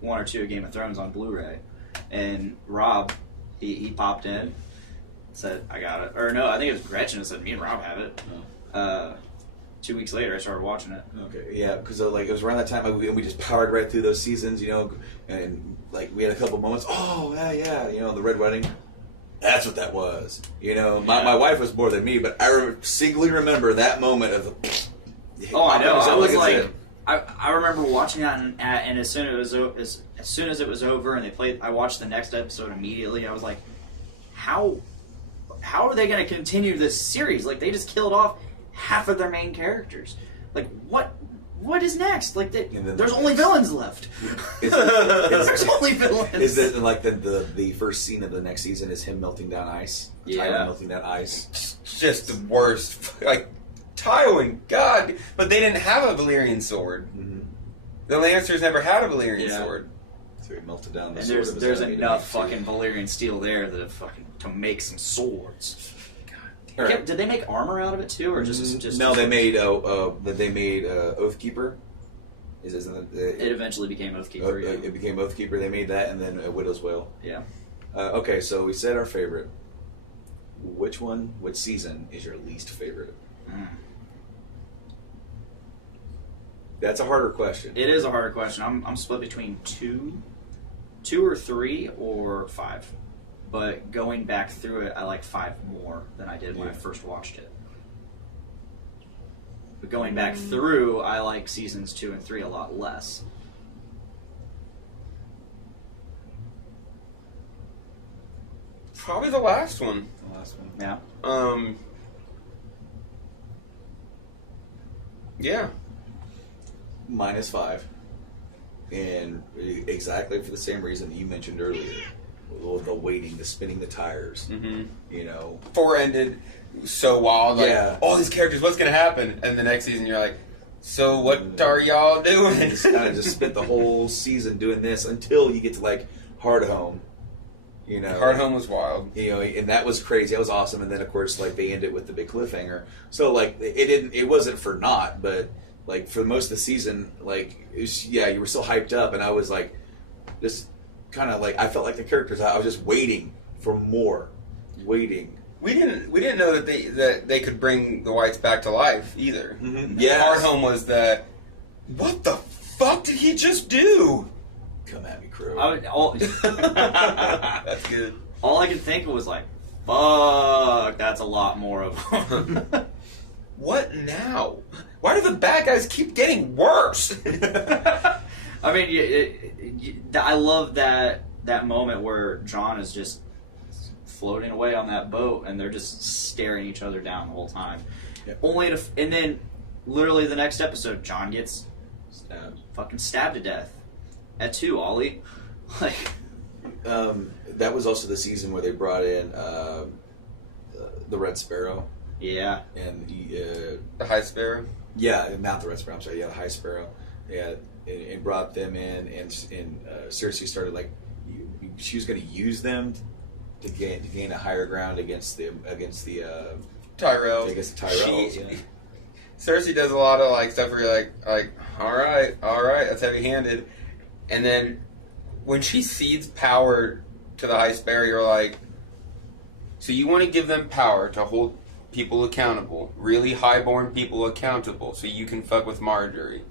of Game of Thrones on Blu-ray? And Rob, he popped in, said, "I got it." Or no, I think it was Gretchen that said, "Me and Rob have it." 2 weeks later, I started watching it. Okay, yeah, because like it was around that time, we just powered right through those seasons, you know, and like we had a couple moments. Oh yeah, you know, the Red Wedding. That's what that was. You know, my wife was more than me, but I distinctly remember that moment of. Oh, I know. I was it's like, a- I remember watching that, and as soon as it was over, and they played, I watched the next episode immediately. I was like, how are they going to continue this series? Like, they just killed off half of their main characters. Like, what is next? Like, there's only villains left. There's only villains. Is that like the first scene of the next season is him melting down ice? Yeah. Tywin melting that ice. It's just the worst. Like, Tywin, God. But they didn't have a Valyrian sword. Mm-hmm. The Lannisters never had a Valyrian Yeah. sword. So he melted down the And sword. of his there's enemy to enough make- fucking Valyrian steel there to make some swords. All right. Did they make armor out of it too, or just no? They made Oathkeeper. Isn't It eventually became Oathkeeper. Yeah. It became Oathkeeper. They made that, and then Widow's Wail. Yeah. Okay, so we said our favorite. Which season is your least favorite? Mm. That's a harder question. It is a hard question. I'm split between two or 3 or 5. But going back through it, I like 5 more than I did when I first watched it. But going back through, I like seasons 2 and 3 a lot less. Probably the last one. The last one. Yeah. Yeah. Minus 5. And exactly for the same reason that you mentioned earlier. The waiting, the spinning the tires. Mm-hmm. You know. 4 ended so wild. Like, Yeah. all these characters, what's going to happen? And the next season, you're like, so what are y'all doing? And just kind of just spent the whole season doing this until you get to like Hardhome. You know. Hardhome was wild. You know, and that was crazy. That was awesome. And then of course, like they end it with the big cliffhanger. So like it wasn't for naught, but like for most of the season, like you were so hyped up, and I was like, just kind of like I felt like the characters. I was just waiting for more, waiting. We didn't know that they could bring the whites back to life either. Mm-hmm. Yes. Hardhome was the what the fuck did he just do? Come at me, Crow. That's good. All I could think of was like, fuck, that's a lot more of them. What now? Why do the bad guys keep getting worse? I mean, I love that moment where Jon is just floating away on that boat, and they're just staring each other down the whole time. Yep. Only to, and then literally the next episode, John gets Stabbed. fucking stabbed to death. At 2, Ollie. Like, That was also the season where they brought in the Red Sparrow yeah. and The High Sparrow. yeah, not the Red Sparrow. I'm sorry, the High Sparrow. Yeah, and brought them in, and Cersei started like she was going to use them to gain a higher ground against the Tyrell. against the Tyrells. Yeah. Cersei does a lot of like stuff where you're like, all right, that's heavy-handed, and then when she cedes power to the High Sparrow, you're like, so you want to give them power to hold people accountable, really highborn people accountable, so you can fuck with Marjorie.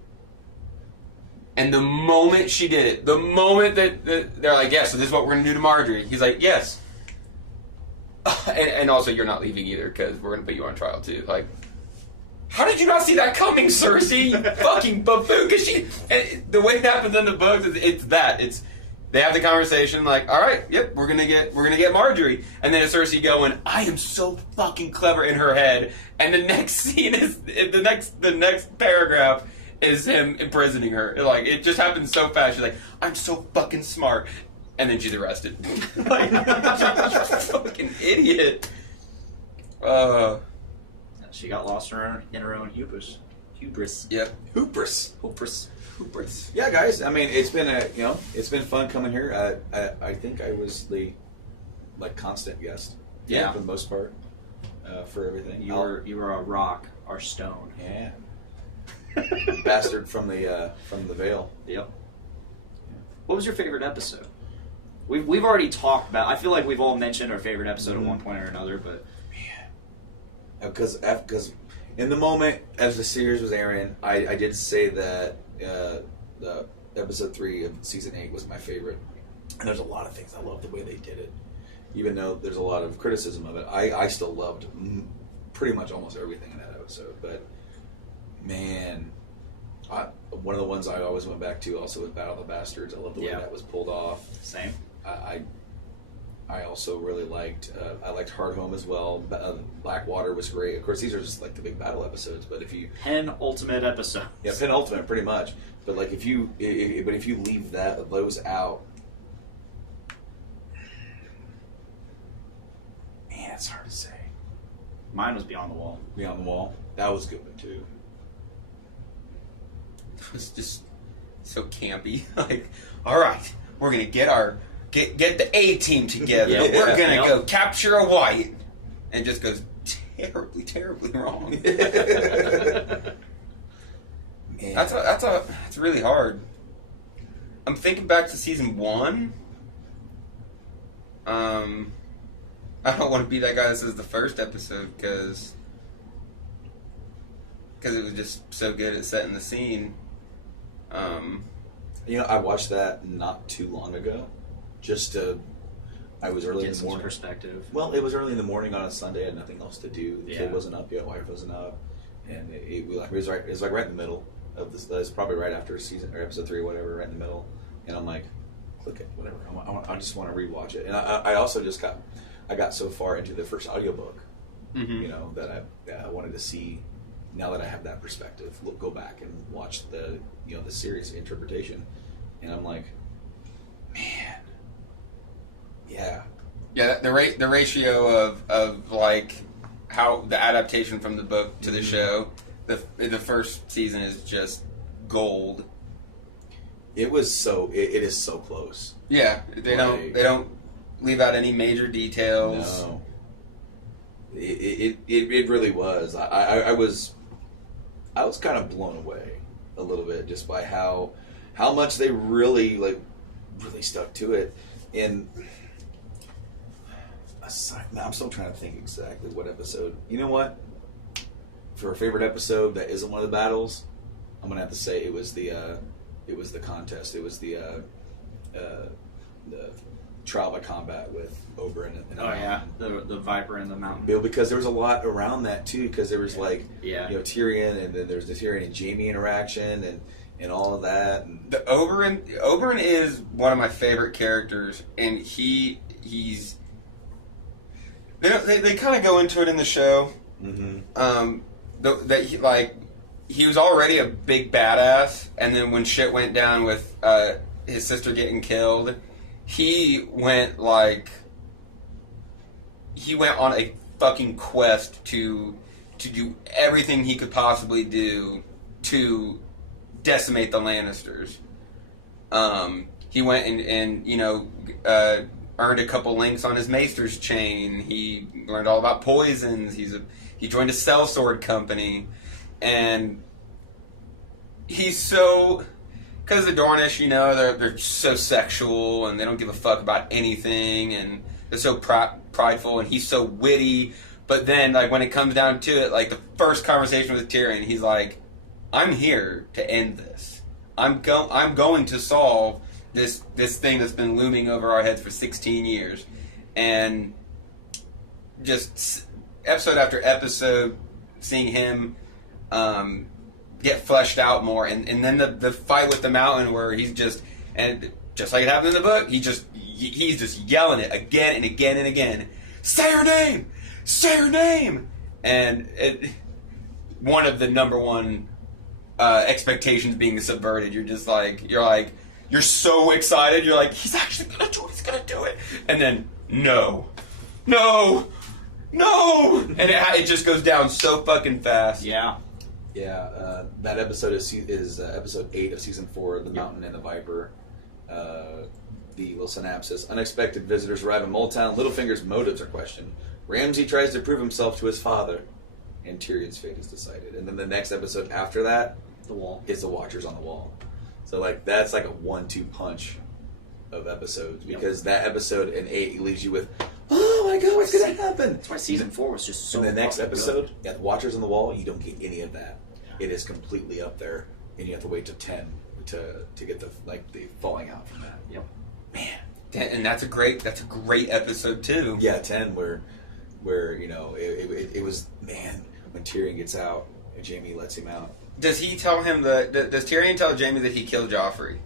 And the moment she did it, the moment that they're like, yeah, so this is what we're going to do to Marjorie, he's like, yes. And also, you're not leaving either, because we're going to put you on trial, too. Like, how did you not see that coming, Cersei? You fucking buffoon. Because the way it happens in the books is it's they have the conversation like, all right, yep, we're gonna get Marjorie, and then it's Cersei going, I am so fucking clever in her head, and the next scene is the next paragraph is him imprisoning her. Like, it just happens so fast. She's like, I'm so fucking smart, and then she's arrested. Like, you fucking idiot. She got lost in her own hubris. Yep. Hoopress. Yeah, guys. I mean, it's been fun coming here. I think I was the constant guest. Yeah. For the most part, for everything. You were a rock, our stone. Yeah. Bastard from the Vale. Yep. What was your favorite episode? We've already talked about. I feel like we've all mentioned our favorite episode at one point or another, but because in the moment as the series was airing, I did say that the episode 3 of season 8 was my favorite, and there's a lot of things I love the way they did it, even though there's a lot of criticism of it. I still loved pretty much almost everything in that episode, but man, one of the ones I always went back to also was Battle of the Bastards. I love the way that was pulled off. same. I also really liked Hard Home as well. Blackwater was great. Of course, these are just like the big battle episodes. But if you Penultimate episode. yeah, penultimate pretty much. But like if you leave those out, man, it's hard to say. Mine was Beyond the Wall. Beyond the Wall, that was a good one too. It was just so campy. Like, all right, we're gonna get the A team together. Yeah, We're gonna yep. go capture a white, and it just goes terribly wrong. Man. That's really hard. I'm thinking back to season 1. I don't want to be that guy that says the first episode because it was just so good at setting the scene. I watched that not too long ago. I was early in Get the some morning. perspective. Well, it was early in the morning on a Sunday. I had nothing else to do. The Yeah. kid wasn't up yet. Wife wasn't up, and it was right in the middle of this. It's probably right after season or episode 3 or whatever, right in the middle. And I'm like, click it, whatever. I just want to rewatch it. And I also got so far into the first audiobook, Mm-hmm. that I wanted to see. Now that I have that perspective, go back and watch the series interpretation, and I'm like, man, yeah. Yeah, the ratio of like how the adaptation from the book to the show, the first season is just gold. It is so close. Yeah, they don't leave out any major details. No, it really was. I was kind of blown away a little bit just by how much they really stuck to it. And I'm still trying to think exactly what episode. You know what? For a favorite episode that isn't one of the battles, I'm gonna have to say it was the contest. It was the trial by combat with Oberyn and Oh yeah, the Viper in the mountain. Bill, because there was a lot around that too. Because there was Yeah. Tyrion, and then there's the Tyrion and Jaime interaction, and all of that. And The Oberyn is one of my favorite characters, and he's They kind of go into it in the show. Mm-hmm. That he was already a big badass, and then when shit went down with his sister getting killed, he went on a fucking quest to do everything he could possibly do to decimate the Lannisters. He went and earned a couple links on his maester's chain. He learned all about poisons. He joined a sellsword company, and he's so, because the Dornish, they're so sexual and they don't give a fuck about anything, and they're so prideful, and he's so witty. But then, when it comes down to it, the first conversation with Tyrion, he's like, "I'm here to end this. I'm going to solve this thing that's been looming over our heads for 16 years," and just episode after episode, seeing him get fleshed out more, and then the fight with the Mountain, where he's just like it happened in the book, he's just yelling it again and again and again. Say her name! Say her name! And one of the number one expectations being subverted. You're so excited. You're like, he's actually gonna do it. He's gonna do it. And then no, and it just goes down so fucking fast. Yeah. Yeah, that episode is episode 8 of season 4, The Mountain and the Viper. The little synopsis: unexpected visitors arrive in Moldtown. Littlefinger's motives are questioned. Ramsay tries to prove himself to his father, and Tyrion's fate is decided. And then the next episode after that, The Wall, is the Watchers on the Wall. So that's like a 1-2 punch of episodes, because that episode in 8 leaves you with, oh my god, what's going to happen? That's why season 4 was just so. And the next fucking episode, good. at Watchers on the Wall, you don't get any of that. It is completely up there, and you have to wait to 10 to get the falling out from that. Yep. Man. And that's a great episode too. Yeah, 10 where it was, man, when Tyrion gets out and Jaime lets him out. Does he tell him does Tyrion tell Jaime that he killed Joffrey?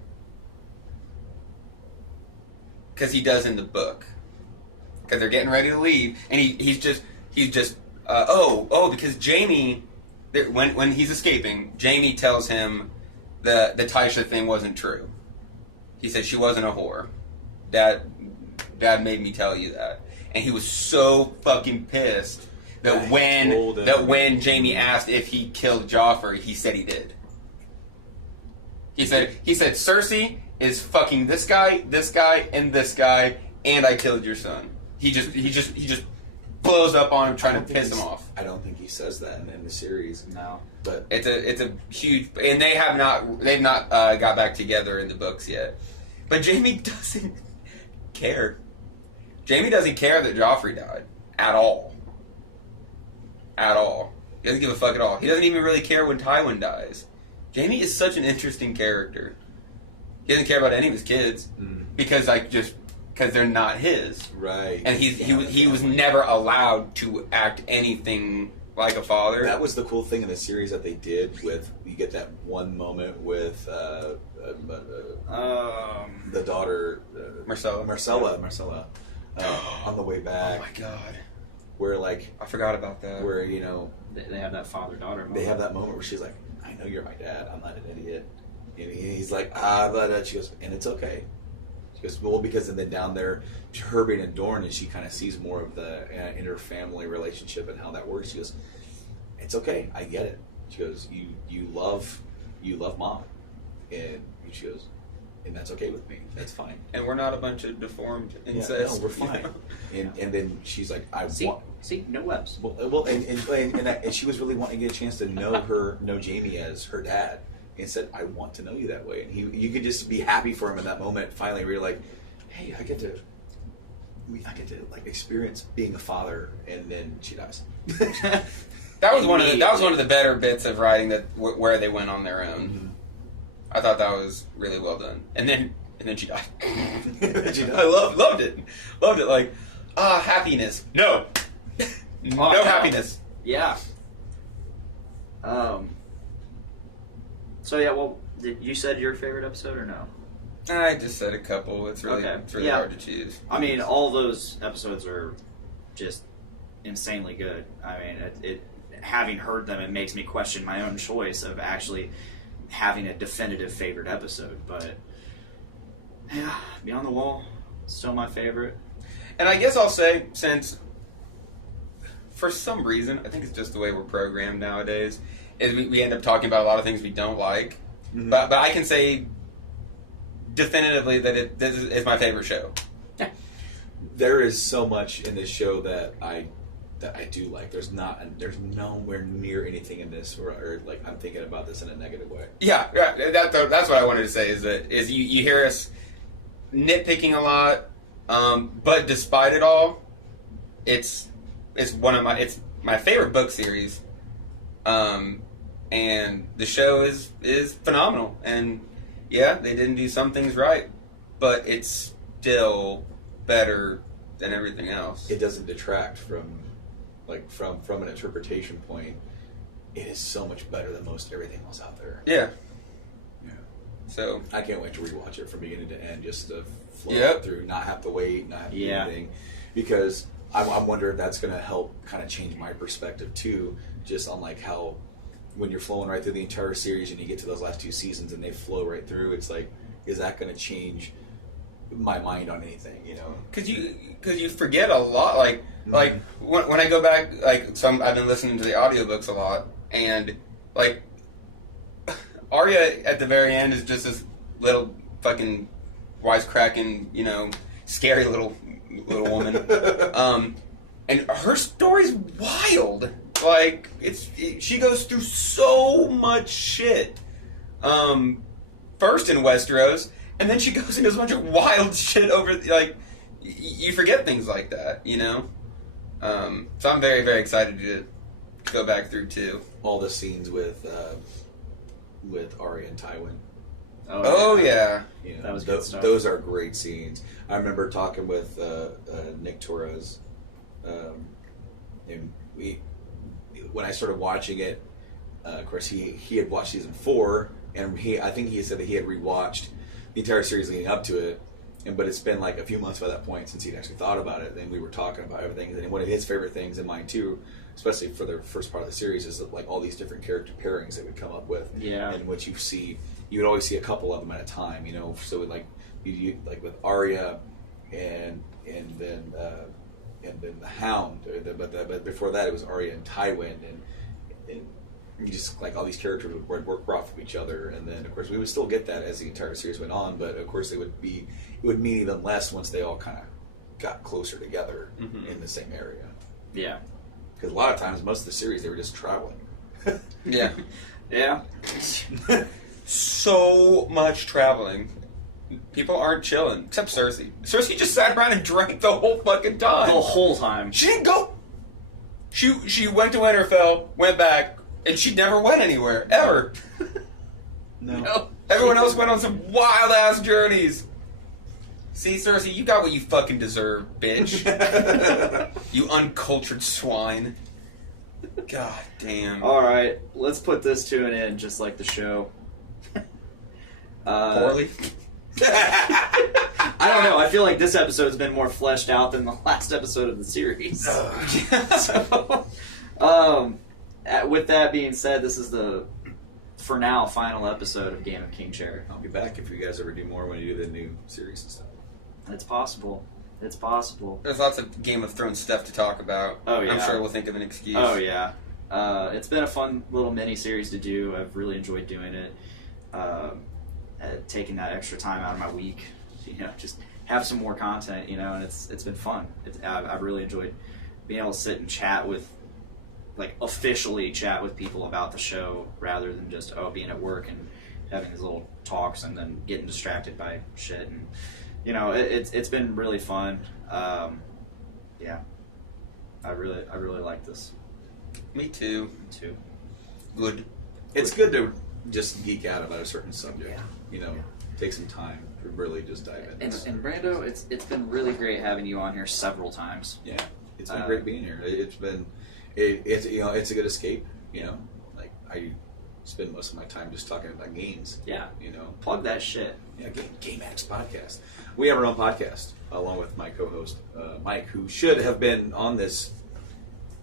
Because he does in the book. Because they're getting ready to leave, and he's just because Jaime, when he's escaping, Jaime tells him the Tysha thing wasn't true. He said she wasn't a whore. Dad made me tell you that, and he was so fucking pissed that when Jaime asked if he killed Joffrey, he said he did. He said Cersei is fucking this guy, and this guy, and I killed your son. He just blows up on him, trying to piss him off. I don't think he says that in the series. No, but it's a huge, and they've not got back together in the books yet. But Jaime doesn't care. Jaime doesn't care that Joffrey died at all. At all. He doesn't give a fuck at all. He doesn't even really care when Tywin dies. Jaime is such an interesting character. He doesn't care about any of his kids because they're not his. Right. And he was never allowed to act anything like a father. That was the cool thing in the series that they did with, you get that one moment with the daughter Marcella on the way back. Oh my god. Where I forgot about that. Where they have that father-daughter moment. They have that moment where she's like, I know you're my dad, I'm not an idiot. And he's like, but she goes, and it's okay. She goes, well, because and then down there, her being in Dorne, and she kind of sees more of the inter-family relationship and how that works. She goes, it's okay, I get it. She goes, you love mom, and she goes, and that's okay with me. That's fine. And we're not a bunch of deformed incest. Yeah, no, we're fine. And then she's like, see, no webs. Well, and she was really wanting to get a chance to know Jaime as her dad, and said, I want to know you that way. And you could just be happy for him in that moment. Finally, where you're like, hey, I get to experience being a father, and then she dies. That was one of the better bits of writing where they went on their own. Mm-hmm. I thought that was really well done. And then she died. I loved it. Like, happiness. No. No happiness. Yeah. So yeah, well, you said your favorite episode or no? I just said a couple. It's really Okay. hard to choose. I mean, all those episodes are just insanely good. I mean, it having heard them, it makes me question my own choice of actually having a definitive favorite episode. But yeah, Beyond the Wall, still my favorite. And I guess I'll say, since for some reason, I think it's just the way we're programmed nowadays, is we end up talking about a lot of things we don't like. Mhm. But I can say definitively that this is my favorite show. There is so much in this show that I do like. There's nowhere near anything in this where like I'm thinking about this in a negative way. Yeah, that's what I wanted to say. Is you hear us nitpicking a lot, but despite it all, it's my favorite book series, and the show is phenomenal. And yeah, they didn't do some things right, but it's still better than everything else. It doesn't detract from an interpretation point. It is so much better than most everything else out there. Yeah. Yeah. So I can't wait to rewatch it from beginning to end, just to flow Yep. through, not have to wait, not have to do Yeah. anything. Because I'm wondering if that's going to help kind of change my perspective too, just on like how when you're flowing right through the entire series and you get to those last 2 seasons and they flow right through, it's like, is that going to change my mind on anything? You know, because you forget a lot. Like when I go back, I've been listening to the audiobooks a lot, and like Arya at the very end is just this little fucking wisecracking, scary little woman. And her story's wild. Like she goes through so much shit. First in Westeros, and then she goes into a bunch of wild shit over. Like you forget things like that, So I'm very, very excited to go back through too. all the scenes with Arya and Tywin. Oh yeah. You know, That was good stuff. Those are great scenes. I remember talking with Nick Torres, and when I started watching it, of course he had watched season 4, and I think he said that he had rewatched the entire series leading up to it, but it's been like a few months by that point since he'd actually thought about it. And we were talking about everything, and one of his favorite things, and mine too, especially for the first part of the series, is that, like all these different character pairings that we come up with, Yeah. and what you would always see a couple of them at a time, So like you like with Arya, and then the Hound, but before that it was Arya and Tywin, and you just like all these characters would work off of each other, and then of course we would still get that as the entire series went on, but of course it would mean even less once they all kind of got closer together in the same area. Yeah. Because a lot of times, most of the series, they were just traveling. Yeah. Yeah. So much traveling. People aren't chilling, except Cersei. Cersei just sat around and drank the whole fucking time. The whole time. She didn't go. She went to Winterfell, went back, and she never went anywhere ever. No. Everyone else went on some wild ass journeys. See, Cersei, you got what you fucking deserve, bitch. You uncultured swine. God damn. All right, let's put this to an end, just like the show. Poorly. I don't know. I feel like this episode's been more fleshed out than the last episode of the series. So, with that being said, this is the, for now, final episode of Game of King Chair. I'll be back if you guys ever do more when you do the new series and stuff. It's possible. It's possible. There's lots of Game of Thrones stuff to talk about. Oh, yeah. I'm sure we'll think of an excuse. Oh, yeah. It's been a fun little mini-series to do. I've really enjoyed doing it. Taking that extra time out of my week, just have some more content, and it's been fun. I've really enjoyed being able to sit and chat with, like, officially chat with people about the show rather than just, being at work and having these little talks and then getting distracted by shit. And, it's been really fun. Yeah. I really like this Me too. too. Good. It's good to just geek out about a certain subject. Yeah. Take some time to really just dive in. And Brando, it's been really great having you on here several times. Yeah, it's been great being here. It's been, it's a good escape. Like I spend most of my time just talking about games. Yeah. You know, Plug that shit. yeah, Game Addicts podcast. We have our own podcast along with my co-host Mike, who should have been on this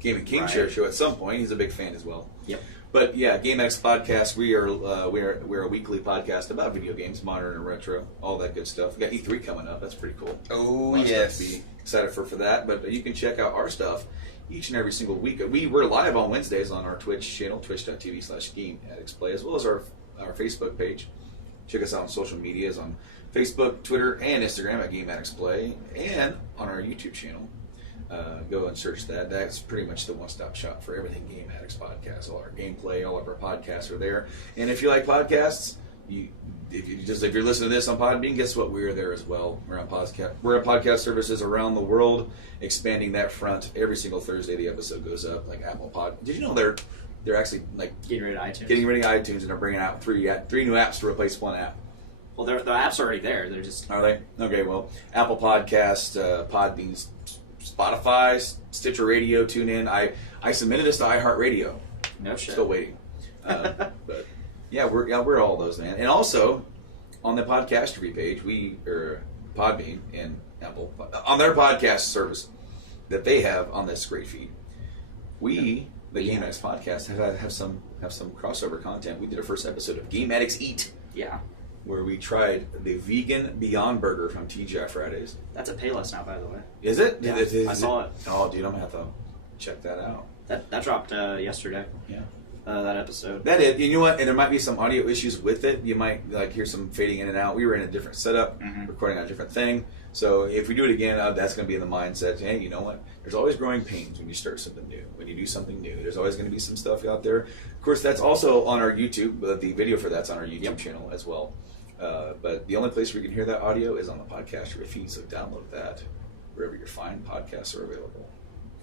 Gaming King Right. Chair show at some point. He's a big fan as well. Yep. But yeah, GameX podcast. We're a weekly podcast about video games, modern and retro, all that good stuff. We got E3 coming up. That's pretty cool. Oh, Lot of yes. stuff to be excited for that. But you can check out our stuff each and every single week. We're live on Wednesdays on our Twitch channel, twitch.tv/GameAddictsPlay, as well as our Facebook page. Check us out on social medias on Facebook, Twitter, and Instagram at Game Addicts Play, and on our YouTube channel. Go and search that. That's pretty much the one-stop shop for everything Game Addicts Podcast. All our gameplay, all of our podcasts are there. And if you like podcasts, if you're listening to this on Podbean, guess what? We're there as well. We're on podcast services around the world, expanding that front. Every single Thursday, the episode goes up. Like Apple Pod. Did you know they're actually like Getting rid of iTunes. getting rid of iTunes, and they're bringing out three new apps to replace one app? Well, the app's already there. They're just Are they? Okay, well, Apple Podcast, Podbean, Spotify, Stitcher Radio, TuneIn. I submitted this to iHeartRadio. no shit. Still waiting. But yeah, we're all those, man. And also on the Podcastery page, Podbean and Apple on their podcast service that they have on this great feed. The Game Addicts Podcast, have some crossover content. We did our first episode of Game Addicts Eat, Yeah, where we tried the vegan Beyond Burger from TGI Fridays. that's a Payless now, by the way. Is it? Yeah, Is I saw it. Oh, dude, I'm gonna have to check that out. That dropped yesterday. Yeah. That episode. That is, you know what? And there might be some audio issues with it. You might hear some fading in and out. We were in a different setup, recording on a different thing. So if we do it again, that's going to be in the mindset. Hey, you know what? There's always growing pains when you start something new. When you do something new, there's always going to be some stuff out there. Of course, that's also on our YouTube. But the video for that's on our YouTube channel as well. But the only place where you can hear that audio is on the podcast feed. So download that wherever your fine podcasts are available.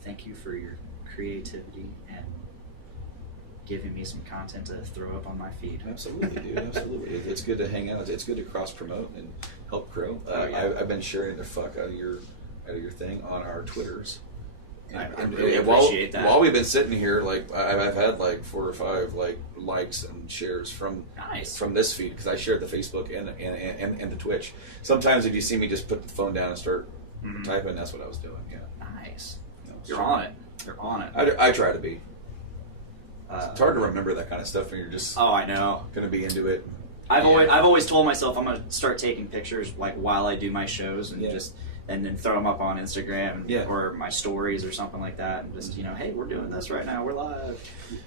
Thank you for your creativity and giving me some content to throw up on my feed. Absolutely, dude. Absolutely. It's good to hang out. It's good to cross promote and help grow. Yeah. I've been sharing the fuck out of your thing on our Twitters. I really appreciate that. While we've been sitting here, like I've had like 4 or 5 likes and shares from this feed because I shared the Facebook and the Twitch. Sometimes if you see me just put the phone down and start typing, that's what I was doing. Yeah. Nice. You know, You're on it. You're on it. I try to be. It's hard to remember that kind of stuff when you're just Oh, I know. going to be into it. I've always told myself I'm gonna start taking pictures like while I do my shows and and then throw them up on Instagram or my stories or something like that and just hey, we're doing this right now, we're live.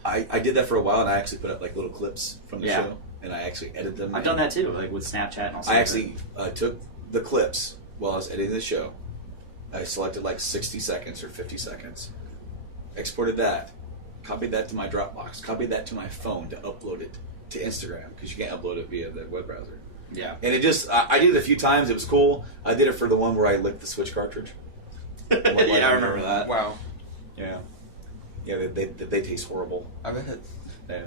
I did that for a while and I actually put up like little clips from the show and I actually edited them. I've done that too, like with Snapchat and all. I actually took the clips while I was editing the show. I selected like 60 seconds or 50 seconds, exported that, copied that to my Dropbox, copied that to my phone to upload it to Instagram because you can't upload it via the web browser. Yeah. And it just, I did it a few times. It was cool. I did it for the one where I licked the Switch cartridge. Yeah, I remember that. Wow. Yeah. Yeah, they taste horrible. I bet. Yeah.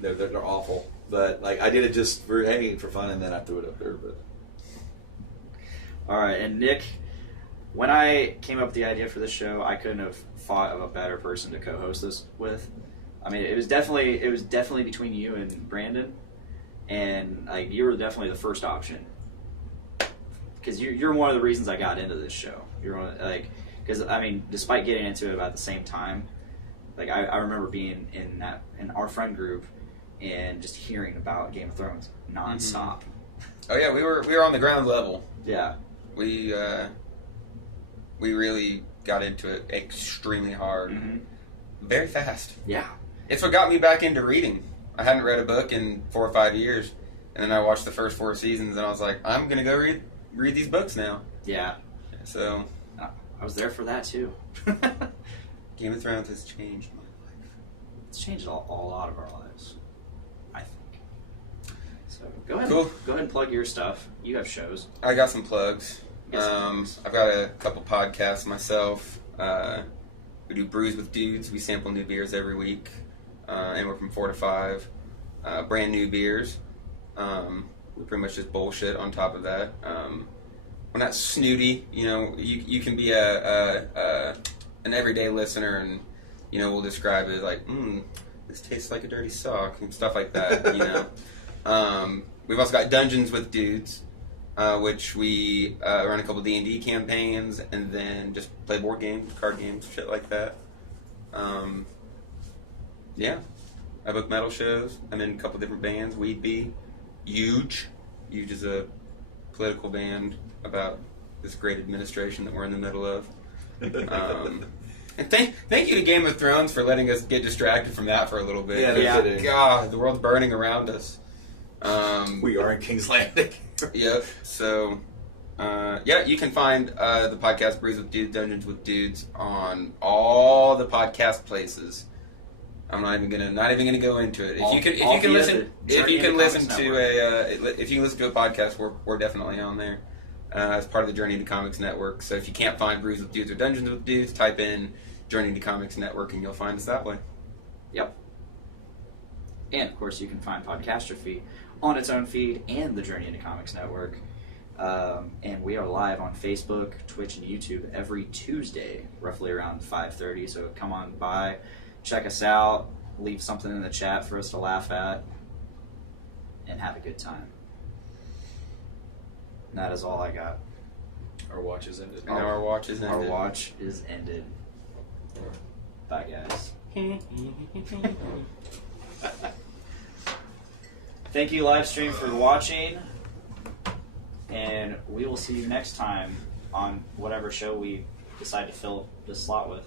They're awful. But like I did it just for fun, and then I threw it up there. But All right, and Nick, when I came up with the idea for this show, I couldn't have thought of a better person to co-host this with. I mean, it was definitely between you and Brandon, and like you were definitely the first option because you're one of the reasons I got into this show. You're one of, because I mean, despite getting into it about the same time, like I remember being in our friend group and just hearing about Game of Thrones nonstop. Oh yeah, we were on the ground level. Yeah, We really got into it extremely hard, very fast. yeah. It's what got me back into reading. I hadn't read a book in 4 or 5 years, and then I watched the first 4 seasons, and I was like, I'm gonna go read these books now. Yeah. So I was there for that too. Game of Thrones has changed my life. It's changed a lot of our lives, I think. So go ahead. Cool. Go ahead and plug your stuff. You have shows. I got some plugs. Get some plugs. I've got a couple podcasts myself. We do Brews with Dudes. We sample new beers every week, anywhere from 4 to 5. Brand new beers. We pretty much just bullshit on top of that. We're not snooty. You can be an everyday listener, and we'll describe it like, this tastes like a dirty sock and stuff like that. We've also got Dungeons with Dudes, which we run a couple D&D campaigns and then just play board games, card games, shit like that. Yeah, I book metal shows. I'm in a couple different bands. Weed Bee, Huge. Huge is a political band about this great administration that we're in the middle of. And thank you to Game of Thrones for letting us get distracted from that for a little bit. Yeah, no kidding. God, the world's burning around us. We are in King's Landing. Yep. So, yeah, you can find the podcast Brews with Dudes, Dungeons with Dudes on all the podcast places. I'm not even gonna go into it. If you can listen to a podcast, we're definitely on there as part of the Journey into Comics Network. So if you can't find Brews with Dudes or Dungeons with Dudes, type in Journey into Comics Network and you'll find us that way. Yep. And of course, you can find Podcastrophe on its own feed and the Journey into Comics Network. And we are live on Facebook, Twitch, and YouTube every Tuesday, roughly around 5:30. So come on by, check us out, leave something in the chat for us to laugh at, and have a good time. And that is all I got. Our watch is ended. And our watch is Our ended. watch is ended. Bye, guys. Thank you, live stream, for watching. And we will see you next time on whatever show we decide to fill this slot with.